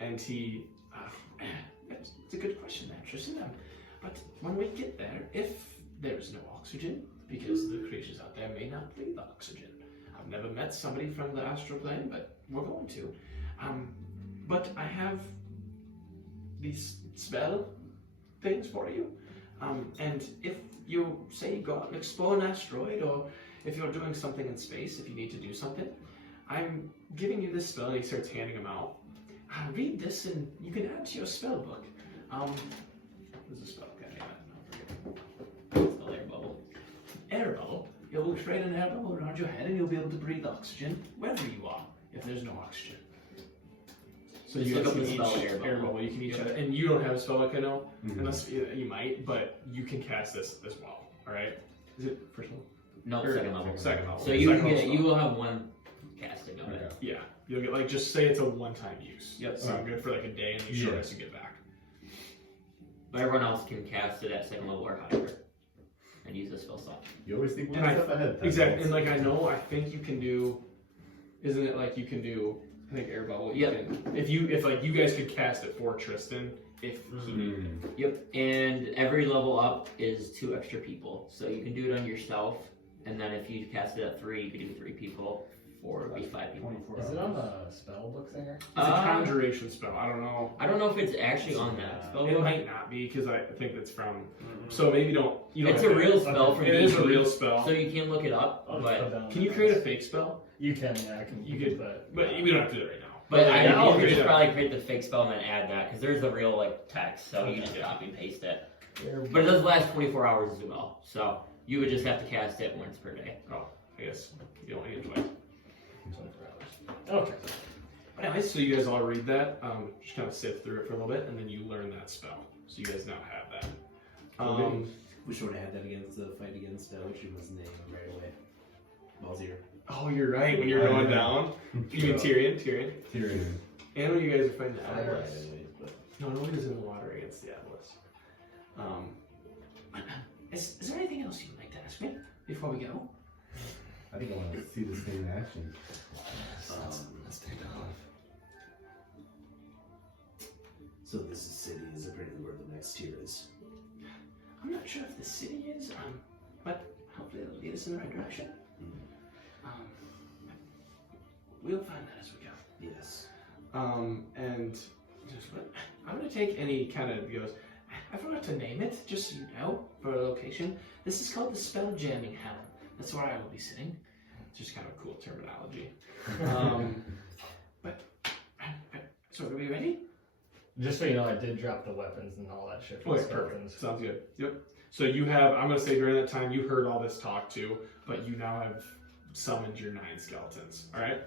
And he, it's a good question there, Tristan. But when we get there, if there's no oxygen, because the creatures out there may not breathe oxygen. I've never met somebody from the astral plane, but we're going to. But I have these spell things for you. And if you say go out and explore an asteroid, or if you're doing something in space, if you need to do something, I'm giving you this spell, and he starts handing them out. Read this, and you can add to your spell book. There's a spell, okay, air bubble. You'll create an air bubble around your head, and you'll be able to breathe oxygen wherever you are. If there's no oxygen. So Just you look guys up can the each spell air bubble. You can each have, and you don't have a spell book, I know, Mhm. unless you might, but you can cast this as well. All right? Is it first level? No, Or second level. Second level. So you Second can level get, spell. you will have one casting of it. Okay. Yeah, you'll get like just say it's a one-time use. Yep. Sound good for like a day, and you show us to get back. But everyone else can cast it at second level or higher, and use the spell slot. You always think one And I- step ahead. Exactly, and like I think you can do. Isn't it like you can do? I think air bubble. You Yep. can, if like you guys could cast it for Tristan, if he needed it. Yep. And every level up is 2 extra people, so you can do it on yourself, and then if you cast it at 3, you can do 3 people. 4 would be 5 people. 24 Is it hours. on the spell book there? It's a conjuration spell. I don't know. I don't know if it's actually on that spell It book. might not be because I think it's from. So maybe don't. You don't It's have a to- real spell from It is a D&D, real spell. so you can look it up. I'll just But put down Can you the create a rest. fake spell? You can, yeah, I can. You do could, that. but we don't have to do it right now. But Yeah, I I'll you could create just a- probably create the fake spell and then add that because there's a real like text, so you just Yeah. copy and paste it. Air But it does last 24 hours as well, so you would just have to cast it once per day. Oh, I guess you don't need it twice. 24 hours. Okay. But anyways, so you guys all read that. Just kind of sift through it for a little bit, and then you learn that spell. So you guys now have that. We should have had that against the fight against Uchima's name right away. Balzier. Oh, you're right. When you're going down, you mean Tyrion. Tyrion. And when you guys are fighting the I read Atlas. anyways, but No, nobody's in the water against the Atlas. Is there anything else you'd like to ask me before we go? I think I want to see this thing in action. Let's take it off. so this city is apparently where the next tier is. I'm not sure if the city is, but hopefully it'll lead us in the right direction. We'll find that as we go. Yes. And just, I'm going to take any kind of, goes, I forgot to name it, just so you know, for a location. This is called the Spell Jamming Helm. That's where I will be sitting. It's just kind of cool terminology. So are we ready? Just so you know, I did drop the weapons and all that shit. Oh, yeah, Skeletons. perfect. Sounds good. Yep. So you have, I'm going to say during that time, you heard all this talk too, but you now have summoned your 9 skeletons. All right?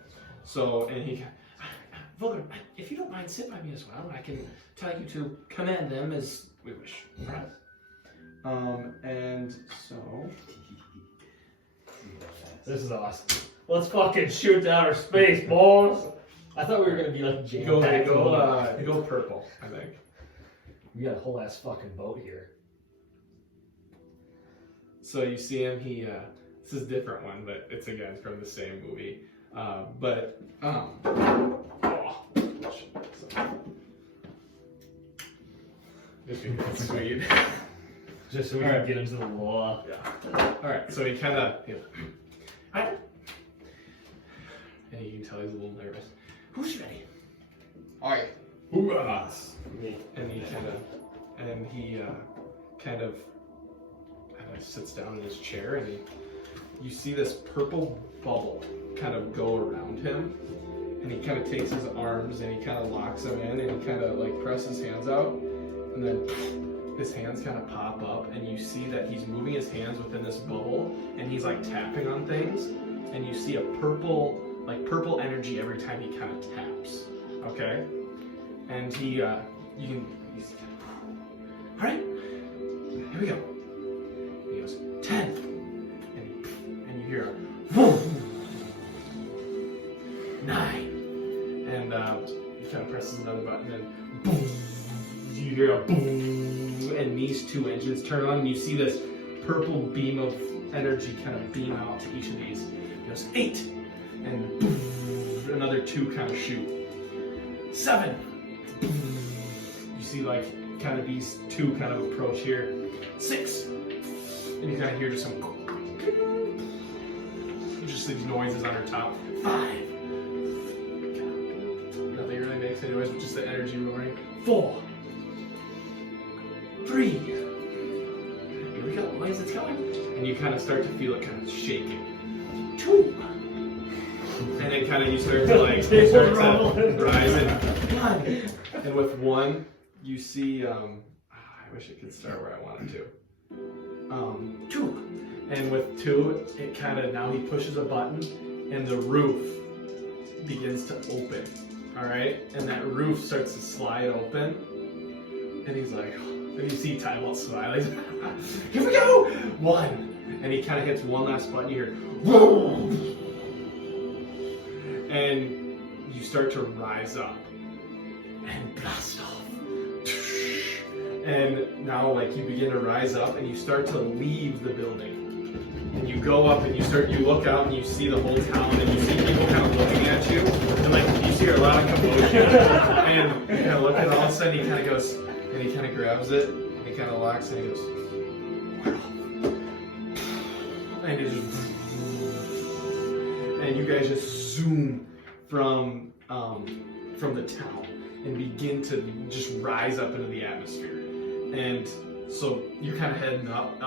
So, and he, Vulgrim, if you don't mind, sit by me as well, and I can tell you to command them as we wish. All right? And so, This is awesome. Let's fucking shoot to outer space, boys! I thought we were gonna be like jam packed. go purple, I think. We got a whole ass fucking boat here. So you see him, this is a different one, but it's again from the same movie. It's sweet. Just so we can get into the law. Yeah. Alright, so he kind of, and you can tell he's a little nervous. Who's ready? Alright. Me. And he kind of sits down in his chair, and you see this purple bubble kind of go around him, and he kind of takes his arms and he kind of locks them in, and he kind of like presses his hands out, and then his hands kind of pop up, and you see that he's moving his hands within this bubble, and he's like tapping on things, and you see a purple energy every time he kind of taps. Okay, and he's all right, here we go. He goes 10, and you hear a 9, and he kind of presses another button, and boom, you hear a boom, and these 2 engines turn on, and you see this purple beam of energy kind of beam out to each of these. It goes 8, and boom, another 2 kind of shoot. 7, you see like kind of these 2 kind of approach here. 6, and you kind of hear just some, just these noises on her top. 5, nothing really makes any noise, but just the energy roaring. 4, 3, here we go, boys, it's going. And you kind of start to feel it kind of shaking. 2, and then kind of you start to like, you start to rise and 1. And with 1, you see, I wish it could start where I wanted to. 2, And with 2, it kind of, now he pushes a button and the roof begins to open. All right? And that roof starts to slide open. And he's like, and you see Tybalt smiling. Here we go! 1. And he kind of hits one last button. You hear, whoa! And you start to rise up and blast off. And now, like, you begin to rise up and you start to leave the building. And you go up and you look out and you see the whole town and you see people kind of looking at you. And, like, you see a lot of commotion. And you kind of look, and all of a sudden he kind of goes, and he kind of grabs it and he kind of locks it and he goes, wow. And he just, and you guys just zoom from the town and begin to just rise up into the atmosphere. And so you're kind of heading up,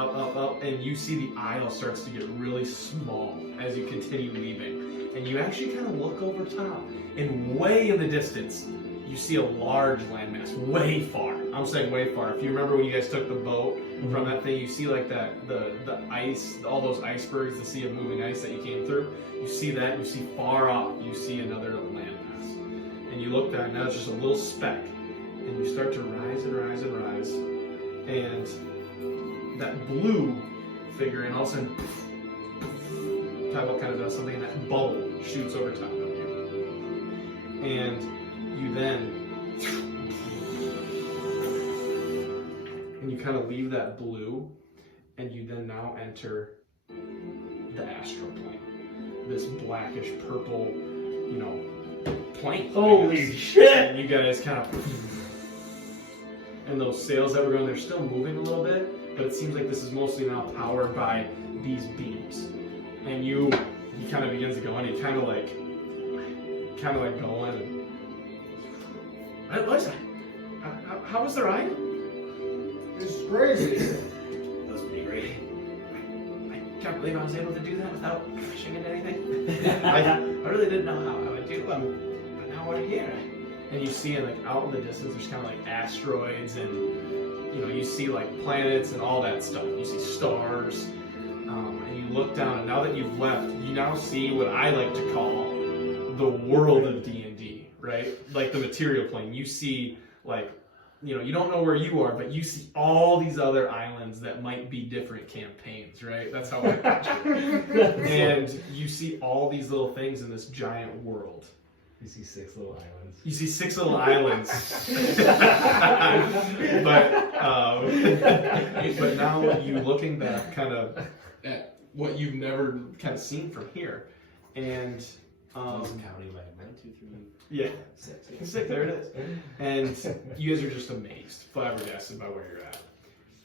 and you see the aisle starts to get really small as you continue leaving. And you actually kind of look over top, and way in the distance, you see a large landmass, way far. I'm saying way far. If you remember when you guys took the boat from that thing, you see like that, the ice, all those icebergs, the sea of moving ice that you came through. You see that, you see far off, you see another landmass. And you look there, and now it's just a little speck. And you start to rise and rise and rise. And that blue figure, and all of a sudden, Tybalt kind of does something, and that bubble shoots over top of you. And you then, and you kind of leave that blue, and you then now enter the astral plane. This blackish purple, plane. Holy shit! And you guys kind of, and those sails that were going, they're still moving a little bit, but it seems like this is mostly now powered by these beams. And he kind of begins to go, and he kind of like going, and what was that? How was the ride? It's crazy. That was pretty great. I can't believe I was able to do that without crashing into anything. I really didn't know how I would do, but now we're here. And you see, like, out in the distance, there's kind of like asteroids, and you see like planets and all that stuff. You see stars, and you look down, and now that you've left, you now see what I like to call the world of D&D, right? Like the material plane. You see, like, you don't know where you are, but you see all these other islands that might be different campaigns, right? That's how I picture it. And you see all these little things in this giant world. You see 6 little islands. You see 6 little islands. but now you looking back kind of at what you've never kind of seen from here. And I was counting like 1, 2, 3. yeah, 6. 6, there it is. And you guys are just amazed, flabbergasted by where you're at.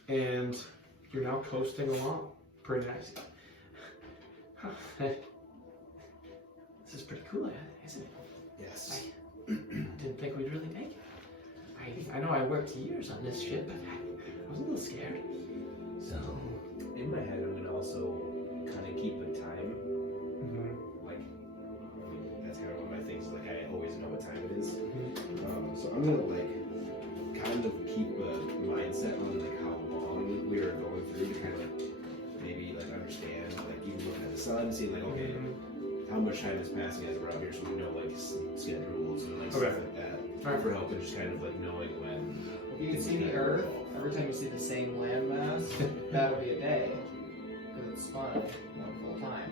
And you're now coasting along pretty nicely. This is pretty cool, isn't it? Yes. I didn't think we'd really make it. I know I worked years on this ship, but I was a little scared. So, In my head, I'm gonna also kind of keep a time. Like, that's kind of one of my things. Like, I always know what time it is. So I'm gonna like kind of keep a mindset on like how long we are going through to kind of maybe like understand, like even looking at the sun, seeing like okay, how much time is passing as we're out here, so we know like schedules and like stuff like that. Alright. For helping just kind of like knowing when. You can see the Earth. Every time you see the same landmass, that'll be a day. Because it's fun, one full time.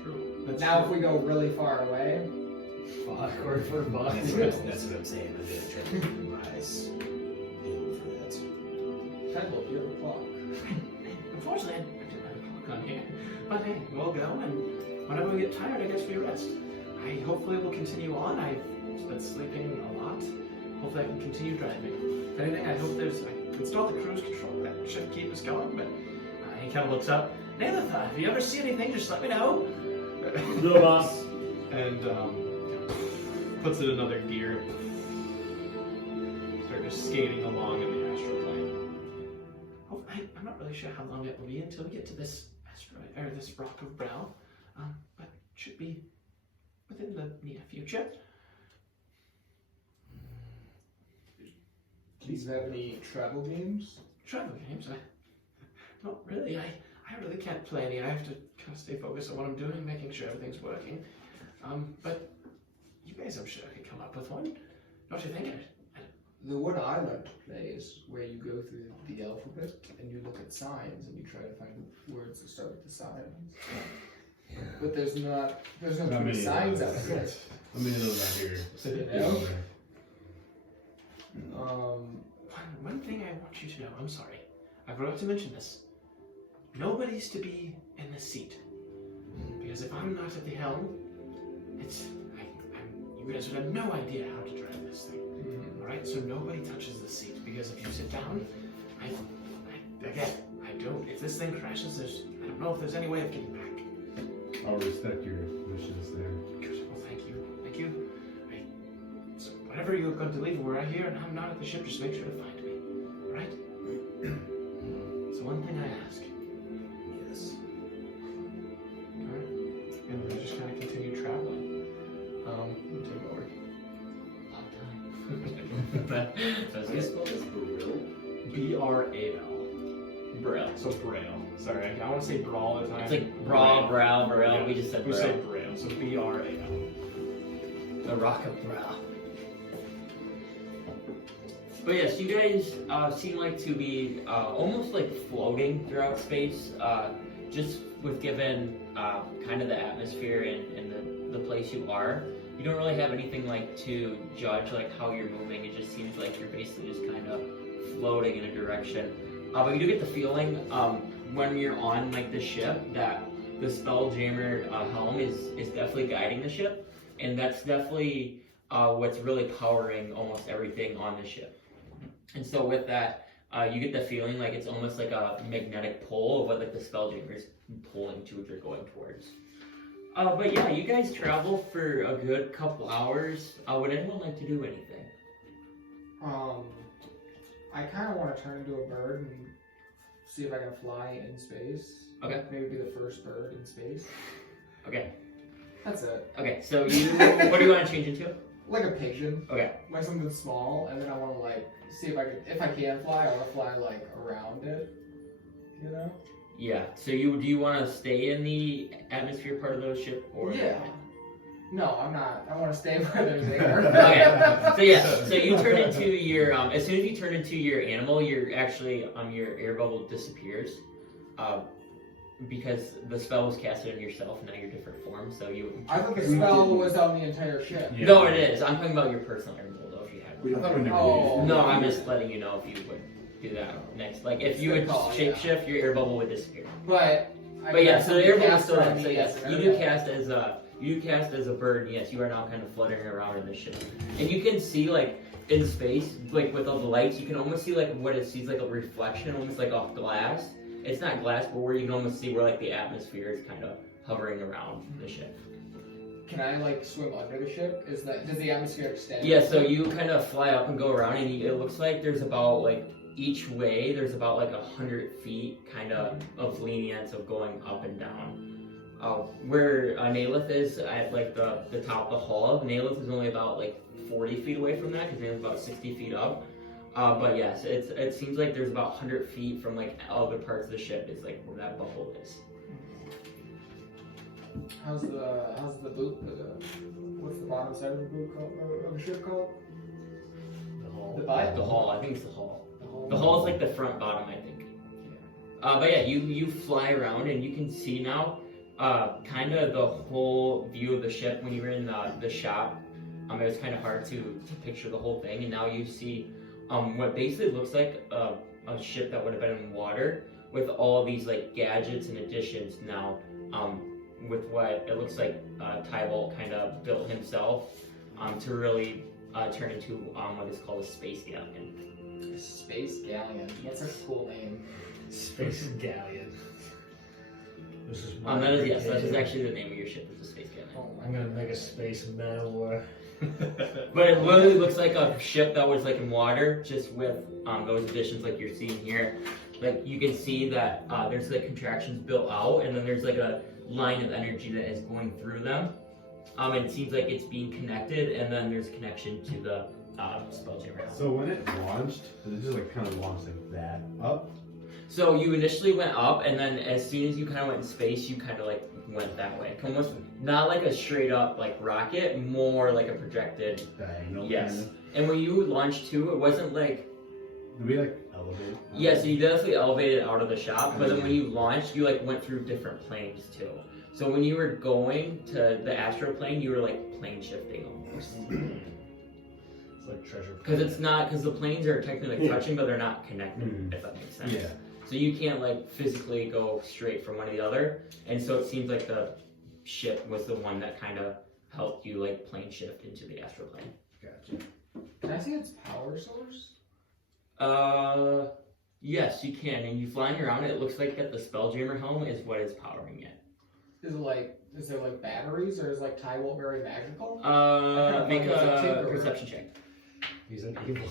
True. That's Now, true. if we go really far away, Fuck, or for bucks. That's what I'm saying. I'm gonna try to keep my eyes peeled for that. Tybalt, you have a clock. unfortunately, I didn't have a clock on here. But hey, we'll go, and whenever we get tired, I guess we rest. I hopefully will continue on. I've been sleeping a lot. Hopefully I can continue driving. If anything, I hope I installed the cruise control. That should keep us going, but he kind of looks up. Naileth, if you ever see anything, just let me know. No, boss. And puts it in another gear. Start just skating along in the astral plane. Oh, I'm not really sure how long it will be until we get to this asteroid, or this Rock of Bral. But should be within the near future. Do you have any travel games? Travel games. not really. I really can't play any. I have to kind of stay focused on what I'm doing, making sure everything's working. But you guys, I'm sure, could come up with one. Don't you think? The one I learned to play is where you go through the alphabet and you look at signs and you try to find words that start with the signs. But there's no Not many signs of out those. there. How many of those out here? You know? One thing I want you to know, I'm sorry, I forgot to mention this. Nobody's to be in the seat. Because if I'm not at the helm, you guys would have no idea how to drive this thing. Alright, so nobody touches the seat, because if you sit down, I don't. If this thing crashes, I don't know if there's any way of getting back. I'll respect your wishes there. Good. Well, thank you. So whenever you're going to leave, we're right here, and I'm not at the ship, just make sure to find me. Alright? So one thing I ask. Yes. Alright? And we're just kind of continue traveling. You take over. Sounds How do you good. spell this? Bral? B-R-A-L. Braille. So Braille. Sorry, I want to say Brawl at the time. It's like Bral, Bral. Yeah. We just said We say Braille. Braille, so B-R-A-L. The Rock of Bral. But yes, you guys seem like to be almost like floating throughout space, just with given kind of the atmosphere and the place you are. You don't really have anything like to judge like how you're moving. It just seems like you're basically just kind of floating in a direction. But you do get the feeling when you're on like the ship that the Spelljammer helm is definitely guiding the ship, and that's definitely what's really powering almost everything on the ship. And so with that, you get the feeling like it's almost like a magnetic pull of what like the Spelljammer is pulling to what you're going towards. But yeah, you guys travel for a good couple hours. Would anyone like to do anything? I kind of want to turn into a bird and see if I can fly in space. Okay. Maybe be the first bird in space. Okay. That's it. Okay, so what do you want to change into? Like a pigeon. Okay. Like something small, and then I want to like see if I can fly, I want to fly like around it. You know? Yeah. So do you want to stay in the atmosphere part of the ship, or? Yeah. No, I'm not. I want to stay where there's air. Okay. So yeah. So you turn into your as soon as you turn into your animal, you're actually your air bubble disappears, because the spell was casted on yourself. Now you're different form. So you. I thought the spell was on the entire ship. Yeah. No, it is. I'm talking about your personal air bubble, though. If you have. I thought we never Oh. used it. No, I'm just letting you know if you would do that next. Like if you would shapeshift, your air bubble would disappear. But Yeah, so the air bubble is still there. there. So yes, you do cast as a bird. Yes, you are now kind of fluttering around in the ship, and you can see like in space, like with all the lights, you can almost see like what it sees like a reflection, almost like off glass. It's not glass, but where you can almost see where like the atmosphere is kind of hovering around the ship. Can I like swim under the ship? Does the atmosphere extend? Yeah, so you kind of fly up and go around, and it looks like there's about like each way there's about like 100 feet kind of lenience of going up and down. Where Naileth is at like the top of the hall, Naileth is only about like 40 feet away from that because Naileth's about 60 feet up. But yes, it seems like there's about 100 feet from like other parts of the ship is like where that bubble is. How's the boot? What's the bottom side of the boot called? Of the ship called? The hall. The butt? The hall, I think it's the hall. The hall is like the front bottom, I think. But yeah, you fly around and you can see now kind of the whole view of the ship. When you were in the shop, it was kind of hard to picture the whole thing, and now you see what basically looks like a ship that would have been in water with all these like gadgets and additions now, with what it looks like Tybalt kind of built himself to really turn into what is called a space galleon. Space Galleon. That's a cool name. Space galleon. This is my That is actually the name of your ship, is the space galleon. Oh I'm gonna make a space man of war. But it literally looks like a ship that was like in water, just with those additions like you're seeing here. Like you can see that there's like contractions built out, and then there's like a line of energy that is going through them. And it seems like it's being connected, and then there's a connection to the Spelljammer. So when it launched, did it just like kind of launch like that up? So you initially went up, and then as soon as you kind of went in space, you kind of like went that way. Almost not like a straight up like rocket, more like a projected. Diagonal. Yes. kinda. And when you launched too, it wasn't like. Did we like elevate? Yeah, so you definitely elevated out of the shop, but then when you launched, you like went through different planes too. So when you were going to the astral plane, you were like plane shifting almost. It's like treasure. Because the planes are technically like touching, but they're not connected, if that makes sense. Yeah. So you can't like physically go straight from one to the other, and so it seems like the ship was the one that kind of helped you like plane shift into the astral plane. Gotcha. Can I see its power source? Yes, you can. And you flying around, it looks like that the Spelljammer helm is what is powering it. Is there like batteries, or is like Tybalt very magical? Make Like, is it a tinker? perception check. He's an evil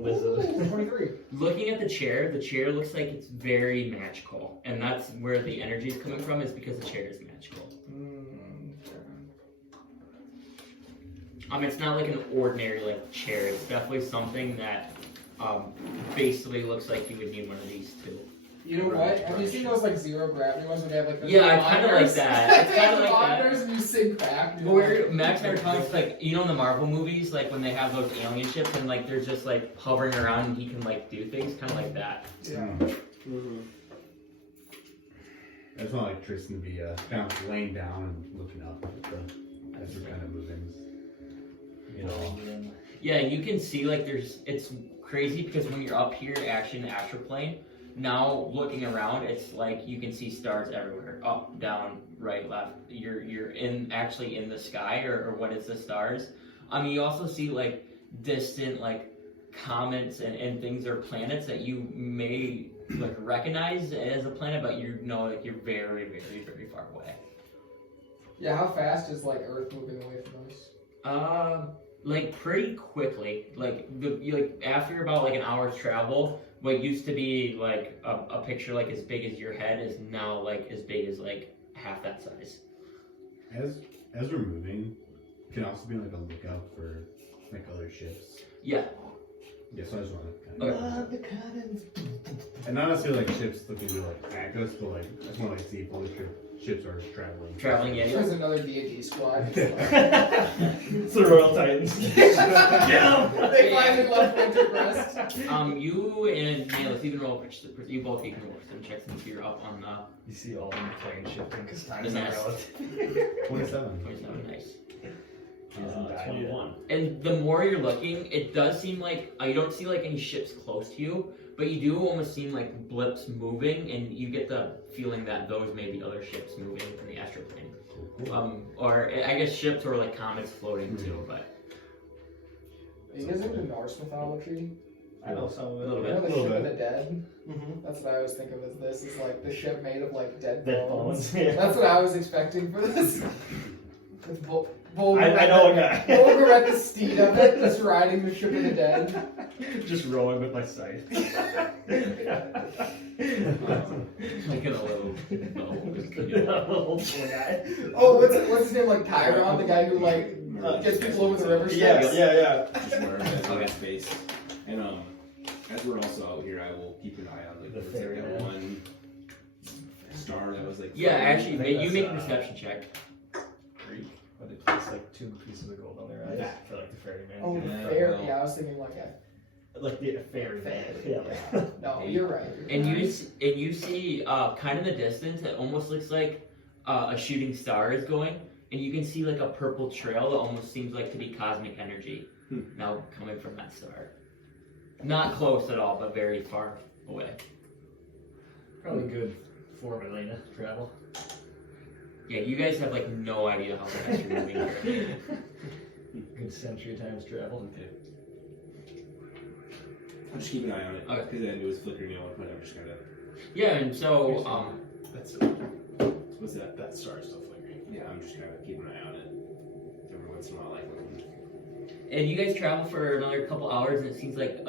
wizard. Ooh, 23. Looking at the chair looks like it's very magical, and that's where the energy is coming from. Is because the chair is magical. It's not like an ordinary like chair. It's definitely something that basically looks like you would need one of these too. You know what? Have you seen those like zero gravity ones where they have like those Yeah, I kinda like monitors? that. It's They have kinda like that. monitors and you sink back. But where Max and I were talking, it's like, you know in the Marvel movies, like when they have those alien ships and like they're just like hovering around and he can like do things, kind of like that. Yeah. Mm-hmm. I just want like Tristan to be kind of laying down and looking up as we're kind of moving. You know. Yeah, you can see like it's crazy because when you're up here actually in the astral plane, now looking around, it's like you can see stars everywhere, up, down, right, left. You're in the sky or what is the stars. You also see like distant like comets and things or planets that you may like recognize as a planet, but you know like you're very, very, very far away. Yeah, how fast is like Earth moving away from us? Like pretty quickly. Like after about like an hour's travel, what used to be like a picture like as big as your head is now like as big as like half that size. As we're moving, it can also be like a lookout for like other ships. Yeah. Yeah, so I just want to kind of The cannons. and not necessarily like ships looking to like attack us, but like I just want to like see if other ships are traveling. Traveling, yeah. There's another D&D squad. It's the Royal Titans. They finally left Wintercrest. You and Naileth, you can roll. You both can roll some checks since you're up on the. You see all them plane shifting because The time's not nest. relative. 27. 27, nice. 21. And the more you're looking, it does seem like you don't see like any ships close to you, but you do almost seem like blips moving, and you get the feeling that those may be other ships moving from the astral plane. Or I guess ships or like comets floating too, but. Are you guys into Norse mythology? I know some of it. A little You know bit. the Little ship of bit. the dead? Mm-hmm. That's what I always think of as this. Is like the ship made of like dead Dead bones. bones. Yeah. That's what I was expecting for this. With I know a guy. Vulgrim at the steed of it, just riding the ship of the dead. Just rowing with my scythe. Like in a little Old guy. Oh, what's his name? Like Chiron, the guy who like gets people over the river ships. Yeah. Just where I'm Okay. at space. And as we're also out here, I will keep an eye on like The there's, like, fairy that man. one star that was like. Yeah, actually, I think you make a that's, perception check. But they place like 2 pieces of gold on their eyes Yeah. for like the fairy man. Oh, Yeah, fair. well. Yeah, I was thinking like a Like the fairy man. fan. Yeah. No, you're right. And you see kind of in the distance, it almost looks like a shooting star is going, and you can see like a purple trail that almost seems like to be cosmic energy now coming from that star. Not close at all, but very far away. Probably good for Elena travel. Yeah, you guys have like no idea how fast you're moving here. Good century times travel. Okay. I'll just keep an eye on it. Okay. Because then it was flickering out, but I'm just kind of. Yeah, and so That's What's that? That star still flickering. yeah, I'm just kind of keeping an eye on it. Every once in a while, like. and you guys travel for another couple hours, and it seems like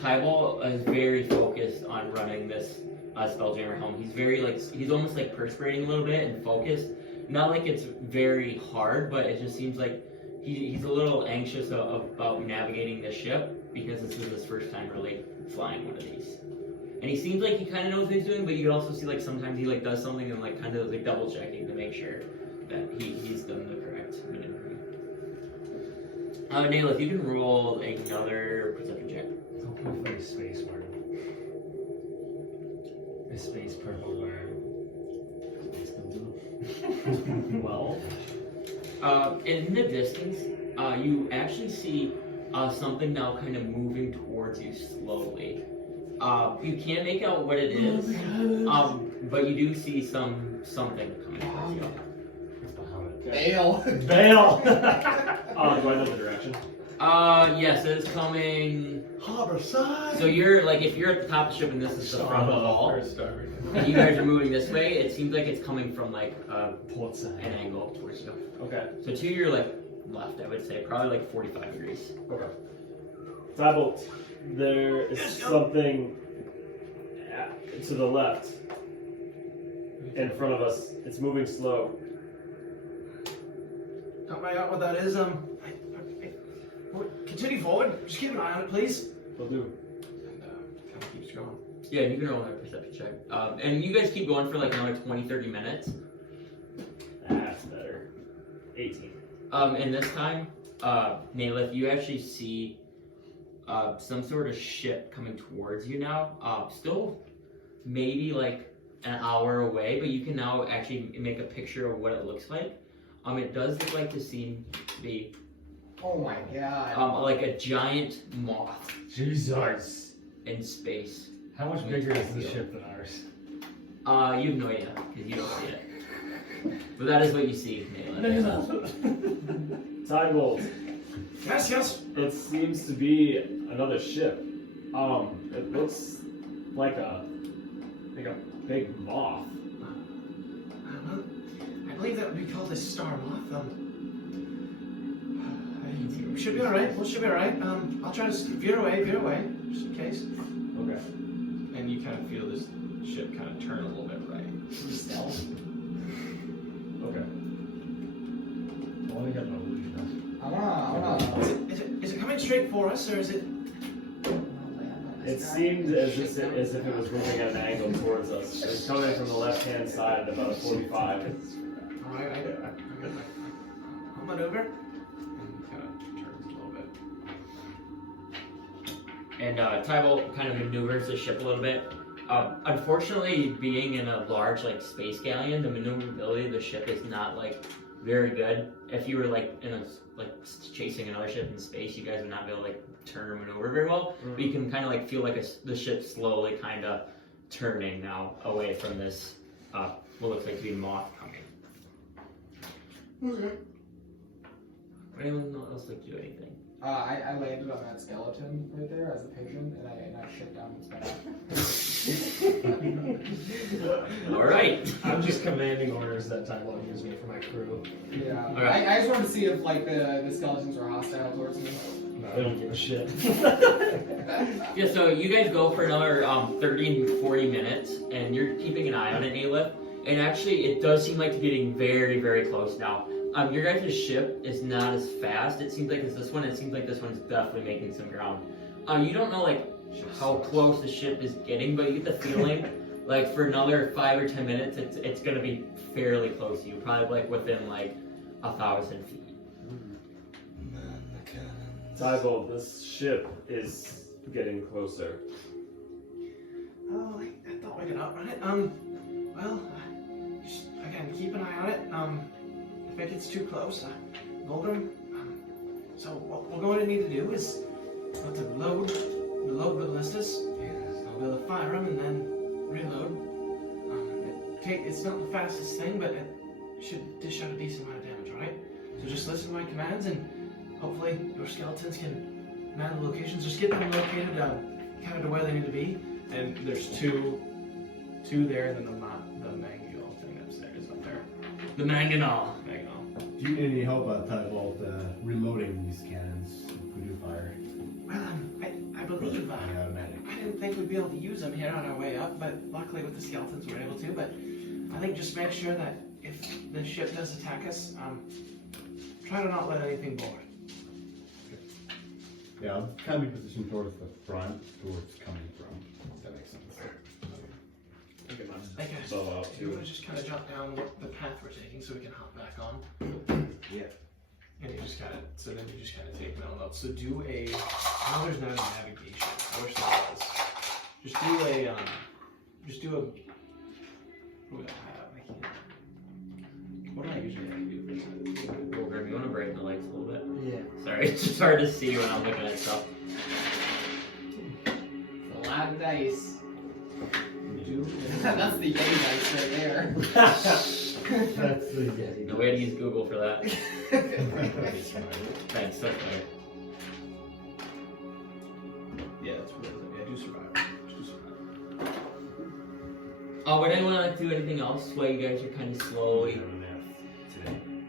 Tybalt is very focused on running this Spelljammer home. He's very he's almost like perspirating a little bit and focused. Not like it's very hard, but it just seems like he's a little anxious about navigating the ship because this is his first time really flying one of these. And he seems like he kind of knows what he's doing, but you can also see like sometimes he like does something and like kind of like double checking to make sure that he's done the correct maneuvering. Naileth, you can roll another perception check. Hopefully for a space word. A space purple word. 12. In the distance, you actually see something now kind of moving towards you slowly. You can't make out what it is, but you do see something coming towards you. Bail. Bail! Do I know the direction? Yes, it's coming. Harbor side! So you're like, if you're at the top of the ship and this is the front of the hall, and you guys are moving this way, it seems like it's coming from like port side. an angle towards you. Okay. So to your like left, I would say probably like 45 degrees. Okay. Tybalt, there is something to the left in front of us. It's moving slow. Don't find out what that is. Continue forward. Just keep an eye on it, please. Will do. And kind of keeps going. Yeah, you can roll another perception check. And you guys keep going for like another 20-30 minutes. That's better. 18. And this time, Naileth, you actually see some sort of ship coming towards you now. Still maybe like an hour away, but you can now actually make a picture of what it looks like. It does look like to seem to be Oh my god. like a giant moth Jesus. in space. How much bigger is this ship than ours? You have no idea, because you don't see it. But that is what you see, Naileth. Tybalt, Yes, yes. it seems to be another ship. It looks like a big moth. Well, I believe that would be called a star moth. We should be alright. We should be alright. I'll try to veer away, just in case. Okay. And you kind of feel this ship kind of turn a little bit right. Stealth. Okay. Well, we got no illusion. I wanna. Is it coming straight for us, or is it? It seemed as if it was moving at an angle towards us. It's coming from the left-hand side at about 45. Alright, I'll maneuver. And kind of turns a little bit. And Tybalt kind of maneuvers the ship a little bit. Unfortunately, being in a large like space galleon, the maneuverability of the ship is not like very good. If you were like in a like chasing another ship in space, you guys would not be able to like turn or maneuver very well. But you can kind of like feel like the ship slowly kind of turning now away from this what looks like to be moth coming. Okay. Would anyone else like to do anything? I landed on that skeleton right there as a pigeon, and I shit down its back. All right. I'm just commanding orders that Tybalt gives me for my crew. Yeah. Okay. I just wanted to see if like the skeletons were hostile towards me. No, they don't give a shit. Yeah, so you guys go for another 30 and 40 minutes, and you're keeping an eye on it, Naileth. And actually, it does seem like it's getting very, very close now. Your guys' ship is not as fast, it seems like, as this one. It seems like this one's definitely making some ground. You don't know, like, how close the ship is getting, but you get the feeling, like, for another 5 or 10 minutes, it's going to be fairly close to you. Probably, like, within, like, 1,000 feet. Man, the cannons. Tybalt, this ship is getting closer. Oh, I thought we could outrun it. Well, just, again, keep an eye on it. If it gets too close, Vulgrim. So what we're going to need to do is to load the ballistas. We'll fire them and then reload. It's not the fastest thing, but it should dish out a decent amount of damage, alright? So just listen to my commands, and hopefully your skeletons can man the locations. Just get them located kind of to where they need to be. And there's two there, and then the mango thing upstairs up there. The mangonel. Do you need any help, Tybalt, reloading these cannons if we do fire? Well, I believe Automatic. I didn't think we'd be able to use them here on our way up, but luckily with the skeletons we're able to. But I think just make sure that if the ship does attack us, try to not let anything board. Yeah, I'll kind of be positioned towards the front, towards coming from. If that makes sense. I guess. bow out Do you too. want to just kind of jot down what the path we're taking so we can hop back on? Yeah. And you just kind of, so then you just kind of take mental notes. So do a, I know there's not a navigation. I wish there was. Just do a, what do I have? I can't. What do I usually have to do for that? Vulgrim, you want to brighten the lights a little bit? Yeah. Sorry, it's just hard to see when I'm looking at stuff. A lot of dice. That's the yeti dice right there. That's the yeti. The way to use Google for that. Thanks, that's better. Yeah, that's what it is. Yeah, do survival. Just do survival. Would anyone like to do anything else while you guys are kind of slowly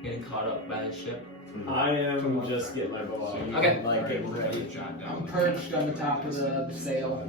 getting caught up by the ship? I am just getting my bow out. Okay. Like getting ready. I'm perched on the top of the sail.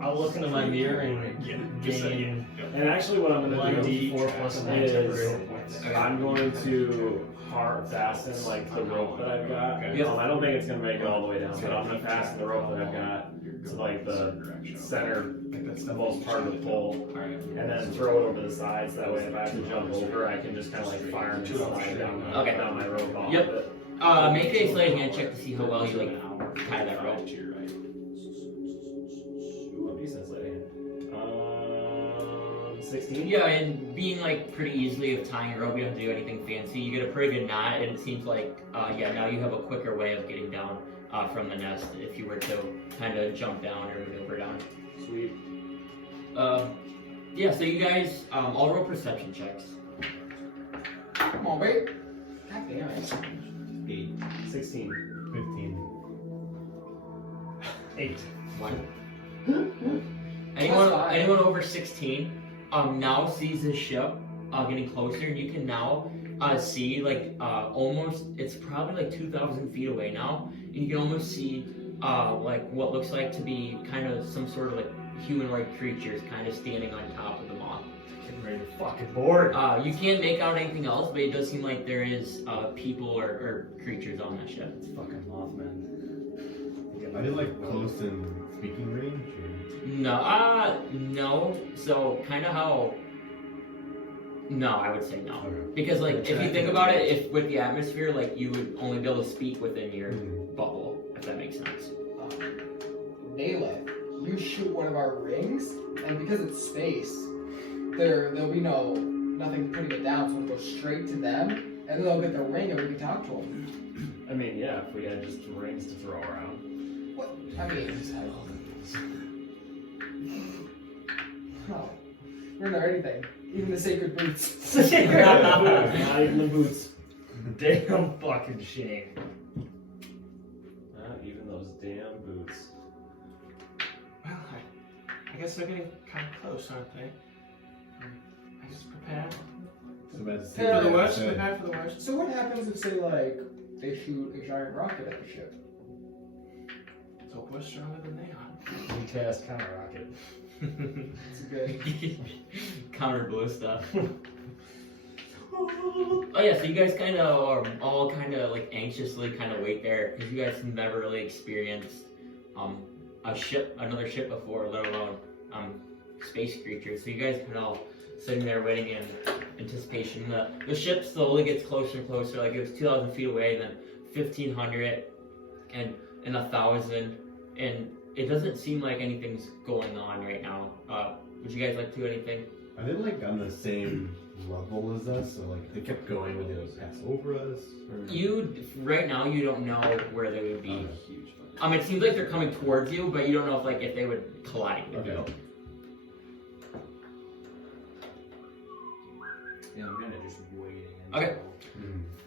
I'll look into my mirror and gain And actually, what I'm going to do 1d4 plus my is temporary. I'm going to hard fasten like the rope that I've got. Yep. I don't think it's going to make it all the way down, but I'm going to fasten the rope that I've got to like the center, the most part of the pole, and then throw it over the sides. That way, if I have to jump over, I can just kind of like fire and slide down, Okay. down my rope off Yep. of it. Make a sleight of hand check to see how well you like tie that rope. Ooh, a decent sleight of hand. 16? Yeah, and being like pretty easily of tying a rope, you don't have to do anything fancy. You get a pretty good knot, and it seems like now you have a quicker way of getting down from the nest if you were to kind of jump down or maneuver down. Sweet. Yeah, so you guys all roll perception checks. Come on, wait. God damn it. 16. 15. 8. Anyone over 16 now sees the ship getting closer, and you can now see like almost, it's probably like 2,000 feet away now, and you can almost see like what looks like to be kind of some sort of like humanoid creatures kind of standing on top of the moth. Getting ready to fucking board. You can't make out anything else, but it does seem like there is people or creatures on that ship. It's fucking Mothman. Are they like close in speaking range? No. So kind of how. No, I would say no. Okay. Because like if you think about it, if with the atmosphere, like you would only be able to speak within your bubble, if that makes sense. Naileth, you shoot one of our rings, and because it's space, there'll be nothing putting it down, so it'll go straight to them, and then they'll get the ring, and we can talk to them. I mean, yeah, if we had just rings to throw around. What? I mean, oh, we're not anything. Even the sacred boots. Not even the boots. Damn fucking shame. Not even those damn boots. Well, I guess they're getting kind of close, aren't they? I guess prepare. So that's Prepare For the Yeah, worst, prepare for the worst. So what happens if, say, like, they shoot a giant rocket at the ship? Let's hope we're stronger than they are. We cast counter rocket. It's good. Counter blue stuff. Oh yeah, so you guys kind of are all kind of like anxiously kind of wait there because you guys have never really experienced another ship before, let alone space creatures. So you guys kind of all sitting there waiting in anticipation. The ship slowly gets closer and closer. Like it was 2,000 feet away, then 1,500, and 1,000, and it doesn't seem like anything's going on right now. Would you guys like to do anything? Are they like on the same level as us? So like they kept going when they would pass over us? Or... Right now you don't know where they would be. Okay. It seems like they're coming towards you, but you don't know if they would collide with you. Okay. Yeah, I'm kind of just waiting. Okay.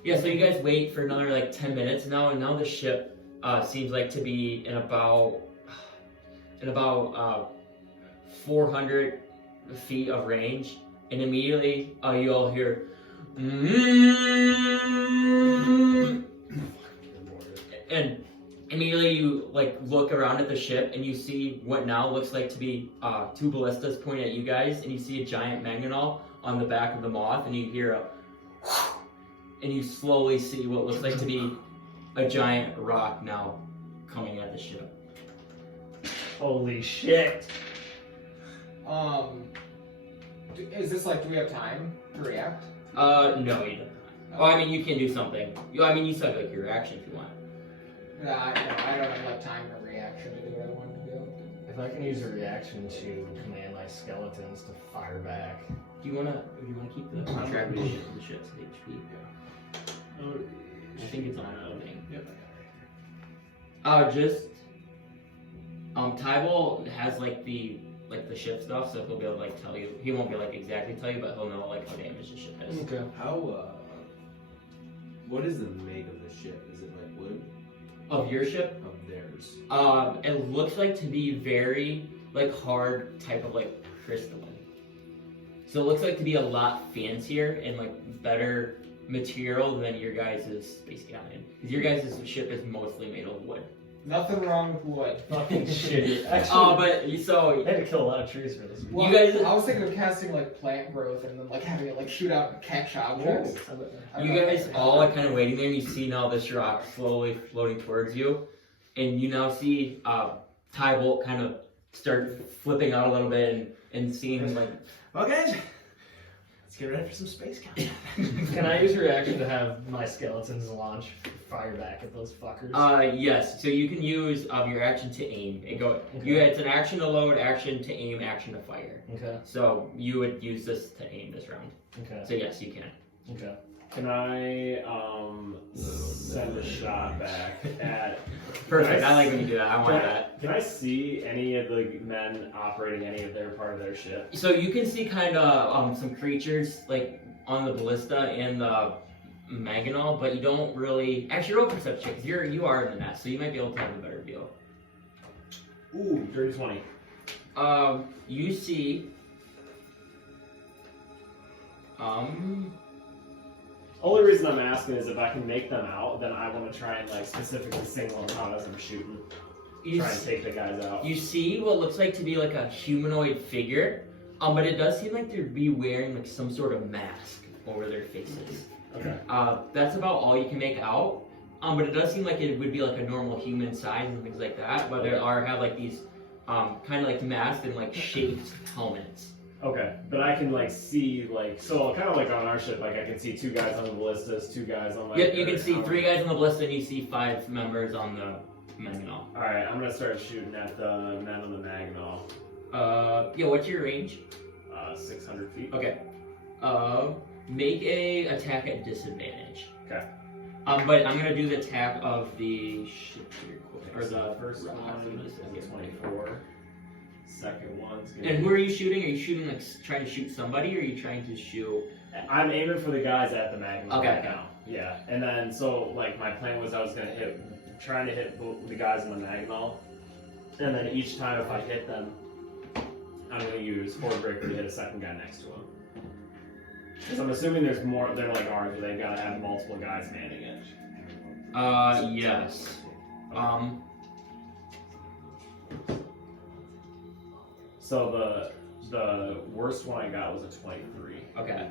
Yeah, so you guys wait for another like 10 minutes now, and now the ship seems like to be in about 400 feet of range, and immediately you all hear and immediately you like look around at the ship and you see what now looks like to be two ballistas pointing at you guys, and you see a giant mangonel on the back of the moth, and you hear and you slowly see what looks like to be a giant rock now coming at the ship. Holy shit. is this like, do we have time to react? No, you don't. Oh, I mean, you can do something. I mean, you still have like your reaction if you want. No, I don't have enough time for reaction to do what I wanted to do. If I can use a reaction to command my skeletons to fire back. Do you wanna keep the contract with the ship's HP? Oh, I think it's on loading. Yep. Just Tybalt has like the ship stuff, so he'll be able to like tell you. He won't be like exactly tell you, but he'll know like how damaged the ship is. Okay. How, what is the make of the ship? Is it like wood? Of your ship, Of theirs? it looks like to be very like hard type of like crystalline. So it looks like to be a lot fancier and like better material than your guys' space galleon. Because your guys' ship is mostly made of wood. Nothing wrong with wood. Fucking shit. Actually, But so I had to kill a lot of trees for this. Well, You guys- I was thinking of casting like plant growth and then like having it like shoot out and catch objects. I you don't know. guys all are kind of waiting there, and you see now this rock slowly floating towards you, and you now see Tybalt kind of start flipping out a little bit and seeing like. Okay, let's get ready for some space count. Can I use a reaction to have my skeletons launch fire back at those fuckers? Yes. So you can use your action to aim. It's an action to load, action to aim, action to fire. Okay. So you would use this to aim this round. Okay. So yes, you can. Okay. Can I send a shot back at? Perfect. I like when you do that. I want that. Can I see any of the men operating any of their part of their ship? So you can see kind of some creatures like on the ballista and the mangonel, but you don't really. Actually, roll perception because you are in the nest, so you might be able to have a better view. Ooh, dirty 20. You see. Only reason I'm asking is if I can make them out, then I want to try and like specifically single them out as I'm shooting. You Try and take the guys out. You see what looks like to be like a humanoid figure, but it does seem like they'd be wearing like some sort of mask over their faces. Okay. That's about all you can make out. But it does seem like it would be like a normal human size and things like that. But there have like these kind of like masked and like shaped helmets. Okay, but I can like see like so kind of like on our ship, like I can see 2 guys on the ballistas, 2 guys on my. Yep, you can see 3 guys on the ballista and you see 5 members on the mangonel. All right, I'm gonna start shooting at the men on the mangonel. Yeah, what's your range? 600 feet. Okay. Make a attack at disadvantage. Okay. But I'm gonna do the attack of the ship here quick, or the first rock. one is a 24. Second one's gonna. And who are you shooting? Are you shooting like trying to shoot somebody, or are you trying to shoot? I'm aiming for the guys at the mangonel Okay. right now. Yeah, and then so like my plan was I was gonna trying to hit the guys in the mangonel, and then each time if I hit them, I'm gonna use Horde Breaker to hit a second guy next to him. Because I'm assuming there's more. They're like ours, where they've got to have multiple guys manning it. Yes. So the worst one I got was a 23. Okay.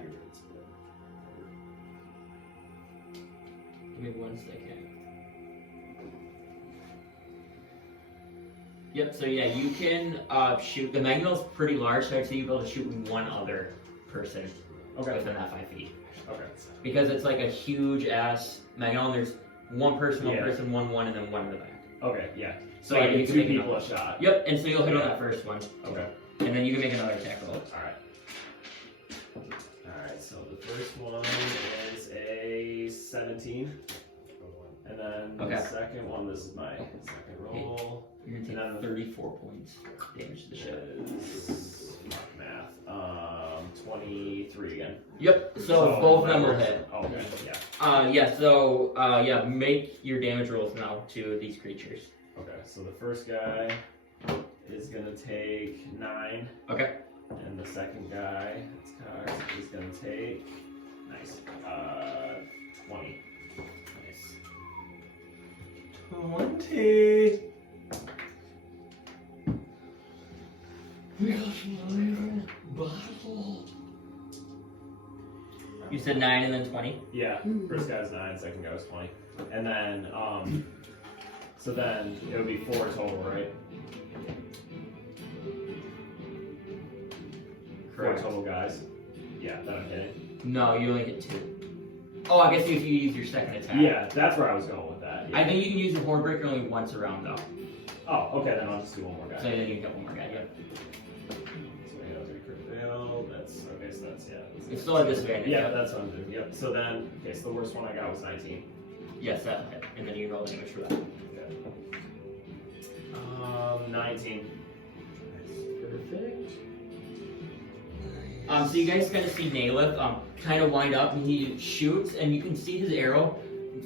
Give me 1 second. Yep. So yeah, you can shoot. The mangonel's pretty large, so I'd say you'll be able to shoot one other person Okay. within that 5 feet. Okay. Because it's like a huge ass mangonel. And there's one person, Yeah. one, and then one in the back. Okay. Yeah. So So I yeah, you get can 2 make people another. a shot. Yep. And so you'll hit on that first one, Okay. and then you can make another attack roll. Alright, so the first one is a 17. And then Okay. the second one, this is my second roll. You're gonna And take then 34 points damage to the ship. is math. 23 again. Yep. So both of them will hit. Okay, yeah. Yeah. So yeah, make your damage rolls now to these creatures. Okay, so the first guy is gonna take 9. Okay. And the second guy, it's cocked, is gonna take 20. Nice. 20. You said 9 and then 20. Yeah, first guy was 9, second guy was 20. And then, so then it would be 4 total, right? Correct. total guys. Yeah, that I'm hitting. No, you only get 2. Oh, I guess if you use your second attack. Yeah, that's where I was going with that. Yeah. I think you can use your horde breaker only once a round though. Oh, okay, then I'll just do one more guy. So then you can get one more guy. Yeah. So we have 3 crit fail. That's okay. So that's that's It's still a disadvantage. Yeah, that's what I'm doing. Yep. So then, okay, so the worst one I got was 19. Yes, that hit. And then you roll damage for that. Okay. 19. Perfect. So you guys kind of see Naileth kind of wind up, and he shoots, and you can see his arrow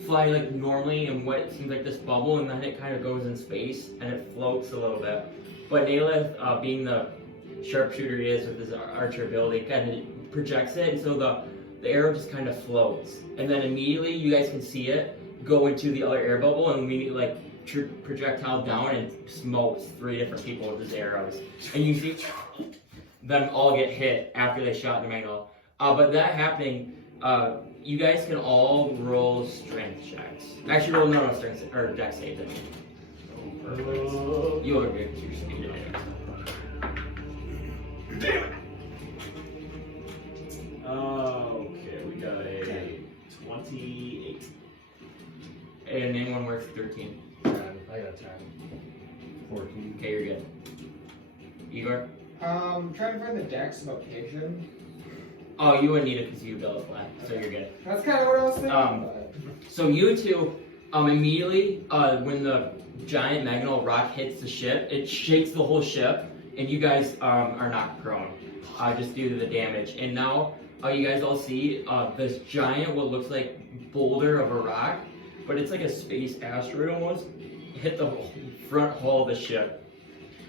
fly like normally in what seems like this bubble, and then it kind of goes in space and it floats a little bit. But Naileth, being the sharpshooter he is with his archer ability, kind of projects it, and so the arrow just kind of floats, and then immediately you guys can see it go into the other air bubble, and immediately like projectile down and smokes 3 different people with his arrows, and you see them all get hit after they shot the mangle. But that happening, you guys can all roll strength checks. Actually, roll no strength or dex saves. You are good to your speed. Damn it! Okay, we got a 28. And anyone worth 13. 10. I got 10. 14. Okay, you're good. Igor? Trying to find the dex of occasion. Oh, you wouldn't need it because you build a flag, so you're good. That's kind of what I was thinking. But... So you two, immediately when the giant magnetic rock hits the ship, it shakes the whole ship, and you guys are knocked prone, just due to the damage. And now you guys all see this giant, what looks like boulder of a rock, but it's like a space asteroid almost, hit the front hull of the ship.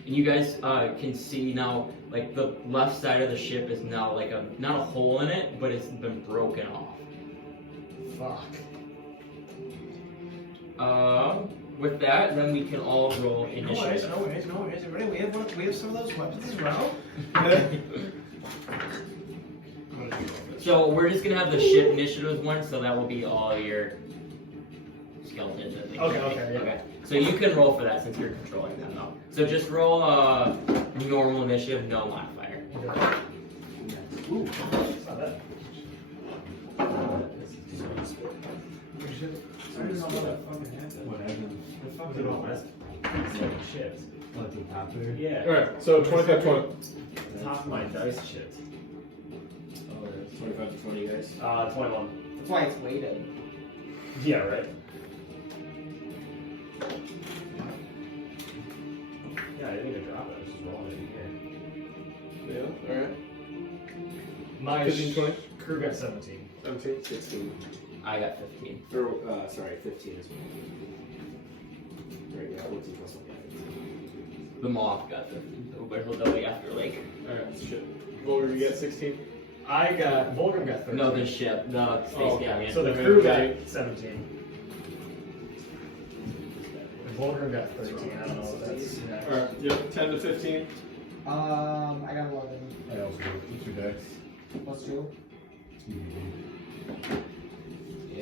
And you guys can see now, like the left side of the ship is now like not a hole in it, but it's been broken off. Fuck. With that, then we can all roll No initiative. worries. Ready? We have some of those weapons as well. So we're just gonna have the ship initiatives one, so that will be all your skeletons and things. Okay, yeah. Okay. So you can roll for that since you're controlling them though. So just roll normal initiative, no modifier. Ooh, it's not bad. What happened? Fucking all messed. Shit. What's the top there? Yeah. Alright, so 25 20. The top of my dice chipped. Oh, that's 25 to 20, guys. 21. That's why it's weighted. Yeah, right. Yeah, I didn't even drop it. I was just rolling it in here. Yeah, alright. My 15, 20? crew got 17. 17, 16. I got 15. Or, sorry, 15 as well. Right, yeah, what's equals something? The moth got 15, so but he'll be after Layk. Alright, shit. What were you get? 16? Vulgrim got 13. No, the ship, the space Oh, okay. galleon. So the Okay, crew okay. got 17. Vulgrim got 13. I don't know if that's next. Alright, yep, 10 to 15. I got 11. I also wrote 2 decks. Plus 2.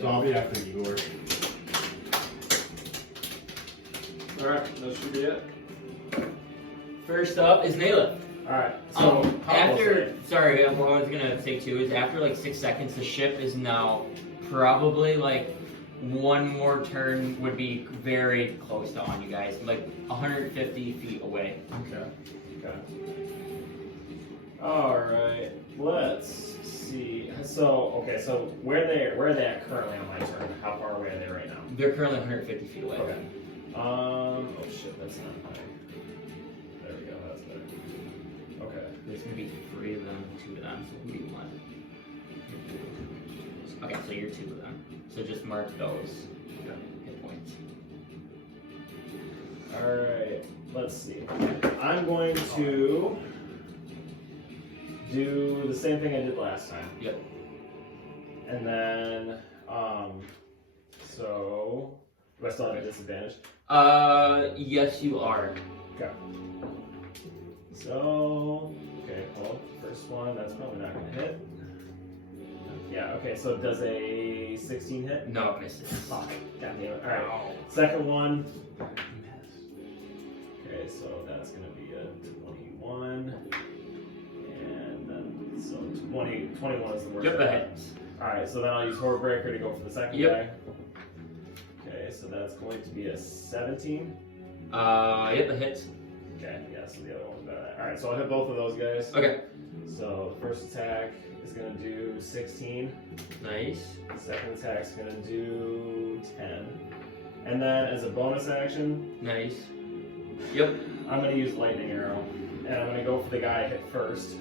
So I'll be after Igor. Alright, that should be it. First up is Naileth. Alright, so After, sorry, what I was gonna say too is after like 6 seconds, the ship is now probably like one more turn would be very close to on you guys, like 150 feet away. Okay. Alright, let's see. So, okay, so where are they at currently on my turn? How far away are they right now? They're currently 150 feet away. Okay. Oh shit, that's not high. There we go, that's better. Okay. There's gonna be 3 of them, 2 of them, so it'll be 1. Okay, so you're 2 of them. So just mark those hit points. Alright, let's see. I'm going to do the same thing I did last time. Yep. And then, so, do I still have a disadvantage? Yes you are. Okay. So, okay, hold. First one, that's probably not gonna hit. Yeah, okay, so does a 16 hit? No, it misses. Fuck. God damn it. Alright. Second one. Okay, so that's gonna be a 21. And then 21 is the worst. Yep, that hits. Alright, so then I'll use Horror-Breaker to go for the second Yep. guy. Okay, so that's going to be a 17. Yep, that hits. Okay, yeah, so the other one's better. Alright, so I'll hit both of those guys. Okay. So the first attack is going to do 16. Nice. The second attack's going to do 10. And then as a bonus action, Nice. Yep. I'm going to use Lightning Arrow. And I'm going to go for the guy I hit first.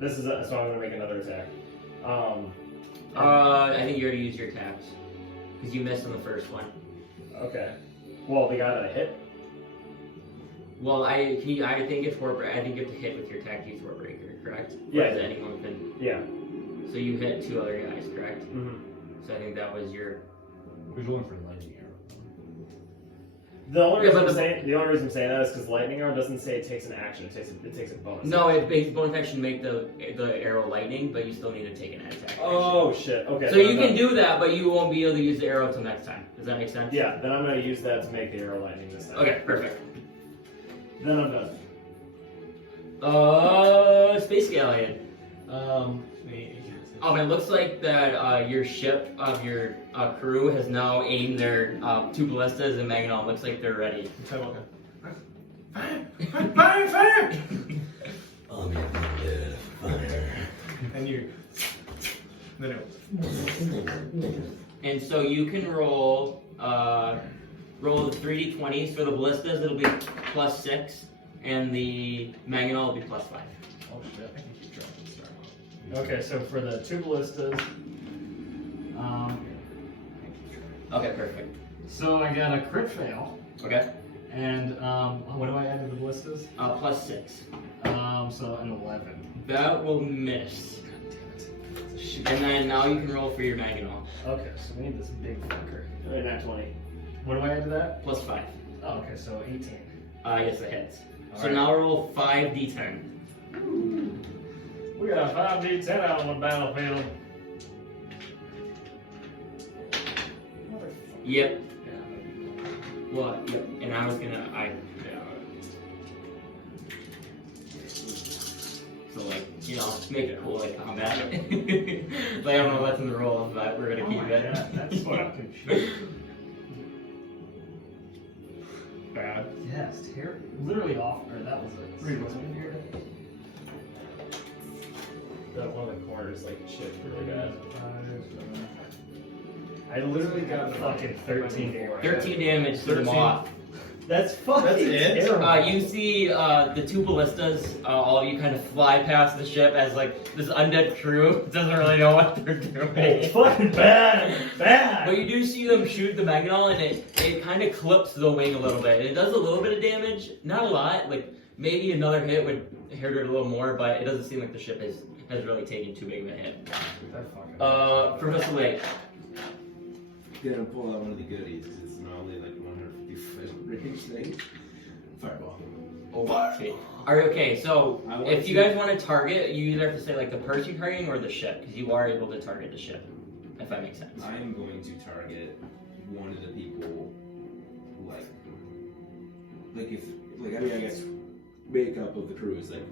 So I'm going to make another attack. I think you already used your attacks. Because you missed on the first one. Okay. Well, the guy that I hit? Well, I think it's I think you have to hit with your attack to use Warbreaker, correct? Yeah. Or is it anyone can? Yeah. So you hit 2 other guys, correct? Mm-hmm. So I think that was your. Who's going for lightning arrow? The only Yeah, reason but I'm saying that is because Lightning Arrow doesn't say it takes an action. It takes a bonus. No, it makes bonus action make the arrow lightning, but you still need to take an attack. Oh shit. Okay. So you can do that, but you won't be able to use the arrow until next time. Does that make sense? Yeah. Then I'm gonna use that to make the arrow lightning this time. Okay, perfect. Then I'm done. Space galleon. It looks like that your ship of your crew has now aimed their 2 ballistas and Magnon. Looks like they're ready. Fire! Oh man, dead. Fire. And you. No. And so you can roll the 3d20s for the ballistas. It'll be +6, and the Magnon will be +5. Oh shit! I can keep track of the Okay, so for the 2 ballistas, Okay, perfect. so I got a crit fail, Okay. and what do I add to the ballistas? +6. So an 11. That will miss. And then now you can roll for your Magnon. Okay, so we need this big fucker. Right, nat 20. What do I add to that? +5. Oh, okay, so 18. Yes, it hits. So Alright. now roll 5d10. We got a 5d10 out on the battlefield. Yep. What? Yep. And I was gonna. So make it cool like combat. Like I don't know what's in the roll, but we're gonna keep it. God, that's fucking shit. Bad. Yeah, it's terrible. Literally off. Or that was a. Read what's in here. That one of the corners like shit really bad. I literally got fucking 13 damage. 13 damage to the moth. That's fucking That's it? terrible. You see the 2 ballistas, all of you kind of fly past the ship as like this undead crew doesn't really know what they're doing. It's fucking bad. Bad. But you do see them shoot the Magnon, and it kind of clips the wing a little bit. It does a little bit of damage, not a lot. Like maybe another hit would hurt it a little more, but it doesn't seem like the ship has really taken too big of a hit. Professor Layk. Gonna pull out one of the goodies because it's normally like 150 range thing. Fireball. Okay. Alright, okay, so I want if you to- guys want to target, you either have to say like the person you're targeting or the ship, because you are able to target the ship, if that makes sense. I'm going to target one of the people, I guess makeup of the crew is like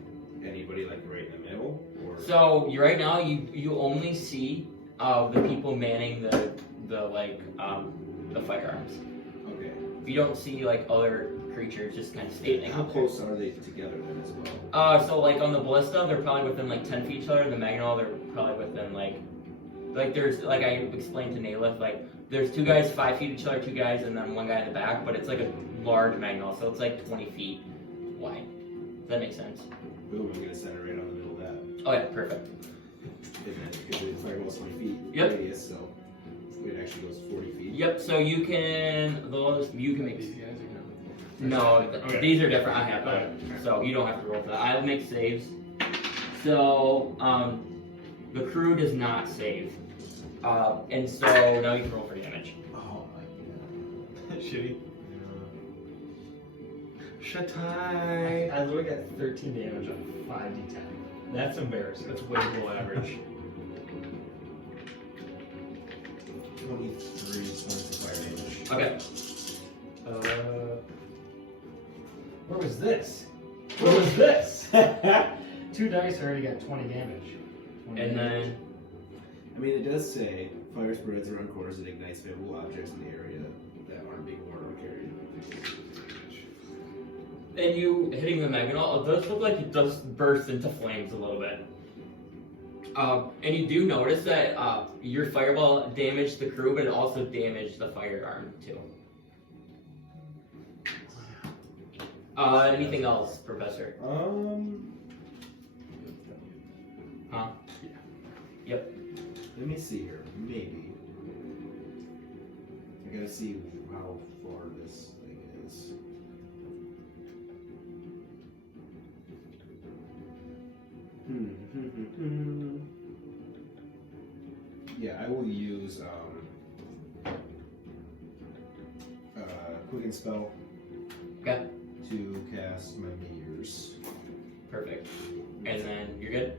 anybody like right in the middle, or So right now you only see the people manning the firearms. okay. You don't see like other creatures just kind of standing How out there. close are they together then as well? So like on the ballista, they're probably within like 10 feet of each other. The Magnon, they're probably within like there's like I explained to Naileth, like there's 2 guys 5 feet of each other, 2 guys, and then 1 guy in the back. But it's like a large Magnon, so it's like 20 feet wide. Does that make sense? Boom! I'm gonna center right on the middle of that. Oh yeah, perfect. Because the fireball's 20 feet Yep. radius, so it actually goes 40 feet. Yep. So you can make. These guys are No, Okay. these are different. I have Okay. that, so you don't have to roll for that. I'll make saves. So the crew does not save, and so now you can roll for damage. Oh my god. shitty. I literally got 13 damage on 5d10. That's embarrassing. That's way below average. 23 points of fire damage. Okay. Where was this? Where was this? 2 dice already got 20 damage. And then I mean, it does say fire spreads around corners and ignites flammable objects in the area that aren't being worn or carried. and you hitting the mangonel, it does look like it does burst into flames a little bit. And you do notice that your fireball damaged the crew, but it also damaged the firearm too. Anything else, Professor? Huh? Yep. Let me see here. Maybe. I gotta see how far this thing is. Yeah, I will use Quicken Spell Okay. to cast my meteors. Perfect. And then you're good?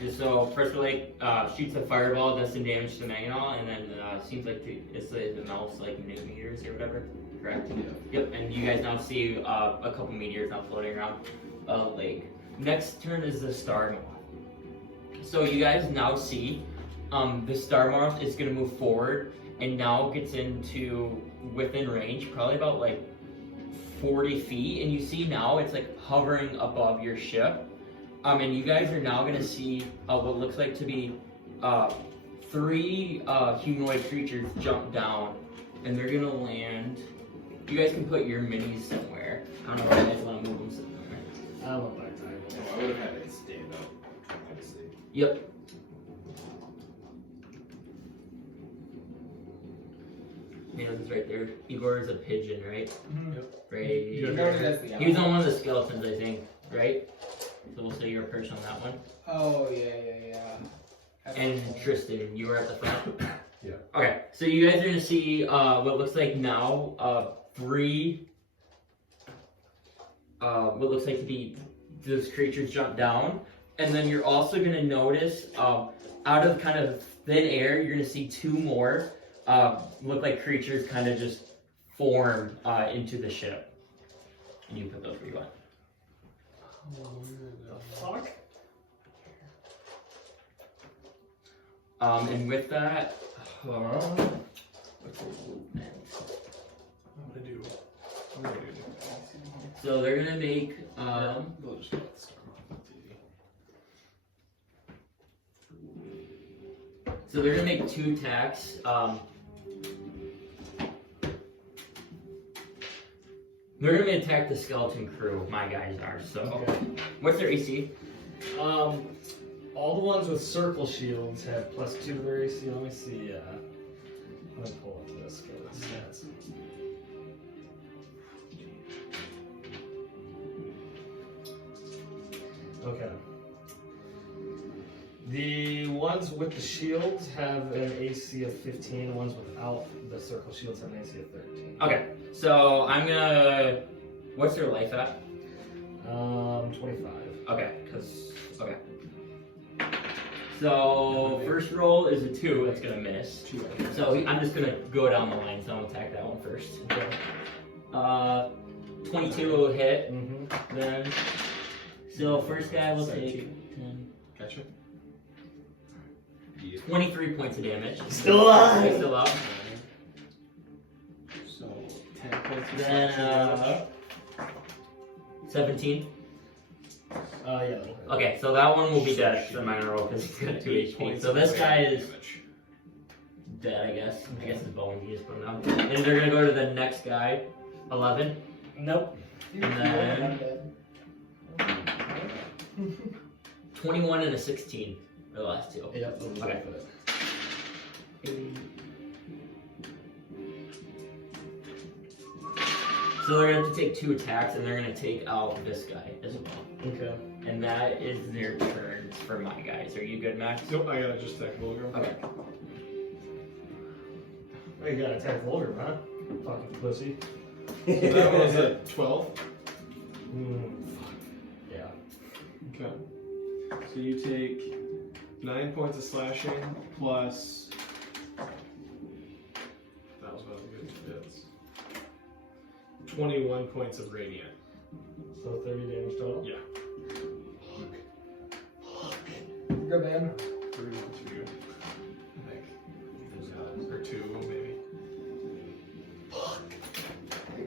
And so first Layk shoots a fireball, does some damage to the mangonel, and then seems like the mouse like meteors or whatever. Correct? Yeah. Yep, and you guys now see a couple meteors now floating around Layk. Next turn is the star moth. So you guys now see the star moth is going to move forward and now gets into within range, probably about like 40 feet, and you see now it's like hovering above your ship. And you guys are now going to see what looks like to be 3 humanoid creatures jump down, and they're going to land. You guys can put your minis somewhere. I don't know if you guys want to move them somewhere. I don't know by time. Oh, I would have had it stand up, obviously. Yep. Naileth right there. Igor is a pigeon, right? Mm-hmm. Right. You noted as the He was on one of the skeletons, I think, right? So we'll say you're a perch on that one. Oh, yeah. And Tristan, you were at the front? Yeah. Okay, so you guys are going to see what looks like now 3, what looks like to be those creatures jump down. And then you're also going to notice out of kind of thin air, you're going to see 2 more look like creatures kind of just form into the ship. And you put those where you want. Fuck. And with that, what's the movement? I'm gonna do So they're gonna make They'll just let the star moth do. so they're gonna make 2 attacks. They're gonna attack the skeleton crew. My guys are. So, what's their AC? All the ones with circle shields have +2 to their AC. Let me see. Let me pull up this. Go to the stats. Okay. The ones with the shields have an AC of 15. The ones without the circle shields have an AC of 13. Okay, so I'm gonna. What's their life at? 25. Okay, okay. So first roll is a 2. That's gonna miss. So I'm just gonna go down the line. So I'll attack that one first. Okay. 22 will hit. Mm-hmm. Then. So first guy will take 10. Gotcha. 23 points of damage. Still alive. Still up. So 10 points. Then 17. Yeah. Okay, so that one will be dead. So I'm not gonna roll because he's got 2 HP. So this guy is dead, I guess. I guess his bone you just put him down. And they're gonna go to the next guy. 11. Nope. And then 21 and a 16 are the last 2. Yep. Okay. So they're gonna have to take 2 attacks, and they're gonna take out this guy as well. Okay. And that is their turns for my guys. Are you good, Max? Nope, I gotta just attack Vulgrim. Okay. Oh, you gotta attack Vulgrim, huh? Fucking pussy. That was a 12. Yeah. Okay. So you take 9 points of slashing plus. That was about as good as it is. 21 points of radiant. So 30 damage total? Yeah. good man. 3 months for you. I think. Or 2, maybe.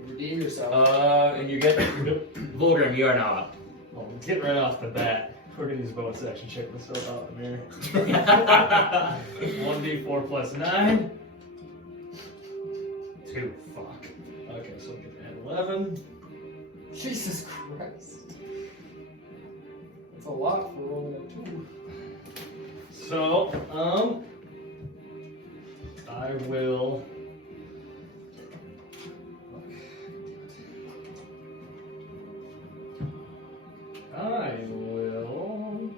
Redeem yourself. And you're good? Vulgrim, you are now up. Well, get right off the bat. We're gonna use bonus action check myself out in the mirror. 1d4 plus 9. 2. Fuck. Okay, so we can add 11. Jesus Christ. That's a lot for rolling a 2. So, I will. I will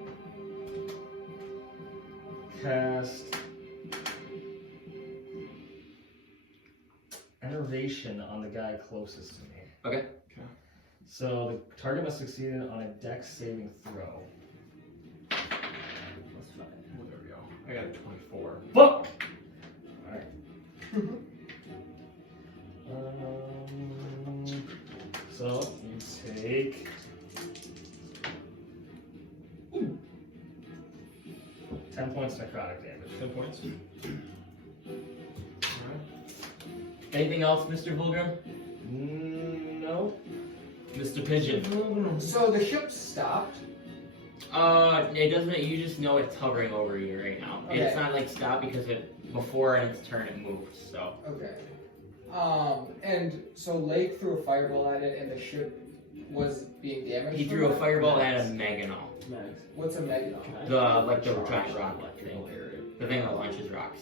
cast Enervation on the guy closest to me. Okay. So the target must succeed on a dex saving throw. Well, there we go. I got a 24. Fuck! Alright. So you take 10 points necrotic damage. 10 points. Anything else, Mr. Vulgrim? No. Mr. Pigeon? So the ship stopped. It doesn't. You just know it's hovering over you right now. Okay. It's not like stop because before in its turn it moved. So. Okay. And so Layk threw a fireball at it, and the ship was being damaged. He from threw a that? fireball at a meganol. What's a meganol? The giant rock thing. The thing that launches rocks.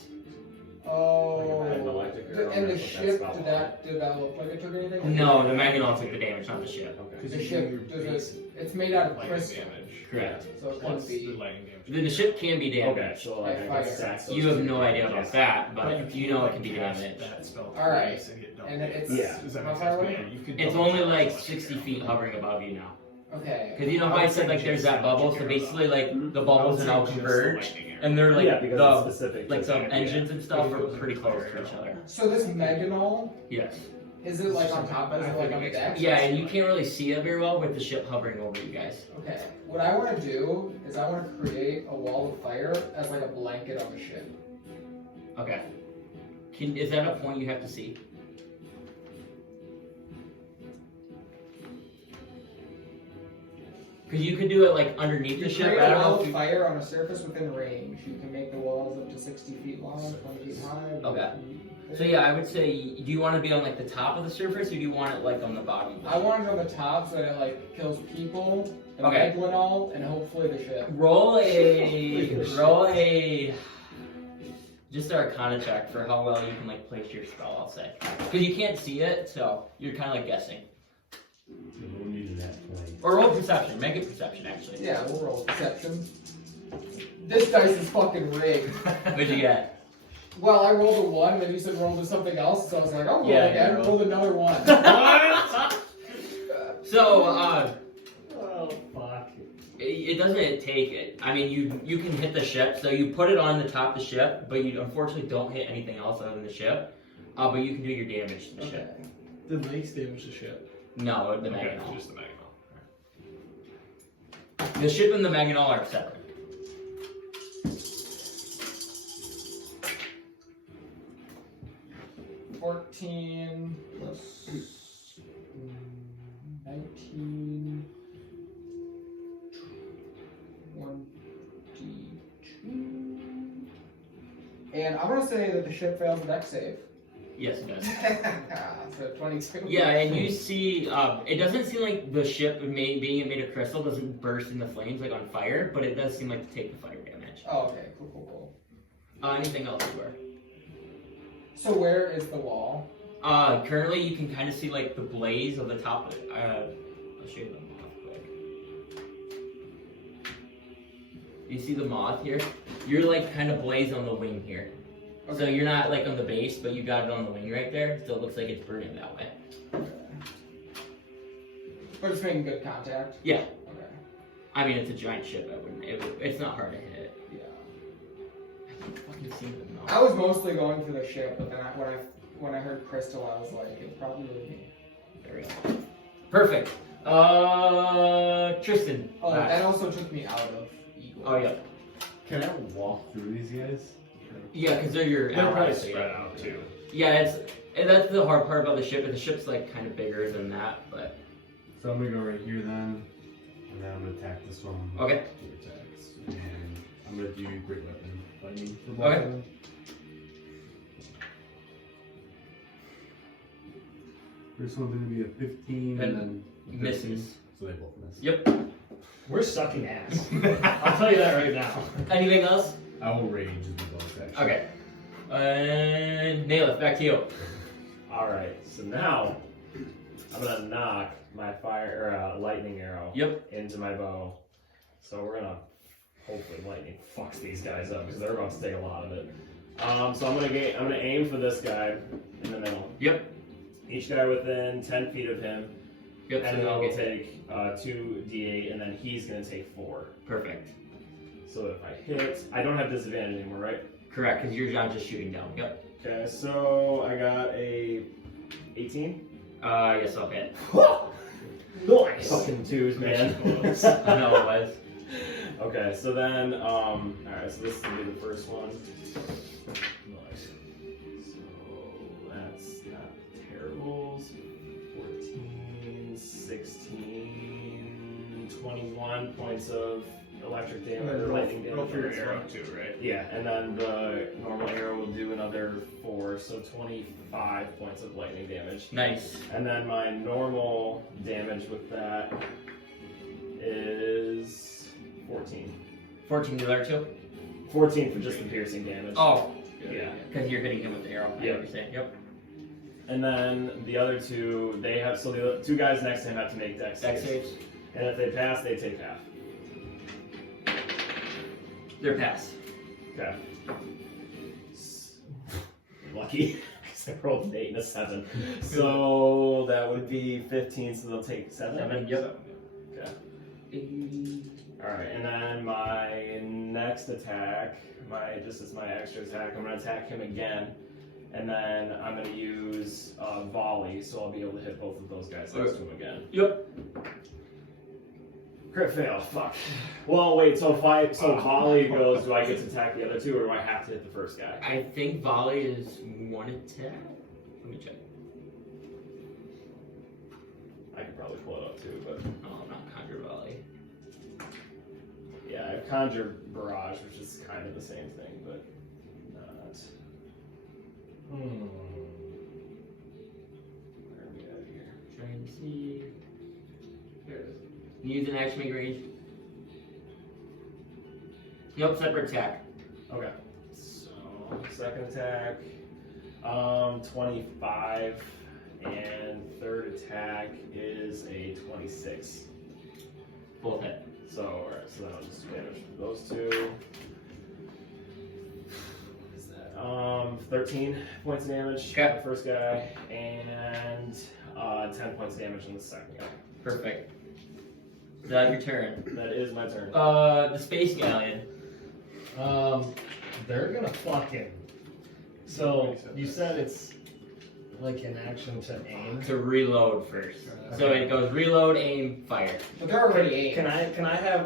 Oh. An electric arrow, And the that's what ship, that's did that look like it took anything? No, the meganol took the damage, not the ship. The ship, it's made out of Lightning crystal, damage. Correct. so it Plus couldn't the be. lightning damage. The ship can be damaged. Okay, so like By I fire. guess stack those You have two no idea together. about that, but But you know it can be cast damaged. That spell Alright. twice and get double And damage. it's Yeah. Does that how make far sense? away? Yeah, you could It's double only check like that. 60 feet hovering above you now. Okay. Because you know how I said like there's that bubble, so basically like the bubbles are now Just the converged, lightning arrow. and they're like Yeah, because it's the specific. like to some that, engines and stuff are pretty close to each other. So this meganol, Yes. is it like on top of it, like on the deck? Yeah, and you can't really see it very well with the ship hovering over you guys. Okay. What I want to do is I want to create a wall of fire as like a blanket on the ship. Okay. Is that a point you have to see? Because you could do it like underneath You the ship. create I a don't know wall if of you... fire on a surface within range. You can make the walls up to 60 feet long, 20 feet high. Okay. So yeah, I would say, do you want to be on like the top of the surface, or do you want it like on the bottom? I want it on the top so that it like kills people, the Okay. megalinol, and hopefully the ship. Roll a just an Arcana check for how well you can like place your spell. I'll say because you can't see it, so you're kind of like guessing. Who needed that point? Or roll perception. Make it perception actually. Yeah, we'll roll perception. This dice is fucking rigged. What'd you get? Well, I rolled a 1, and then you said roll to something else, so I was like, oh, roll Yeah, again, you rolled another 1. So Oh, fuck. it doesn't take it. I mean, you can hit the ship, so you put it on the top of the ship, but you unfortunately don't hit anything else other than the ship. But you can do your damage to the Okay. ship. Did Lakes damage the ship? No, the Okay, Maginol. just the Maginol. The ship and the Maginol are separate. $14 plus 19, 22. And I'm gonna say that the ship fails the deck save. Yes, it does. So 22. Yeah, and you see, it doesn't seem like the ship, being made of crystal, doesn't burst into flames like on fire, but it does seem like to take the fire damage. Oh, okay, cool. Anything else, Igor? So where is the wall? Currently you can kind of see like the blaze of the top of it. I'll show you the moth quick. You see the moth here? You're like kind of blaze on the wing here. Okay. So you're not like on the base, but you got it on the wing right there, so it looks like it's burning that way. But it's making good contact? Yeah. Okay. I mean, it's a giant ship. It's not hard to hit. Yeah. I can't fucking see the moth. I was mostly going for the ship, but then when I heard crystal, I was like, it probably would be. There we go. Perfect. Tristan. Oh, that also took me out of Igor. Oh, yeah. Can I walk through these guys? Yeah, because they're your They're probably allies. so spread yeah. out too. Yeah, that's the hard part about the ship. And the ship's like kind of bigger than that, but So I'm gonna go right here then, and then I'm gonna attack this one. okay. Two attacks, and I'm gonna do great weapon fighting for both Okay. of them. First one's gonna be a 15, and then a 13. Misses. So they both miss. Yep. We're sucking ass. I'll tell you that right now. Anything else? I will rage as the bonus action. Okay. And Naileth, back to you. Alright, so now I'm gonna knock my lightning arrow Yep. into my bow. So we're gonna hopefully lightning fucks these guys up because they're about to take a lot of it. So I'm gonna aim for this guy in the middle. Yep. Each guy within 10 feet of him, Yep. and So then I'll we'll get take 2d8, and then he's gonna take 4. perfect. So if I hit, I don't have disadvantage anymore, right? Correct, because you're not just shooting down. Yep. Okay, so I got a 18. Yes, I'll hit. Nice. Fucking twos, man. I know it was. Okay, so then, alright, so this is gonna be the first one. Nice. So that's not terrible. 14, 16, 21 points of electric damage or lightning damage. Roll for your on this arrow one. too, right? Yeah, and then the normal arrow will do another 4, so 25 points of lightning damage. Nice. And then my normal damage with that is 14. 14 the other two? 14 for just the piercing damage. Oh, Yeah. because you're hitting him with the arrow. I Yep. understand. Yep. And then the other two, they have, so the two guys next to him have to make dex Dex saves. saves. And if they pass, they take half. They're passed. Okay. Lucky. I rolled an 8 and a 7. So that would be 15, so they'll take 7. 7, yep. Okay. Alright, and then my next attack, just as my extra attack, I'm going to attack him again. And then I'm going to use volley, so I'll be able to hit both of those guys next to him again. Yep. Crit fail, fuck. Well, wait, so volley goes, do I get to attack the other two, or do I have to hit the first guy? I think volley is one attack. Let me check. I could probably pull it up too, but Oh, not conjure volley. yeah, I have conjure barrage, which is kind of the same thing, but not. Where are we at here? Trying to see. There it is. Use an action make range. Yep, separate attack. Okay. So second attack, 25, and third attack is a 26. Both hit. So alright, so that'll just damage those two. What is that? 13 points of damage on the first guy, and 10 points of damage on the second guy. Perfect. Is that your turn? That is my turn. The space galleon. They're gonna fucking. So you said it's like an action to aim. To reload first. So it goes reload, aim, fire. But they're already aimed. Can I have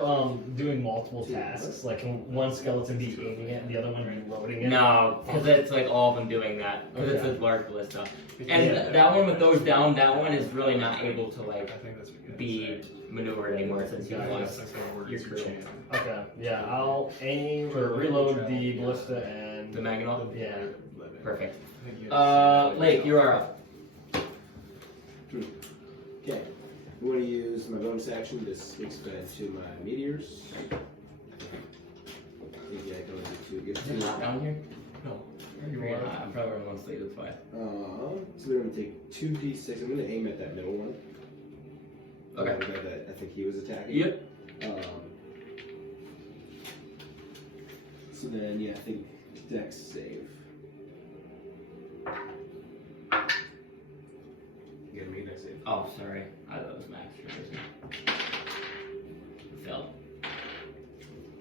doing multiple tasks? Like can one skeleton be aiming it and the other one reloading it? No, because it's like all of them doing that. Because it's a large ballista. And Yeah. that one with those down, that one is really not able to like I think that's what you guys be said. maneuvered anymore since you Yeah, lost that's what words your you crew. chant. Okay. Yeah, I'll aim or reload the ballista and The Maginot? yeah. Perfect. I think you guys- Layk, you are up. Okay. I'm going to use my bonus action to expand to my meteors. Maybe I don't need to get Is it not down here? No. You Yeah, are. I'm probably going to sleep, that's why. So we're going to take 2d6. I'm going to aim at that middle one. Okay. The guy that I think he was attacking. Yep. So then, yeah, I think Dex save. You gotta make a Dex save. Oh, sorry. I thought it was max for some reason. Failed.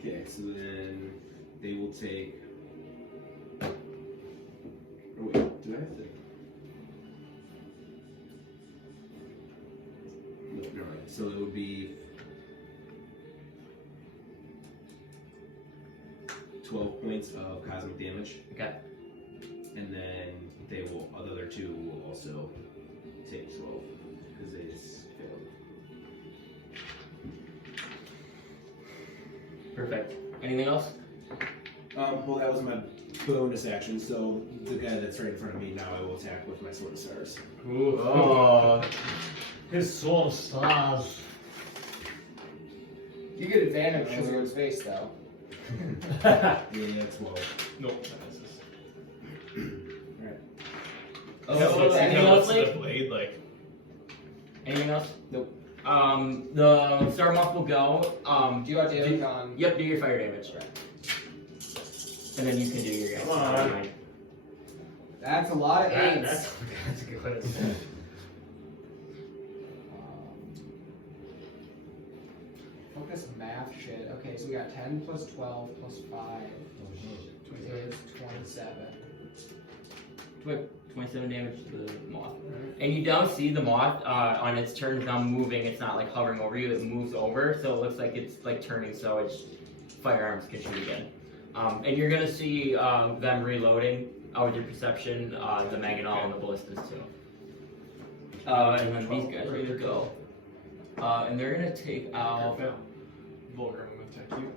Okay, so then they will take. Oh wait, do I have to? No, right. So it would be. 12 points of cosmic damage. Okay. And then the other two will also take 12 because they failed. Perfect. Anything else? Well, that was my bonus action. So the guy that's right in front of me now, I will attack with my sword of stars. Ooh. Oh. His sword of stars. You get advantage because of his face, though. Yeah, 12. Nope, that misses. Oh, What's anything else, the Layk? blade like? Anything else? Nope. The Star Moth will go. Do you have damage on? Yep, do your fire damage. And then you can do your guys. Come on. That's a lot of eights. That's good. Focus math shit. Okay, so we got 10 plus 12 plus 5 is 27. 27 damage to the moth. And you don't see the moth on its turn now moving. It's not like hovering over you. It moves over, so it looks like it's like turning so its firearms can shoot again. And you're gonna see them reloading with your perception, the mangonel and the ballistas too. And then these guys are gonna go. And they're gonna take out. Vulgrim, I'm gonna attack you.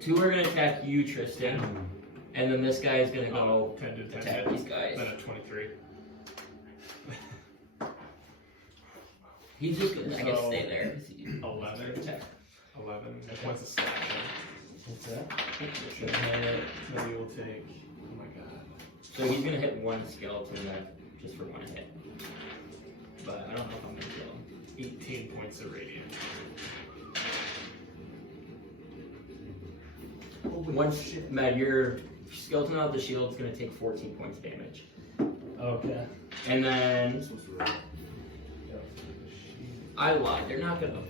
2 are gonna attack you, Tristan. And then this guy is gonna go 10 to 10 attack hit. these guys. Then at 23. He's just gonna, I guess, So, stay there. 11. Attack. 11 points of slashing. What's that? Then he will take. Oh my god. So he's gonna hit one skeleton just for one hit. But I don't know if I'm gonna kill him. 18 points of radiant. Once your skeleton out of the shield is gonna take 14 points damage. Okay. And then I lied. They're not gonna.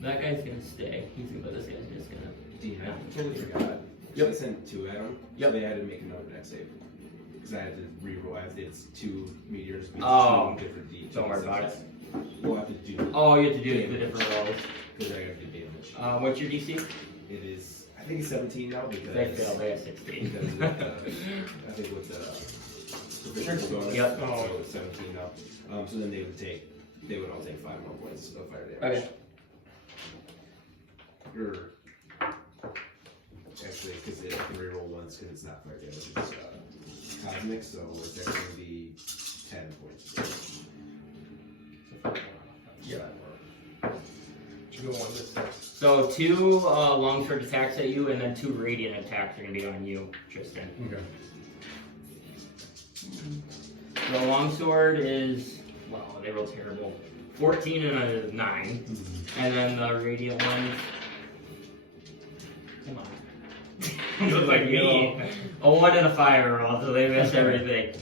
That guy's gonna stay. But this guy's just gonna. I totally forgot. Yep. I sent 2 at him. Yep. So they had to make another deck save. Because I had to re-roll. It's 2 meteors. Oh. 2 different deep. Don't worry about it. We'll have to do. Oh, you have to do the different rolls. Because I got to do damage. What's your DC? It is. I think it's 17 now because. They failed. They have 16. Because with I think with the proficiency bonus. Yep. So it's 17 now. So then they would all take 5 more points of fire damage. Okay. Actually, because it can reroll once because it's not fire damage, it's cosmic, so it's actually going to be 10 points. Yeah. Should go one this time. So 2 longsword attacks at you, and then 2 radiant attacks are gonna be on you, Tristan. Okay. The longsword is they roll terrible. 14 and a 9, and then the radiant one. Come on. You look like me. A 1 and a 5 roll, so they missed everything.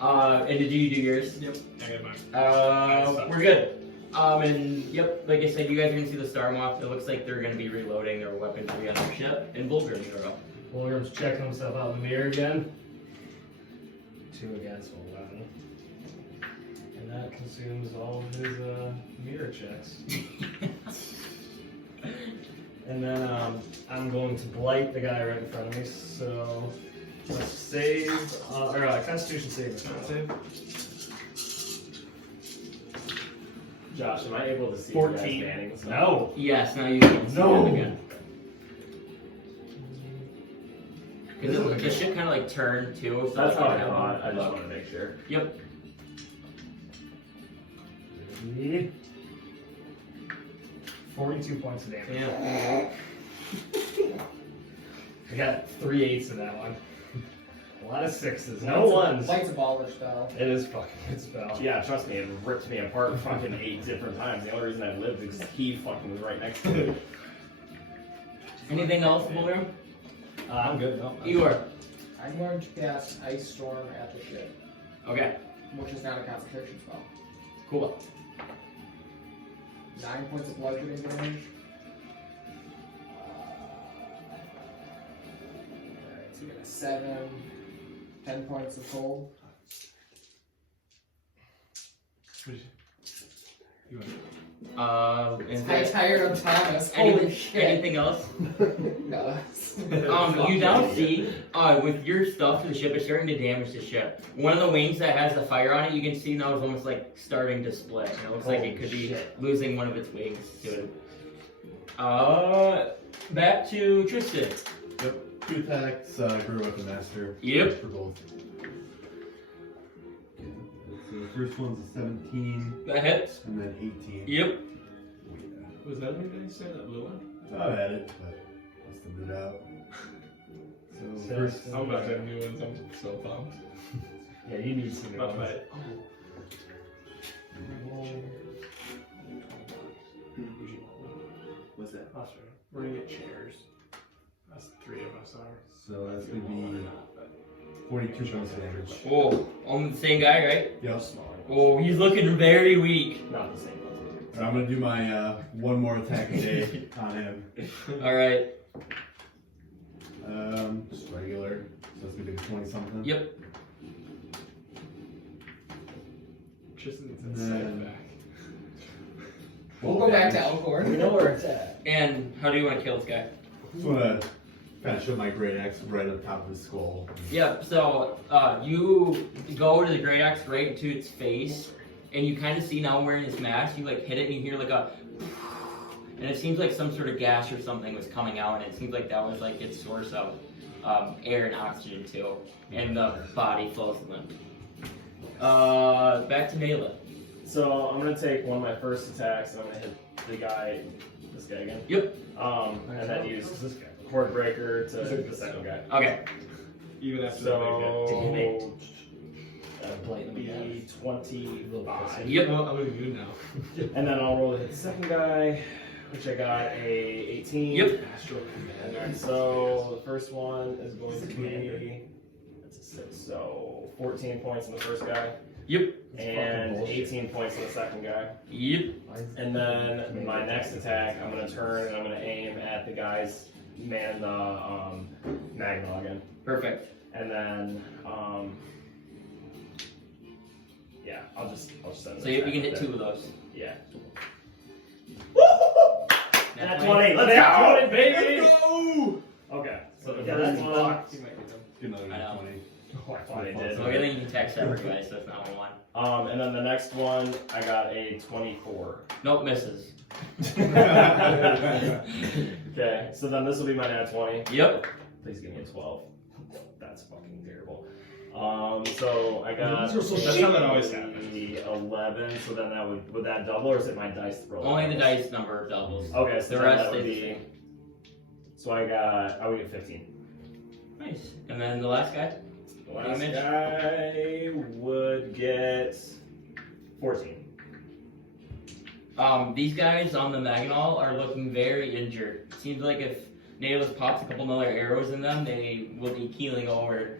And did you do yours? Yep. I got mine. We're good. And yep, like I said, you guys are gonna see the Star Moth. It looks like they're gonna be reloading their weaponry on their ship. And Vulgrim, you're up. Vulgrim's checking himself out in the mirror again. 2 against 11. And that consumes all of his mirror checks. And then I'm going to blight the guy right in front of me. So let's save, Constitution saving throw. Josh, am I able to see 14. you guys banning stuff? No. Yes, now you can see No. them again. Because the ship kind of like turned too. So That's how I know. thought. I just want to make sure. Yep. 42 points of damage. Yeah. I got 3 8s in that one. A lot of 6s. No 1s. Light's a baller spell. It is fucking good spell. Yeah, trust me, it ripped me apart fucking 8 different times. The only reason I lived is because he fucking was right next to me. Anything else, Vulgrim? I'm good. No. Igor. I'm going to cast Ice Storm at the ship, Okay. which is not a concentration spell. Cool. 9 points of bludgeoning damage. Alright, so we got a 7, 10 points of cold. You want I tired of Thomas. Holy shit. Anything else? No. You now see, with your stuff to the ship, it's starting to damage the ship. One of the wings that has the fire on it, you can see now is almost like starting to split. It looks like it could be losing one of its wings to it. Back to Tristan. Yep. 2 attacks, grew with the master. Yep. For both. So the first one's a 17. That hits. And then 18. Yep. Oh, yeah. Was that what you said, that blue one? I had it, but busted it out. So first, I'm about to have new ones. I'm so pumped. Yeah, you need some new Up ones. by What's that? Oh, sorry. We're gonna get chairs. That's 3 of us are. so that's gonna be 42 points of damage. Oh, on the same guy, right? Yep. Oh, he's looking very weak. Not the same ones. And I'm gonna do my one more attack a day on him. Alright. Just regular. So it's gonna be 20 something. Yep. Tristan's And inside then- back. We'll go back to Alcor. We know where it's at. And how do you want to kill this guy? Just wanna kind of show my great axe right on top of his skull. Yep, so you go to the great axe right into its face, and you kind of see now wearing his mask, you like hit it and you hear like a, and it seems like some sort of gas or something was coming out, and it seems like that was like its source of air and oxygen too, and the body flows limp. Back to Naileth. So I'm gonna take one of my first attacks and I'm gonna hit the guy, this guy again. Yep. And then use Horde Breaker to the second guy. Okay. Even after So Blight them again. be 25. Yep. Well, I'm immune now. And then I'll roll to hit the second guy, which I got a 18. Yep. Astral And command. then so the first one is going to be, that's a 6, so 14 points on the first guy. Yep. And 18 points on the second guy. Yep. And then my next attack, I'm gonna turn and I'm gonna aim at the guys man the Magma again. Perfect. And then yeah, I'll just send. So you can hit 2 of those. Yeah. Nat 20. Let's go, baby. Okay. So the Yeah, first that's one. fucked. Get another I know. 20. Oh, I thought I did. So I think you can text everybody, so it's not 1. And then the next one, I got a 24. Nope, misses. Okay, so then this will be my nat 20. Yep. Please give me a 12. That's fucking terrible. So I got That's how that always happens. 11. So then that would that double, or is it my dice roll? Only the dice number of doubles. Okay, so The then rest that would is- be. So I would get 15. Nice. And then the last guy? The last Damage? guy would get 14. These guys on the Maginal are looking very injured. Seems like if Naileth pops a couple more arrows in them, they will be keeling over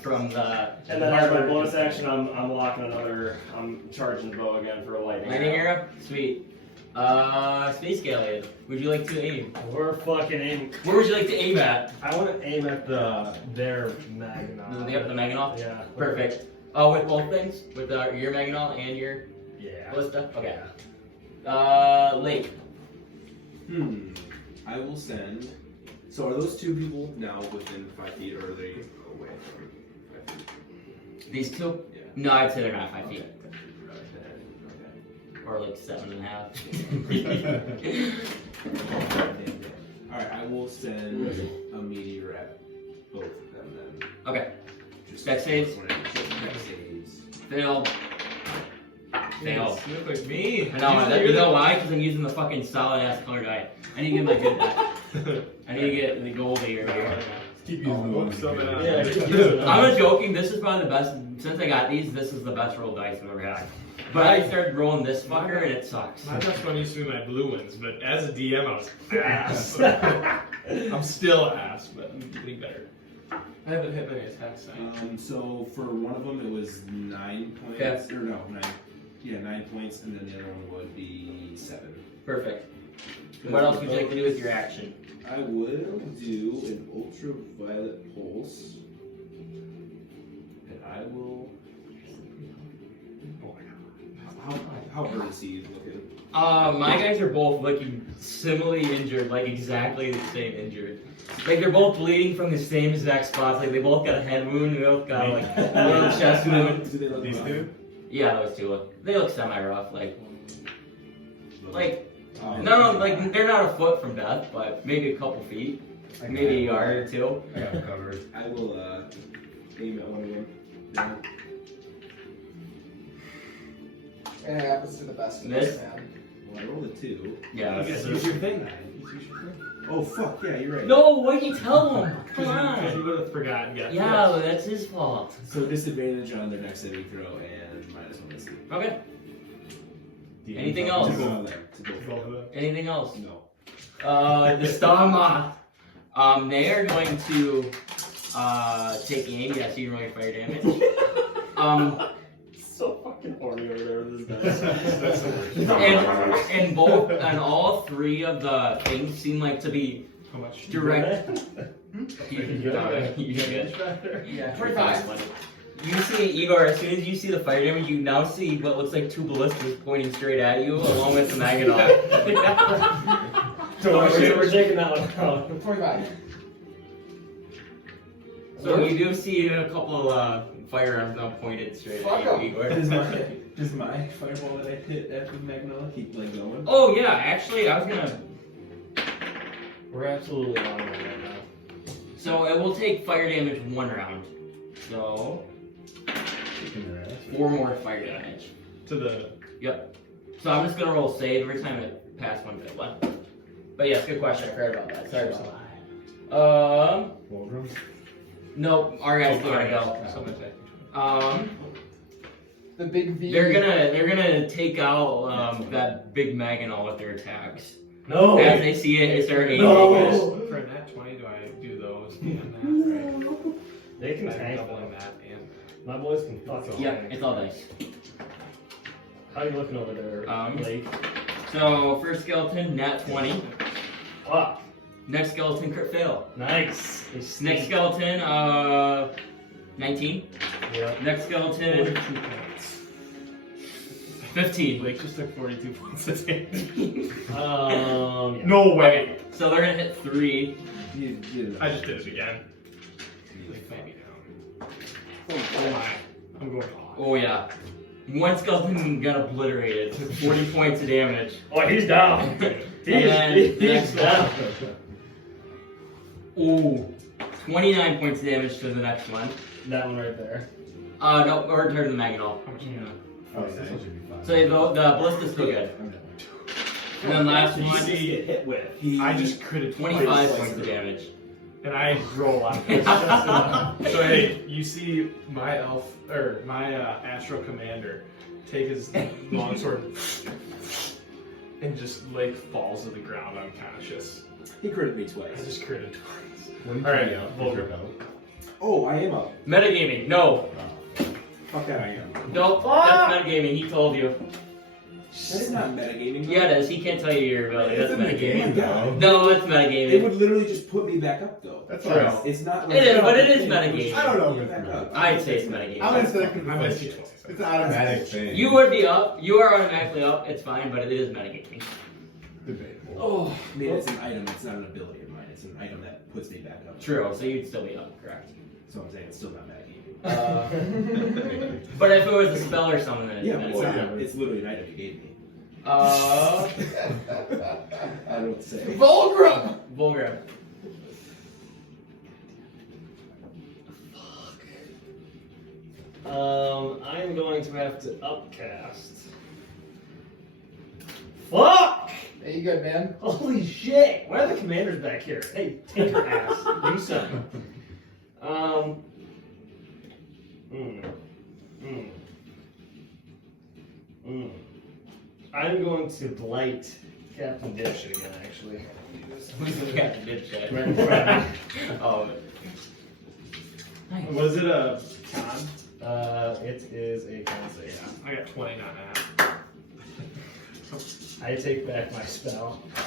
from the. And then as my bonus action, I'm locking another. I'm charging the bow again for a lightning arrow? Sweet. Space Galleon. Would you like to aim? We're fucking aiming. Where would you like to aim at? I want to aim at their Magna. The Maginal? Yeah. Perfect. Oh, with both things? With your Maginal and your Yeah. ballista? Okay. Layk. I will send. So are those 2 people now within 5 feet, or are they away from 5 feet? These 2? Yeah. No, I'd say they're not 5 feet. Okay. Or like 7.5. Alright, I will send a meteor at both of them then. Okay. Just Dex saves? Dex saves. Fail. Fail. You look like me. You know why? Because I'm using the fucking solid ass color die. I need to get my good die. I need to get the goldie or whatever. Keep using the ones. so you bad. get. Yeah, keep using them. I'm not joking. This is probably the best. Since I got these, this is the best roll dice I've ever had. But I started rolling this fucker and it sucks. My best one used to be my blue ones, but as a DM, I was ass. I'm still ass, but I'm getting better. I haven't hit many attacks now. So for one of them it was 9 points. Okay. Or no, 9. Yeah, 9 points, and then the other one would be 7. Perfect. What else would you like to do with your action? I will do an ultraviolet pulse. And I will. How hard is he looking? My guys are both looking similarly injured, like exactly the same injured. Like they're both bleeding from the same exact spots. Like they both got a head wound, they both got like a little chest wound. Do they look These rough? two? Yeah, those two they look semi-rough. Like Oh, no, like they're not a foot from death, but maybe a couple feet, maybe a yard or two. I got it covered. I will aim at one of them. Yeah. It happens to the best of Miss? us, man. Well, I rolled a 2. Yeah. You that's- guys use your thing. Oh fuck, yeah, you're right. No, why'd you tell him? Come Because you on. would have forgotten. Yeah, well, that's his fault. So disadvantage on their next saving throw and -1 AC. Okay. Anything else? To both of them. To both of them. Both of them. Anything else? No. The star moth. They are going to take aim. Yes, you can roll your fire damage. So fucking horny over there with this guy. And all three of the things seem like to be How much? direct. You good? Yeah, 25. You see, Igor, as soon as you see the fire damage, you now see what looks like 2 ballistas pointing straight at you, along with the Magadol. So we're taking that one out. 25. So you do see a couple firearms now pointed straight Fuck at you, Igor. Does my fireball that I hit after the Magnolia keep like going? Oh yeah, actually, I was gonna. We're absolutely on it right now. So it will take fire damage 1 round. So Kicking their ass. 4 more fire damage. To the. Yep. So I'm just gonna roll save every time it passes 1 bit. What? But yes, good question. I forgot about that. Sorry about that. Vulgrim? No, our guys gotta go. Something like The big V. They're gonna take out that big Maginol with their attacks. No! As they see it, it's their aim. that. For a nat 20, do I do those and that? Right. They can I'm tank doubling them. that and. My boys can fucking Yep, tank. it's all dice. How you looking over there, Layk? So first skeleton, nat 20. Fuck. Next skeleton, crit fail. Nice. Next skeleton, 19. Yep. Next 42 skeleton, points. 15. Blake just took 42 points of damage. Yeah. No way! So they're gonna hit 3. You did it. I just did it again. Blake, fight me down. Oh my. I'm going off. Oh yeah. One skeleton got obliterated. 40 points of damage. Oh, he's down. He's down. Ooh. 29 points of damage to the next one. That one right there. No, or to the Maginol. How much you got? Oh, yeah, that should be fine. So the ballista's still good. And then last You one, see it hit with. I just critted 25 points of damage. And I roll on this. So hey, you see my elf or my astral commander take his longsword and just like falls to the ground unconscious. He critted me I twice. just critted twice. When All right, you out, Vulgrim. go. Oh, I am up. Metagaming, no. Fuck that, I am. Nope, that's metagaming, he told you. That is not metagaming. Yeah, it is, he can't tell you your ability, that's Oh my metagaming. god. No, it's It metagaming. would literally just put me back up though. That's True. all right. It's not. It is, but it is It metagaming. I don't know would if put me it's back up. I'd say it's metagaming. I'm gonna say I missed you twice. it's an automatic thing. You would be up, you are automatically up, it's fine, but it is metagaming. Debatable. Oh, I mean, it's an item. It's not an ability of mine. It's an item that puts me back up. True, so you'd still be up, correct. So I'm saying it's still not metagaming. But if it was a spell or something, then it's Yeah, but it's metagaming. not. It's literally an item you gave me. Uh, I don't say. Vulgrim! Vulgrim. I'm going to have to upcast. Fuck! Hey, you good, man? Holy shit! Why are the commanders back here? Hey, take your ass. Do something. I'm going to blight Captain Dipshit again, actually. Who's the captain dipshit? Right in front of me. Oh. Was it a con? It is a con save. Yeah, I got 29 and a half. I take back my spell. I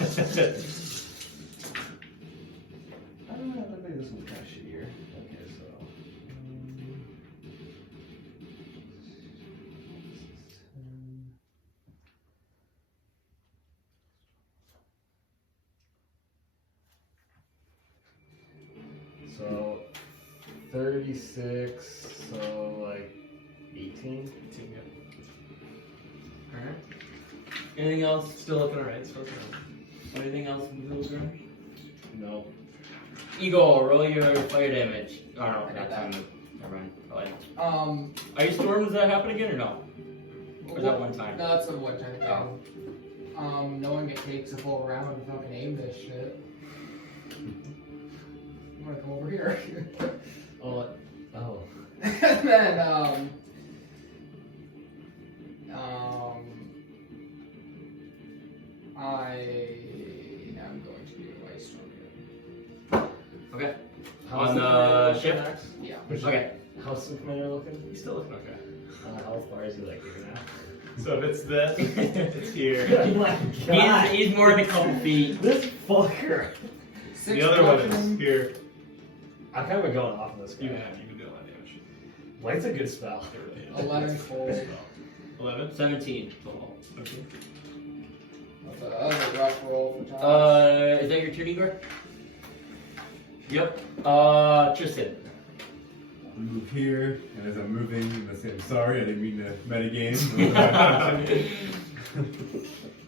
don't know, I think this one's kind of shittier. Okay, so. 36, so like 18. Alright. Anything else? Still looking alright. Still looking alright. Anything else in Vulgrim? No. Igor, roll your fire damage. Oh no, I got that's that. on the. Never mind. Um, Are you stormed? Does that happen again or no? Or is that one time? No, that's a one-time thing. Oh. Knowing it takes a full round to fucking aim this shit. I'm gonna come over here. Oh. And then, I am going to do ice storm here. Okay. How's On the the commander ship? looking, Max? Yeah. Okay. How's the commander looking? He's still looking okay. How far is he like here now? So if it's this, it's here. Oh my god! He's more than a couple feet. This fucker! The other one is here. I've kind of been going off of this guy. You've been doing a lot of damage. Light's a good spell. It really is. 11 full. 11? 17 total. Okay. That was a rough roll for Thomas. Is that your turn, Igor? Yep. Tristan. Move here, and as I'm moving, I say, I'm sorry, I didn't mean to metagame.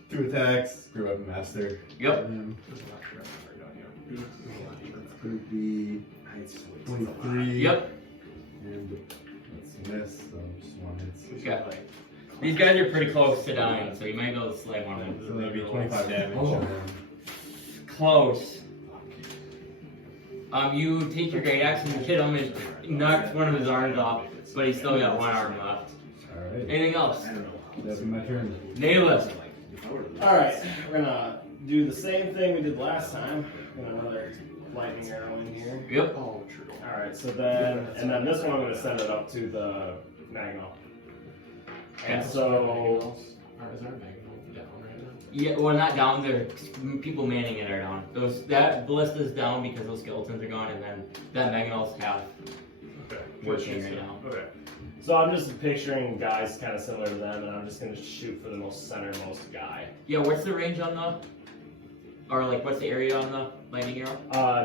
2 attacks, Grew Weapon Master. Yep. There's a lot of crap right down here. There's a lot of crap. Could be Heights is 23. Yep. And that's a miss, so just 1 hit. Okay. These guys are pretty close to dying, so you might be able to slay one of them. So that'd be 25 damage. Oh. and then- Close. You take your great axe and you hit him and knock one of his arms off, but he's still got one arm left. Alright, Anything else? that's my turn. Naileth. Alright, we're gonna do the same thing we did last time. Got another lightning arrow in here. Yep. Oh, true. Alright, so then, and then this one I'm gonna send it up to the Magnol. And so, Or is our Magnol down right now? Yeah, well, not down. There, people manning it are down. That ballista's down because those skeletons are gone, and then that Magnol's have Okay. working right now. Okay. so I'm just picturing guys kind of similar to them, and I'm just gonna shoot for the most centermost guy. Yeah, what's the range on the, or like what's the area on the lightning arrow?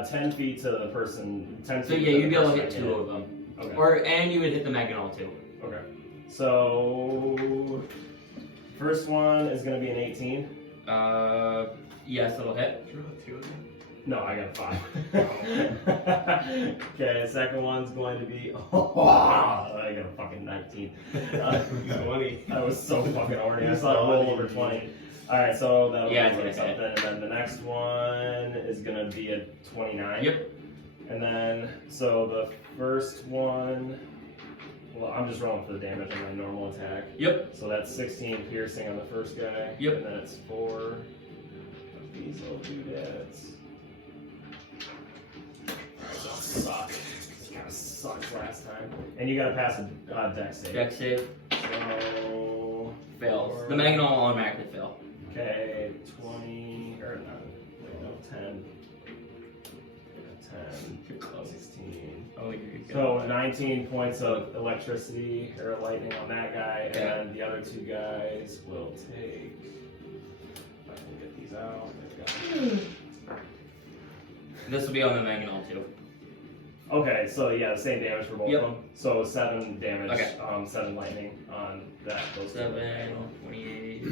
10 feet to the person. 10 feet. So yeah, to the you'd be able to hit person 2 of them, Okay. and you would hit the Magnol too. Okay. So first one is gonna be an 18. Yes, it'll hit. Sure, 2 of them. No, I got a 5. Okay, second one's going to be. I got a fucking 19. 20. I was so fucking horny. I saw it roll over 20. Alright, so that'll Yeah, be it's gonna hit. something. And then the next one is gonna be a 29. Yep. And then, so the first one. Well, I'm just rolling for the damage on my normal attack. Yep. So that's 16 piercing on the first guy. Yep. And then it's 4 of these little doodads. That'll suck. This kind of sucked last time. And you gotta pass a dex save. Dex save So. fails. The Magnol will automatically fail. Okay, 20. Or not. Wait, no, 10. 10. 16. Oh, you're So 19 points of electricity or lightning on that guy, and Okay. then the other 2 guys will take. If I can get these out. There we go. This will be on the Magnol too. Okay, so yeah, the same damage for both Yep. of them. So 7 damage, Okay. 7 lightning on that. Those 7, 28.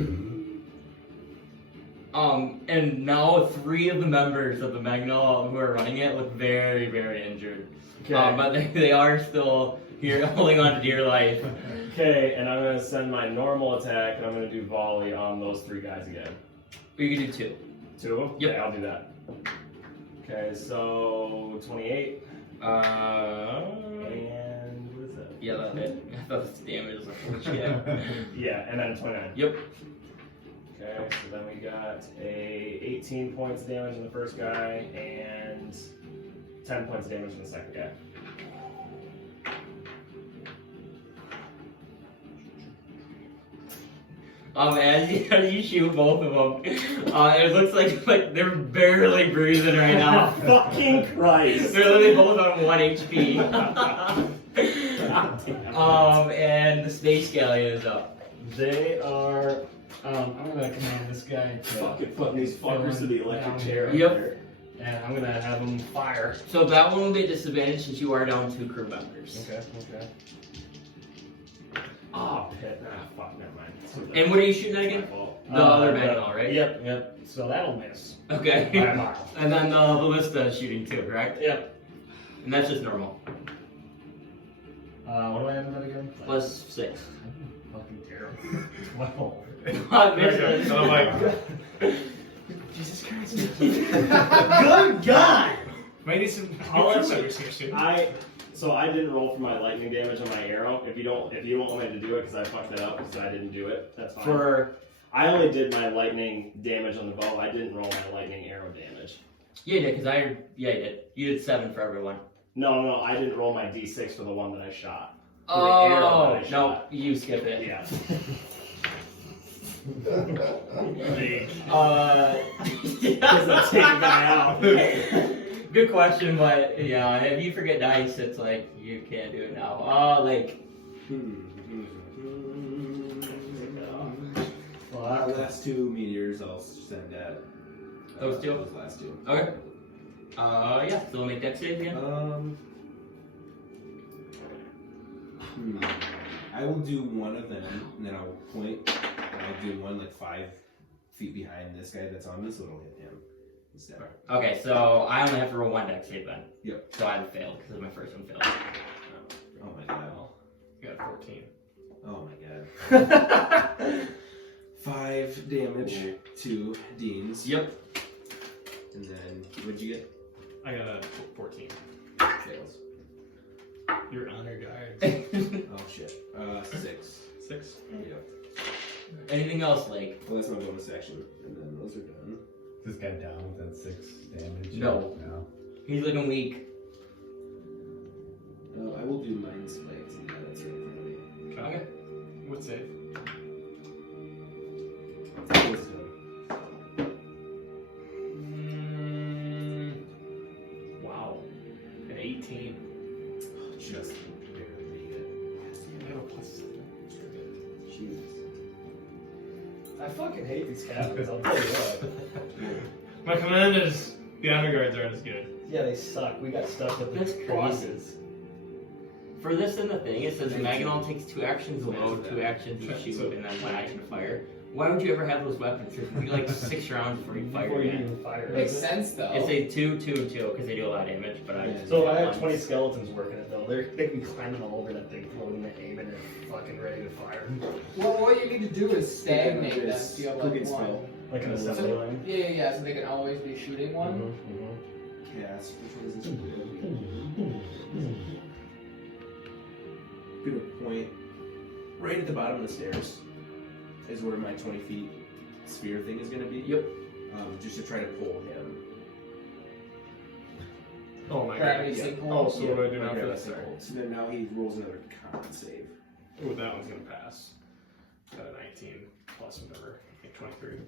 And now 3 of the members of the Magnol who are running it look very, very injured. Okay. But they are still here holding on to dear life. Okay, and I'm gonna send my normal attack, and I'm gonna do volley on those 3 guys again. You can do 2. 2 of them? Yep. Okay, I'll do that. Okay, so 28. And what is that? Yeah, that hit. I thought this damage was like, holy shit. Yeah, and then 29. Yep. Okay, so then we got a 18 points damage on the first guy and 10 points of damage on the second guy. As you shoot both of them, it looks like they're barely breathing right now. Fucking Christ! They're literally both on 1 HP. And the space galleon is up. They are. I'm gonna command this guy to Fucking putting these fuckers to the electric chair. Yep. and I'm gonna have him fire. So that one will be disadvantaged since you are down 2 crew members. Okay. Oh, pit. Ah, fuck, never mind. And what are you shooting at again? The other manual, right? Yep. So that'll miss. Okay. By a mile. And then the ballista is shooting too, correct? Yep. And that's just normal. What do I have in that again? Plus 6. Fucking terrible. 12. Oh my god. Jesus Christ. Good God! Might need some I'll let crew you- members here soon. So I didn't roll for my lightning damage on my arrow. If you don't want me to do it because I fucked that up because I didn't do it, that's fine. I only did my lightning damage on the bow. I didn't roll my lightning arrow damage. Yeah, because you did. You did 7 for everyone. No, I didn't roll my d6 for the one that I shot. For the arrow that I no, shot. you skip it. Yeah. Because I'm taking a guy out. Good question, but yeah, if you forget dice, it's like you can't do it now. Like, Last 2 meteors I'll send at. Those 2? Those last 2. Okay. Yeah, so we'll make dex save again. I will do one of them, and then I'll point, and I'll do one like 5 feet behind this guy that's on me, so it'll hit him instead. Okay, so I only have to roll 1 dex save then. Yep. So I failed because my first one failed. Oh my god. You got 14. Oh my god. 5 damage to Deans. Yep. And then, what'd you get? I got a 14. Fails. You're honor guard. Oh shit. 6. 6. Yep. Anything else, Layk? Well, that's my bonus action, and then those are done. This guy down with that 6 damage. No. No. He's looking weak. I will do mind spikes, and that's right in front of me. Okay. What save? Wow. An 18. Just barely made it. I have a plus 7. Jesus. I fucking hate these captains, I'll tell you what. My command is the honor guards aren't as good. Yeah, they suck. We got stuck with That's the crazy. crosses. For this and the thing, it says Maginol takes 2 actions to load, 2 actions to shoot, So- and then 1 action to fire. Why would you ever have those weapons? It would be like 6 rounds before you fire Before you again. even fire. Makes sense though. It's a 2, 2, and 2 because they do a lot of damage. But So if I have 20 skeletons working it though, they can be climbing all over that thing, floating and aiming and fucking ready to fire. Well, what you need to do is stagnate them Just so you have click like and one. spell. Like an assembly line. Yeah, so they can always be shooting one. Cast. Which one is this? Gonna point right at the bottom of the stairs. Is where my 20 feet sphere thing is gonna be. Yep. Just to try to pull him. Oh my Gravity god. sinkhole. Oh, so what do I do now Okay, for that's this? cool. So then now he rolls another con save. Oh, that one's gonna pass. Got a 19 plus whatever. I think 23.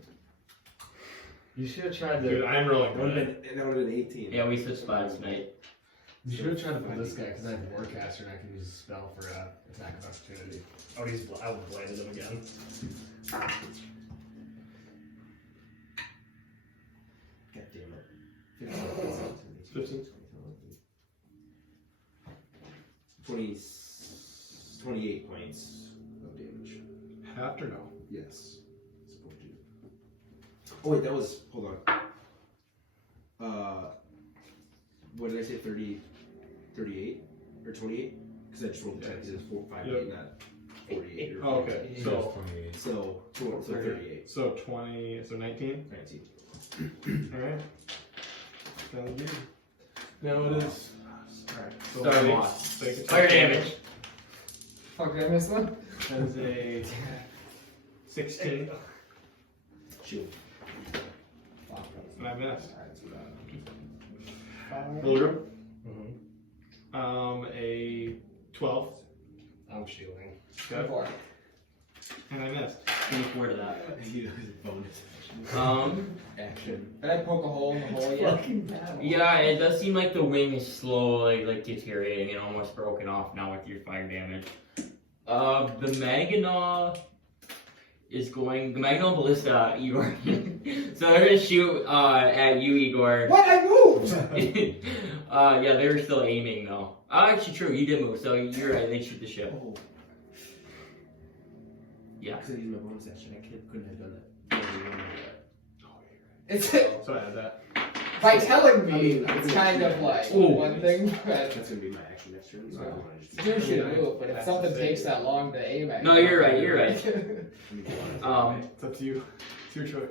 You should have tried Dude, to. I'm rolling That would good. have been 18. Yeah, we switched spots tonight. You should have tried to pull this guy because I have Warcaster and I can use a spell for attack of opportunity. Oh, I would have bladed him again. God damn it. 15. 28 points of damage. Half or no? Yes. Oh wait, that was, hold on. What did I say, 38? Or 28? Because I just rolled the 10, because it's 5, Yep. 8, not 48. Or Oh, okay. 48. So, 28. So 38. so 20, so 19? 19. Alright. Sounds good. Now it is. Alright. So Star Layk- Moth. Layk- Fire damage. Fuck, did I miss one? That is a 16. Shield. And I missed. Alright, Vulgrim? Mm-hmm. A 12. I'm shielding. Okay. 4. And I missed. 24 to that. Bonus action. Did I poke a hole in the hole yet? Fucking battle. Yeah, it does seem like the wing is slowly like deteriorating and almost broken off now with your fire damage. The Maginot is going. The Magnum Ballista, Igor. So they're gonna shoot at you, Igor. What? I moved! Yeah, they're still aiming though. Actually, true. You did move, so you're right. They shoot the ship. Oh, Yeah. because I used my bonus action. I couldn't have done that. It's So I had that. by telling me, I mean, it's kind of like Ooh. one thing, but That's gonna be my action next turn. So I don't want to just. you should move. But if something takes that long to aim at, No, you're right. You're right. It's up to you. It's your choice.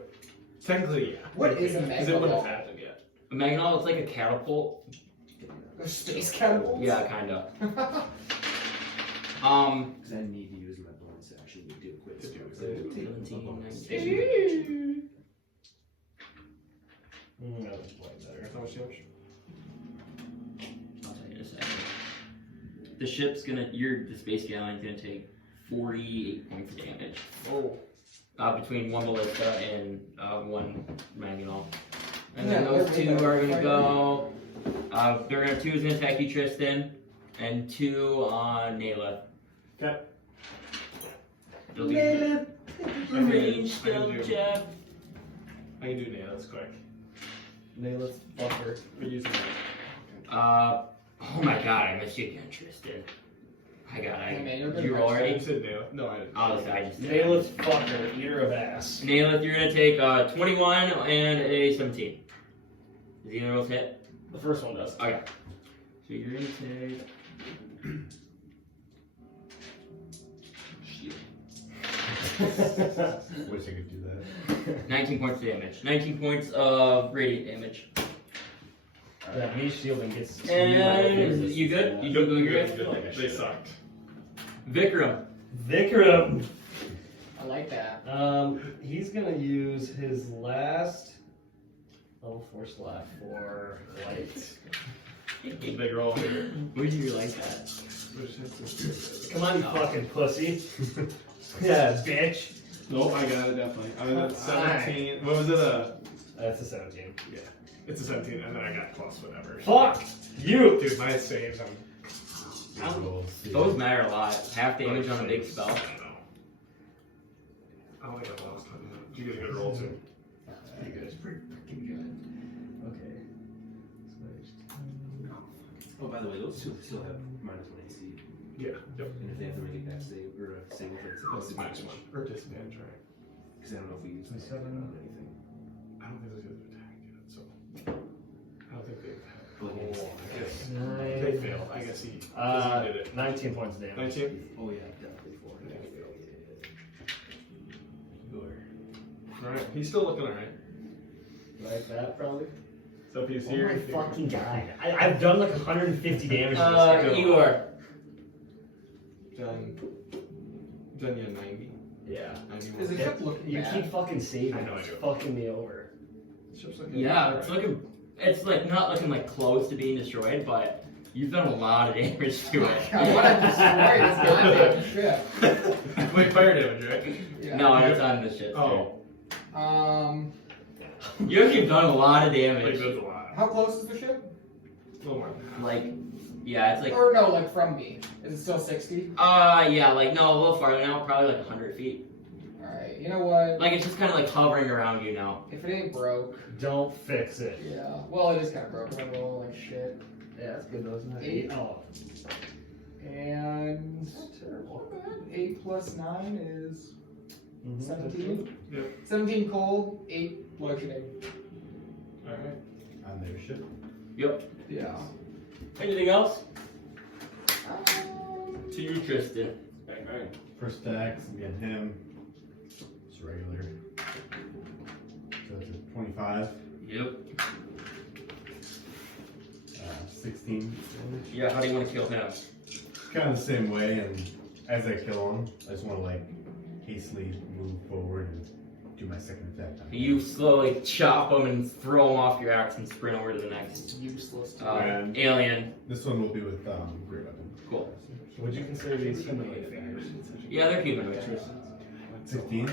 Technically, yeah. What is a Because it wouldn't have Magnum? happened yet. A Magnum, it's like a catapult. A space catapult? Yeah, kinda. Because I need to use my bonus action to do a quick spell. So I will take a 17, bonus 19. action. I was playing better. How much damage? I'll tell you in a second. The ship's the space galleon's gonna take 48 points of damage. Oh. Between one ballista and one Magnum. And then Yeah, those they're two really are gonna good. go. Two is gonna attack you, Tristan, and 2 on Naileth. Okay. They'll be range still, Jeff. I can do Naileth's quick. Naileth fucker. We're using that. Oh my god, I missed you again, Tristan. Hey, man, you're Did good you roll You already? said nail. No, I didn't. Oh, this guy just did. Naileth fucker. Eater of ass. Naileth, you're gonna take 21 and a 17. Does either of those hit? The first one does. Okay. So you're gonna take. Wish I could do that. 19 points of damage. 19 points of radiant damage. That me shielding gets. And you good? You do You're good? good. They sucked. Vikram. Vikram. I like that. He's gonna use his last level 4 slot for light. Big roll here. Where'd you like that? Come on, you fucking pussy. Yeah, bitch. Nope, I got it definitely. I was at 17. What was it? That's a 17. Yeah. It's a 17, and then I got plus whatever. Fuck you. Dude, my saves on. Those matter a lot. Half damage on a big spell. I don't know. I don't think I lost on that. You get a good roll too. Pretty good. It's pretty freaking good. Okay. Oh, by the way, those two still have minus 1 AC. Yeah. Yep. And if they have to make a dex save or a save, it's Plus supposed to minus be one. Or disadvantage, right? Because I don't know if we use this 27. on anything. I don't think those guys are attacking yet, so. I don't think they've. But Oh, I guess. Nine. They failed. I guess he did it. 19 points of damage. 19? Oh, yeah, definitely 4. Alright. He's still looking alright. Like that, probably. So if he's Oh here. my if he- fucking god. I've done like 150 damage to this guy. Igor. Done. Done you 90. Yeah. 91. Is it kept looking You bad? keep fucking saving. I know I It's do. fucking me over. It's just like- Yeah, it's looking. It's like not looking like close to being destroyed, but you've done a lot of damage to it. I want to destroy this goddamn ship. Wait, fire damage, right? Yeah. No, that's on this shit. Oh. You actually have done a lot of Like, damage. that's a lot. How close is the ship? A little more than that. Like, yeah, it's like. Or no, like from me. Is it still 60? Yeah, like no, a little farther now, probably like 100 feet. Alright, you know what? Like it's just kind of like hovering around you now. If it ain't broke, Don't fix it. yeah. Well, it is kind of broken. I'm rolling like shit. Yeah, that's good though, isn't it? 8. Oh. And 8 plus 9 is 17. Yep. 17 cold, 8 bludgeoning. Alright. On their ship. Yep. Yeah. Anything else? To you, Tristan. Bang, bang. First attacks, again him. It's regular. So it's a 25. Yep. 16 damage. Yeah. How do you want to kill him? Kind of the same way, and as I kill him, I just want to like hastily move forward and do my second attack. on him. You slowly chop him and throw him off your axe and sprint over to the next Useless. alien. This one will be with great weapon. Cool. Would you consider these humanoid figures? Yeah, they're humanoid. 16.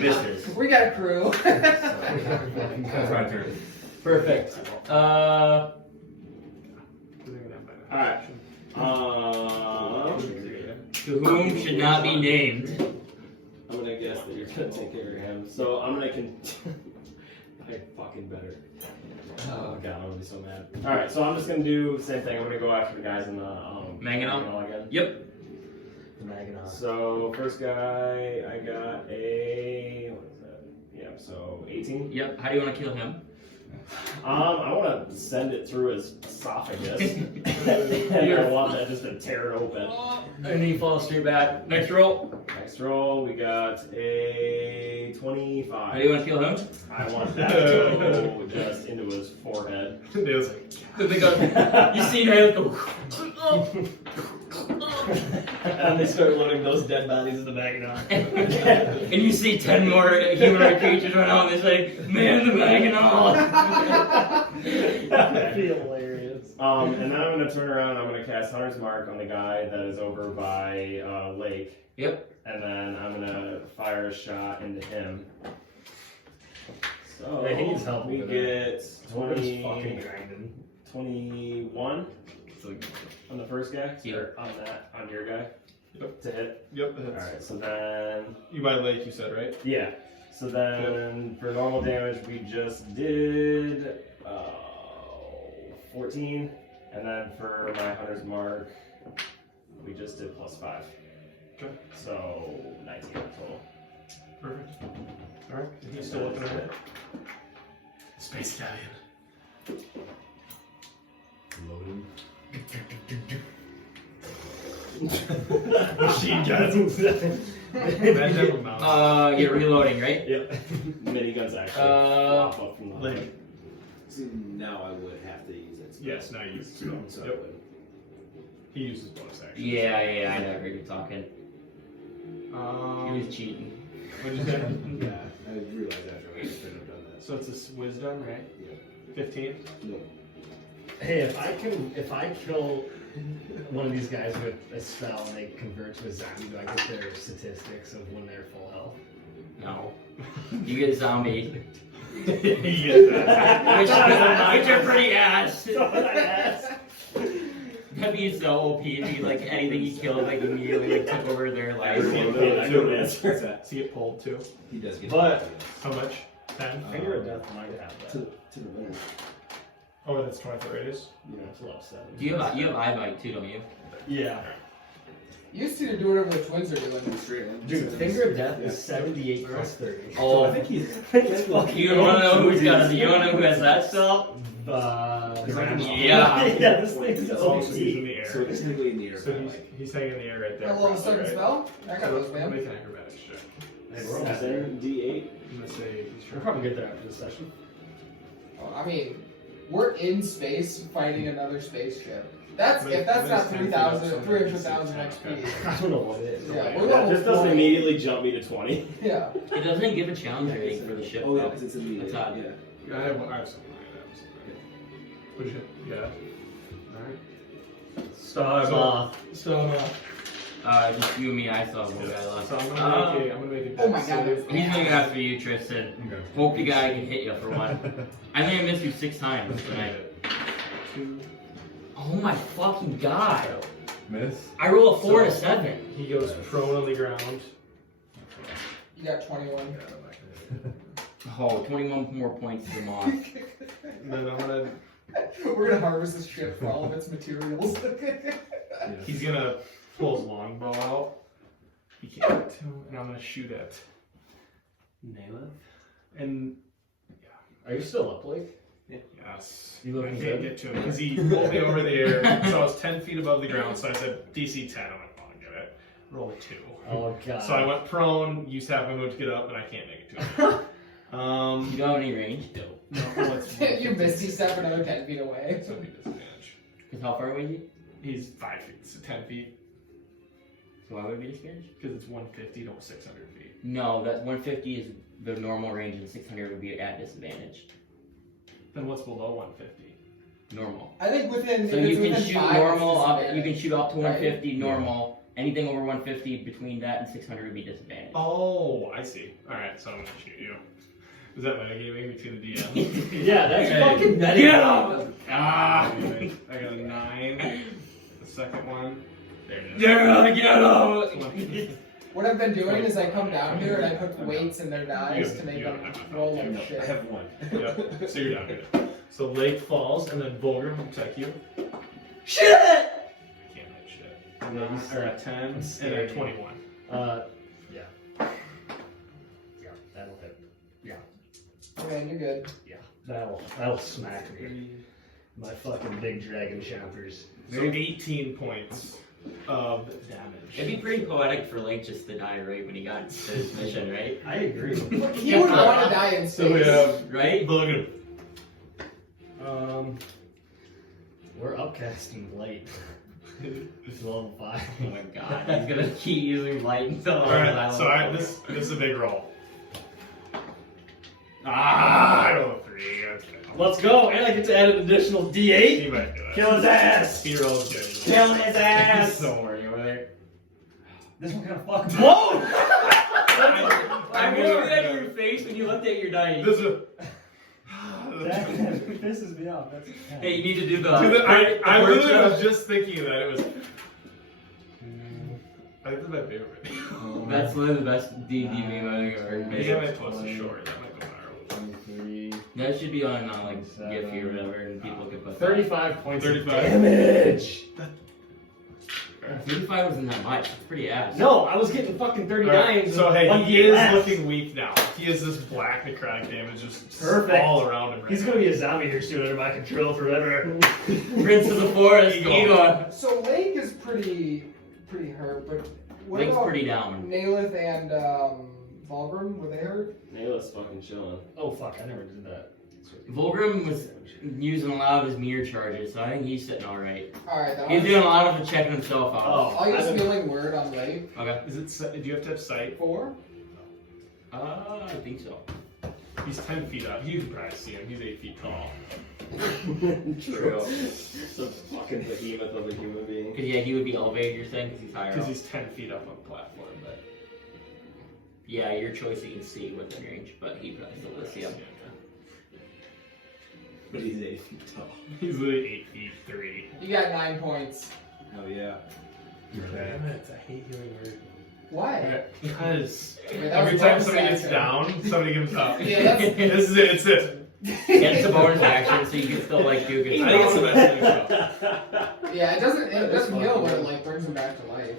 Misses. We got a crew. That's my turn. Perfect. Alright. To whom should not be named. I'm gonna guess that you're gonna take care of him. So I'm gonna I fucking better. Oh god, I'm gonna be so mad. Alright, so I'm just gonna do the same thing. I'm gonna go after the guys in the Mangonel? again. Yep. The Maginot. So first guy, I got a what is that? Yeah, so 18. Yep. How do you want to kill him? I want to send it through his esophagus, and I want that just to tear it open. And he falls straight back. Next roll. Next roll, we got a 25. How do you want to kill him? I want that to go just into his forehead. Nail's like, They go, you see Naileth go. And they start loading those dead bodies in the Maginot. And you see 10 more humanoid creatures run out and they say, man, the Maginot. That'd be hilarious. And then I'm going to turn around and I'm going to cast Hunter's Mark on the guy that is over by Layk. Yep. And then I'm going to fire a shot into him. So Yeah, he needs help we with get Fucking grinding. 21 on the first guy? Or on your guy? Yep. To hit? Yep, that hits. Alright, so then... You by Layk, you said, right? Yeah. So then for normal damage, we just did 14. And then for my Hunter's Mark, we just did +5. Okay. So 19 total. Perfect. Alright, he's still looking at it. Space Galleon. Loading. Machine guns. That type of mouse. You're reloading, right? Yep. Miniguns actually flop up from the Layk. See, now I would have to use it. Yes, now you use the spell. So Yep. He uses bonus action. Yeah, I know. I heard you talking. He Um, was cheating. what'd you say? yeah, I realized after I should have done that. So it's a wisdom, right? Yeah. 15? No. Hey, if I kill one of these guys with a spell and they convert to a zombie, do I get their statistics of when they're full health? No. You get zombie. Yeah. which are pretty ass. That'd be so OP if you, like, anything you killed, like, immediately, like, took over their life. What's that? See it pulled too. He does get But- How much? 10? Finger of Death might have that. to the middle. Oh, that's 20-foot radius. Yeah, it's level 7. You have eye bite too, don't you? Yeah. You just need to do whatever the twins are doing. Straight in. Dude, Finger of Death is 78 plus 30. Oh, I think he's. It's fucking you wanna know who's got it? You wanna know who has that spell? Yeah, this thing's Oh, so he's in OP. the air. So technically in the air. So but he's hanging in the air right there. That level probably, 7 right? spell? I got those, Make man. an acrobatics check. We're almost there. 7d8. I'm gonna say he's We'll trying. probably get there after this session. Oh, I mean, we're in space fighting another spaceship. That's Make- if that's make not 10 3,000, feet up, 300,000 okay. XP. I don't know what it is. Yeah, we're That level just doesn't 40. immediately jump me to 20. Yeah. It doesn't give a challenge rating for the ship. Oh yeah, though. because it's in the That's odd. yeah. I have something. I have something. What'd you get? Alright. Star Moth. So, Just you and me, I saw one guy lost. so I'm gonna make it. Oh my god. He's going after you, Tristan. Okay. Hope the guy can hit you for one. I think I missed you 6 times tonight. 2. Oh my fucking god. Miss. I roll a 4 and a 7. He goes prone on the ground. You got 21. Oh, 21 more points to the moth. And then I'm gonna. We're gonna harvest this ship for all of its materials. He's gonna pull his longbow out. He can't get to him, and I'm gonna shoot at Naileth. And Are you still up, Blake? yes, You I looking can't good? get to him because he pulled me over the air. So I was 10 feet above the ground. So I said DC 10. I'm like, oh, I'll get it. Roll a 2. Oh god. So I went prone, used half my move to get up, and I can't make it to him. You don't have any range? No, what's You misty step another 10 feet away. So it'd be disadvantage. Because how far away is he? He's 5 feet, so 10 feet, So why would it be disadvantage? because it's 150 to 600 feet. No, that 150 is the normal range, and 600 would be at disadvantage. Then what's below 150? Normal. I think within. So if you it's can within shoot 5, normal it's up. You disadvantage. can shoot up to Right. 150 normal. Anything over 150 between that and 600 would be disadvantage. Oh, I see. Alright, so I'm gonna shoot you. Is that metagaming between the DM? Yeah, that's Hey, fucking get meta. him! Ah! Anyway, I got a 9. The second one. There it is. Yeah, get him! What I've been doing is I come down here and I put weights in their dice to make them roll like No, I shit. have one. Yep. So you're down here. So Layk falls, and then Vulgrim will attack you. Shit! I can't hit shit. Or a 10. And a 21. Yeah. Yeah, that'll hit. Okay, you're good. Yeah, that'll smack me. My fucking big dragon chompers. So 18 points of damage. It'd be pretty poetic for Layk just to die right when he got to his mission, right? I agree. He would want to die in space. So we have Right? Vulgrim. We're upcasting light. It's level 5. Oh my god, he's gonna keep using light until Alright, so this is a big roll. I rolled a 3. That's good. Let's go, and I get to add an additional D8. He might do that. Kill his ass! He rolls good. Kill his ass! Don't worry over there. This one kind of fucked. Whoa! I'm gonna look at your face when you looked at your dice. This is That pisses me off. That's Hey, you need to do the. I the word literally show. was just thinking that it was. I think that's my favorite. That's one of the best D&D meme I've ever heard. Maybe I might post a short. That might go viral. 23. That should be on like Giphy or whatever, and people could put 35 points 35. of damage! 35 wasn't that much. It's pretty ass. No, I was getting fucking 39s. Alright, so hey, and he is less. looking weak now. He has this black necrotic damage just Perfect. all around him. Right He's now. gonna be a zombie here soon under my control forever. Prince of the Forest, Igor. So Layk is pretty hurt, but what Lake's about pretty down. Naileth and Vulgrim? Were they hurt? Naileth's fucking chilling. Oh fuck, I never did that. Vulgrim was using a lot of his mirror charges, so I think he's sitting alright. Alright, that He's was... doing a lot of it checking himself out. Oh, I'll use I've been- healing word on Layk. Okay. Is it? Do you have to have sight? 4? I think so. He's 10 feet up. You can probably see him. He's 8 feet tall. True. It's a fucking behemoth of a human being. Because, yeah, he would be elevated, you're saying, because he's higher Because up. he's 10 feet up on the platform. But Yeah, your choice, you can see within range, but he probably still does see him. But he's 8 feet tall. He's literally 8 feet 3. You got 9 points. Oh yeah. Damn it! I hate healing word. Why? Because Wait, that every was time bonus somebody gets action. down, somebody gives up. Yeah, that's- This is it. It's it. It's a bonus action, so you can still, like, do good I think it's the best thing so. Yeah, it doesn't heal, but it like brings him back to life.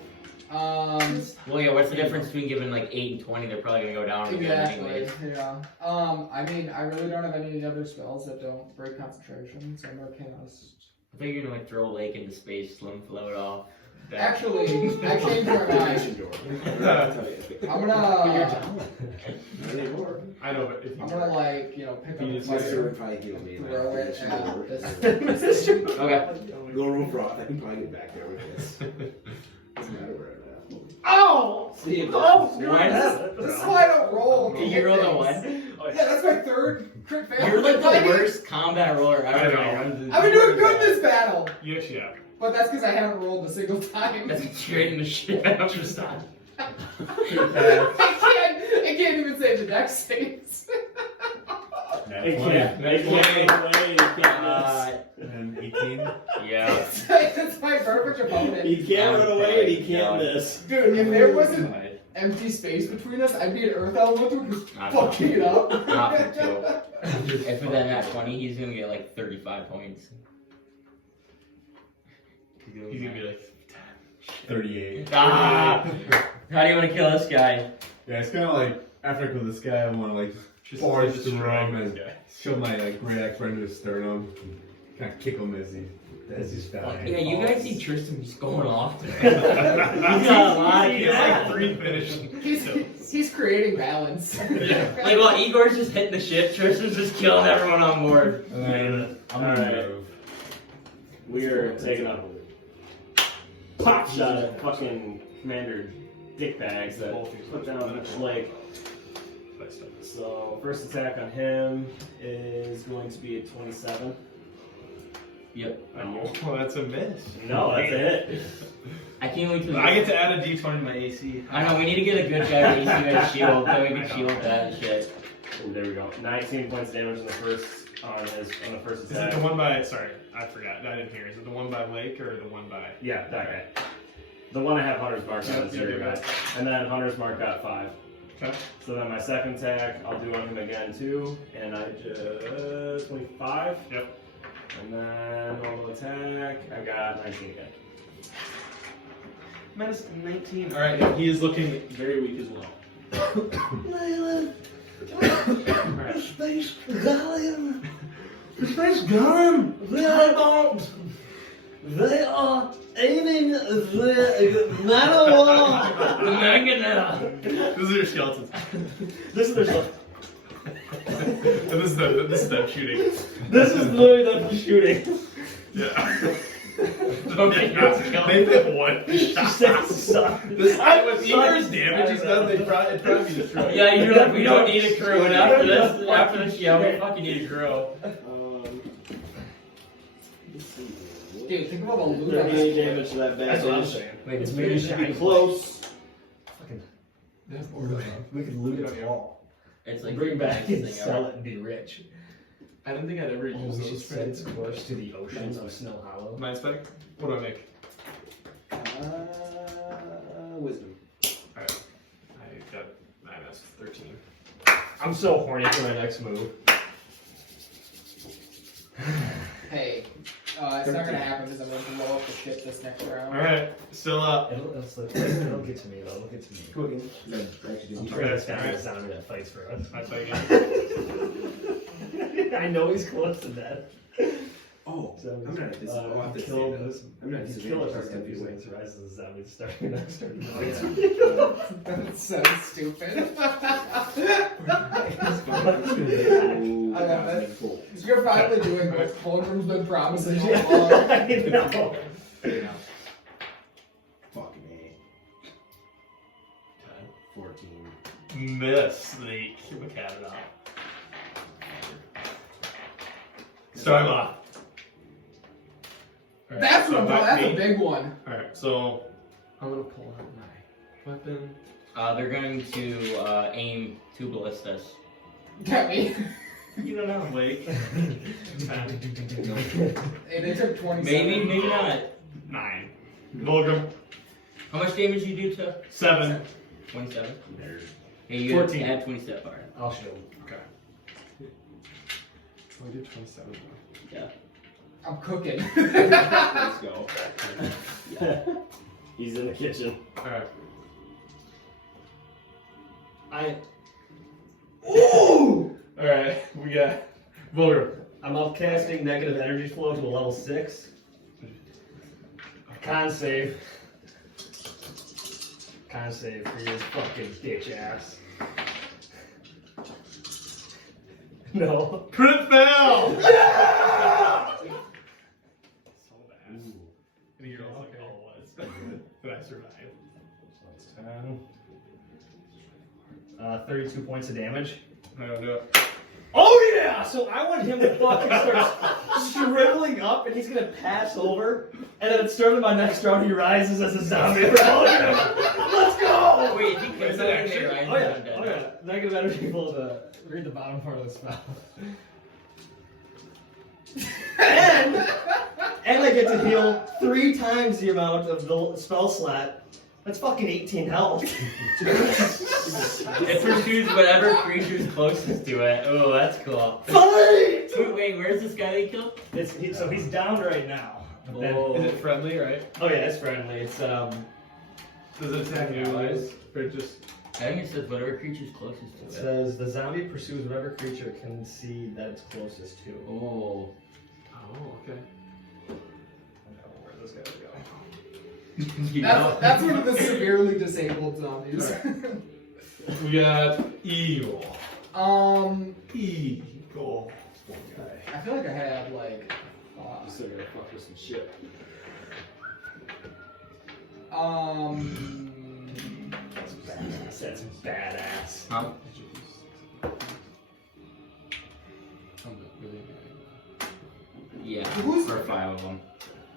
Well, yeah, what's the difference between giving, like, 8 and 20? They're probably going to go down again Exactly. anyways. Yeah. I mean, I really don't have any other spells that don't break concentration, so I'm no chaos. I think you're going to, like, throw a lake into space, slim float off. back. Actually, I changed my mind. I'm gonna. Not anymore. I know, but if I'm you gonna like pick up My a sister fire, would probably heal me. throw it at Okay. this. Gorovroth, I can probably get back there with this. Doesn't matter where I'm at. Oh! See, Oh! This is why I don't roll. Did you roll a things. what? Yeah, that's my third crit fail. You're like the But worst combat roller ever. I know. I've been doing good this battle, You actually have. but that's because I haven't rolled a single time. That's straight in the shit out of Tristan. I can't even say the dex saves. It can't. It can't run away. You can't miss. And 18. Yeah. It's my perfect opponent. He can't run away and he can't miss. Dude, if there wasn't empty space between us, I'd be an Earth Elemental just fucking it up. Not for two. If with that nat 20, he's gonna get like 35 points. He's gonna be like 38. Ah! How do you want to kill this guy? Yeah, it's kind of like after I kill this guy, I want to like forge through him and shove my like great axe right into his sternum, and kind of kick him as he's dying. Yeah, you guys see Tristan just going off today. He's got a lot of He's kills. like 3 finishing. He's creating balance. Like, while Igor's just hitting the shit, Tristan's just killing everyone on board. And then I'm gonna Alright. move. We are taking a pop shot at fucking Commander dickbags that put down each leg. So, first attack on him is going to be a 27. Yep. Oh, well, that's a miss. No, that's it. I can't wait to. I get to add a d20 to my AC. I know, we need to get a good guy with AC shield, so we can shield that shit. Ooh, there we go. 19 points damage on the first Is it attack. the one by? Sorry, I forgot. I didn't hear. Is it the one by Layk or the one by? Yeah, that guy. The one I have Hunter's Mark on is Yeah, 0 yeah. guy. And then Hunter's Mark got 5. Okay. So then my second attack, I'll do on him again too. And I just 25. Yep. And then normal attack, I got 19 again. Minus 19. Alright, yeah, he is looking very weak as well. Naileth, Alright. space galleon. Space Gun! They are aiming the man of war. The mangonel. This is your skeletons. This is their stuff. And this is them shooting. This is literally them shooting. Yeah. Okay, They hit one shot. Suck. This guy with Igor's damage he's done, it'd probably be destroyed. Yeah, you're like, we don't need a crew. And after this, yeah, we fucking need a crew. Dude, think about the loot on 38 this damage to that That's what I'm bandage. saying. Wait, it's It's maybe going to be shiny. close. We could loot it all. It's like Bring back this and thing sell ever. it and be rich. I didn't think I'd ever Oh, use we should those set its course to the ocean of Snowhollow. Mind spec? What do I make? Wisdom. Alright. I got minus 13. I'm so horny for my next move. Hey, it's not gonna happen because I'm gonna blow up the ship this next round. Alright, still up. It'll get to me though. It'll get to me. Go again. No, actually, I'm didn't. trying to find a zombie that fights for us. I play again. I know he's close to death. Oh, So I'm not at this. I'll have to kill say that. this. I'm not at He's this. kill That's us every confusing. ways rises as zombies starting to start. That's so stupid. Ooh, I love it. Cool. You're finally doing what Vulgrim's been promising all Yeah, along. I know. Yeah. Fuck me. 14. Miss the Macadon. Start him off. Alright, That's so what. back That's me. a big one. Alright, so I'm gonna pull out my weapon. They're going to aim 2 ballistas. Get me. You don't know, Layk. Hey, they took 27. Maybe, maybe not. 9. Vulgrim. How much damage you do to 7. 27? Hey, you 14. add 27. Alright. I'll show. Okay. Oh, I did 27 though. Yeah. I'm cooking. Let's go. He's in the kitchen. Alright. Ooh! Alright, we got Vulgrim. I'm upcasting negative energy flow to a level 6. Con save. Con save for your fucking bitch ass. No. Crit fail! Yeah! So bad. And you're like, all it was. But I survived. So that's 10. 32 points of damage. I don't do it. Oh yeah! So I want him to fucking start shriveling up and he's gonna pass over. And then at the start of my next round, he rises as a zombie. Let's go! Wait, if you Is can that action? right? Oh yeah, oh yeah. Negative energy flow to read the bottom part of the spell. and I get to heal 3 times the amount of the spell slot. That's fucking 18 health. It pursues whatever creature's closest to it. Oh, that's cool. Fight! Wait, where's this guy they killed? So he's down right now. But then- Oh. Is it friendly, right? oh yeah, it's friendly. It's Does it attack allies? Or just. I think it says whatever creature's closest It to it. says the zombie pursues whatever creature can see that it's closest to. Oh. Oh, okay. I don't know where this guy's going. You know? That's one of the severely disabled zombies. We got Eagle. One Eagle. guy. I feel like I had like. I'm still gonna fuck with some shit. That's badass. That's badass. Huh? Yeah, Who's- for 5 of them.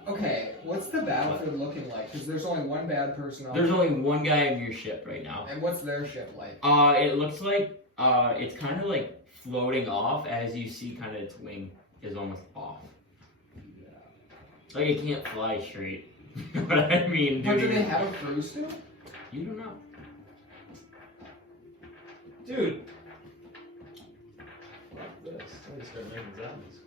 Okay, what's the battlefield looking like? Because there's only one bad person on There's only one guy in your ship right now. And what's their ship like? It looks like it's kind of like floating off as you see kind of its wing is almost off. Like it can't fly straight. But I mean, But do dude, they have a crew still? you don't know. Dude. Fuck this. I need to start making zombies.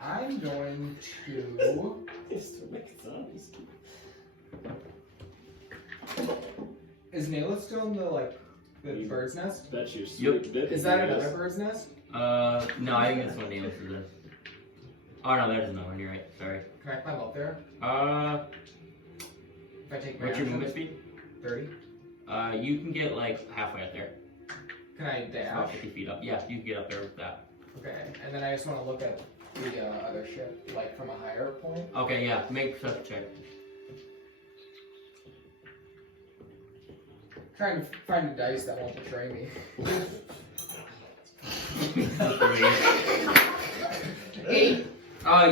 I'm going to. It's to make zombies. Is Naileth still in the bird's nest? That's your Yep. sweet bit. Is that another bird's nest? No, I think that's what Naileth is. Oh no, that is another one. You're right. Sorry. Can I climb up there? If If I take my what's your action? movement speed? 30. You can get like halfway up there. Can I About dash? 50 feet up. Yeah, you can get up there with that. Okay, and then I just want to look at the other ship, like from a higher point. Okay, yeah. Make a perception check. Trying to find a dice that won't betray me. 8.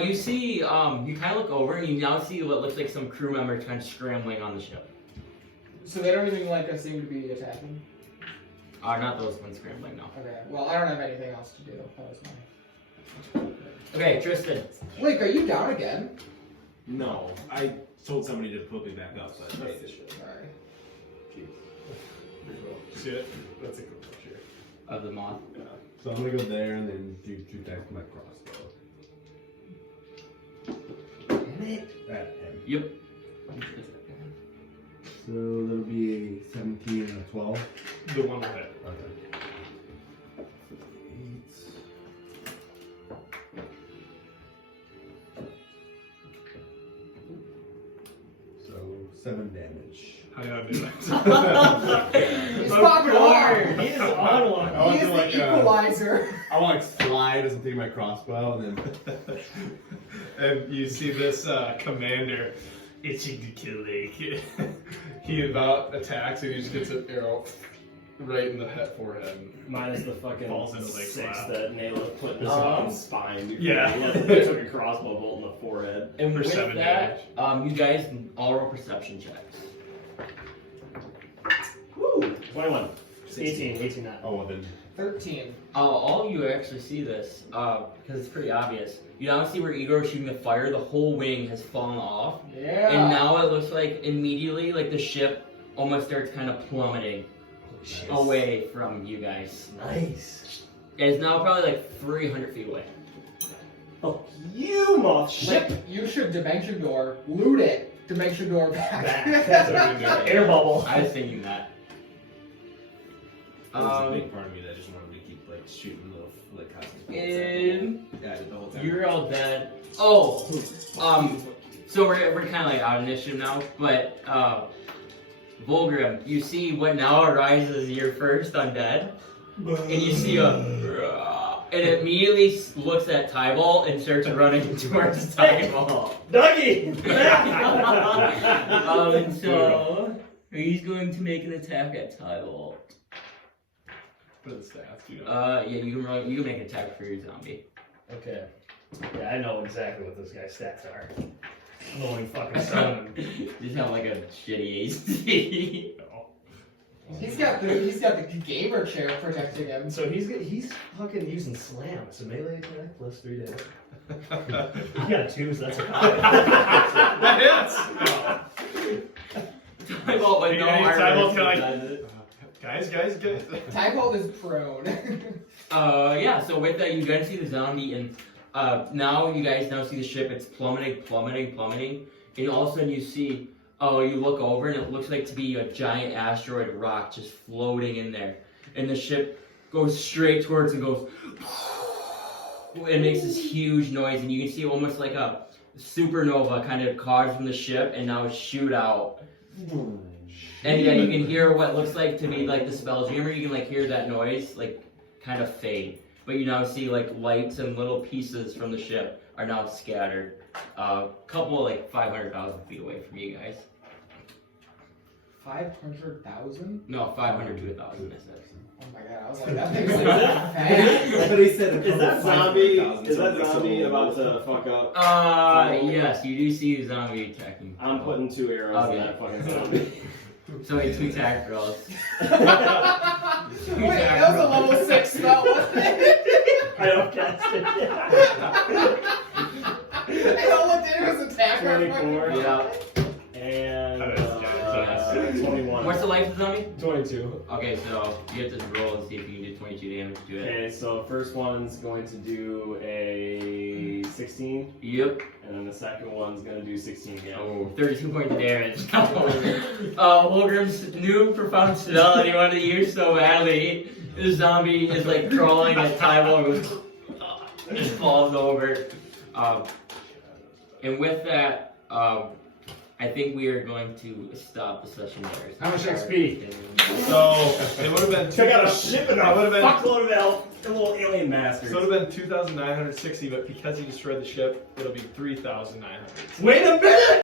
You see, you kind of look over and you now see what looks like some crew members kind of scrambling on the ship. So they don't even seem to be attacking. Not those ones scrambling, no. Okay, well I don't have anything else to do. That was mine. Okay, Tristan. Layk, are you down again? No, I told somebody to put me back up, so I made this shit. Sorry. See it? That's a cool picture. Of the moth. So I'm gonna go there and then do 2 attacks with my crossbow. At him. Yep. So that'll be a 17 and a 12. The one will hit. Okay. 8. So 7 damage. How do I do that? He's popping hard! He is on one. I want He is to, the like, equalizer! I want to slide as I'm taking my crossbow and then. And you see this commander itching to kill Layk. He about attacks and he just gets an arrow right in the forehead. Minus the fucking Falls into Lake's 6 lap. that Naileth put in his mom's spine. Yeah. He took a crossbow bolt in the forehead. And For with 7 that, you guys can all roll perception checks. Woo! 21. 18 not. Oh, well then. 13. All of you actually see this, because it's pretty obvious. You now see where Igor was shooting the fire, the whole wing has fallen off. Yeah! And now it looks like immediately, like the ship almost starts kind of plummeting away from you guys. Nice. It's now probably like 300 feet away. Oh, you moth Ship, you should dimension door, loot it, dimension door back. That's what we do. Air bubble. I was thinking that. There's a big part of me that just wanted to keep shooting little cosmic bolts at And yeah, the whole time. you're all dead. Oh, so we're kind of like out of initiative now, but Vulgrim, you see what now arises your first undead, and you see and it immediately looks at Tybalt and starts running towards Tybalt. Dougie! And so he's going to make an attack at Tybalt. For the stats, you know. Yeah, you can make an attack for your zombie. Okay. Yeah, I know exactly what this guy's stats are. I'm only fucking selling him. Just have like a shitty AC. He's got the gamer chair protecting him. So he's fucking using slam. So melee attack plus 3 damage. He got 2, so that's a That hits! Tybalt with no Tybalt's armor. kinda Guys. Tybalt is prone. Yeah, so with that, you guys see the zombie, and now you guys see the ship. It's plummeting. And all of a sudden you see, you look over, and it looks like to be a giant asteroid rock just floating in there. And the ship goes straight towards and goes, it makes this huge noise, and you can see almost like a supernova kind of caused from the ship, and now shoot out. And yeah, you can hear what looks like to be like the spelljammer. You can like hear that noise like kind of fade, but you now see like lights and little pieces from the ship are now scattered, couple like 500,000 feet away from you guys. 500,000? No, 500 to 1,000. I said. Oh my god, I was like, that thing's like fast. But he said Is that zombie about to fuck up? Yes, you do see the zombie attacking. I'm putting 2 arrows in that fucking zombie. So it's 2 attack rolls. Wait, that was a level 6 spell, wasn't it? I don't cast it. And all it did was 34. Yeah. And That is 21. What's the life of the zombie? 22. Okay, so you have to roll and see if you can do 22 damage to it. Okay, so first one's going to do a 16, Yep. and then the second one's going to do 16 again. Oh, 32 points of damage. Vulgrim's new profound spell that he wanted to use so badly. The zombie is like crawling at Tybalt and goes, just falls over. And with that, I think we are going to stop the session there. How much XP? So it would have been. Check out a ship and That would have been. fuckload of elf, the little alien bastards. So it would have been 2,960, but because he destroyed the ship, it'll be 3,900. Wait a minute!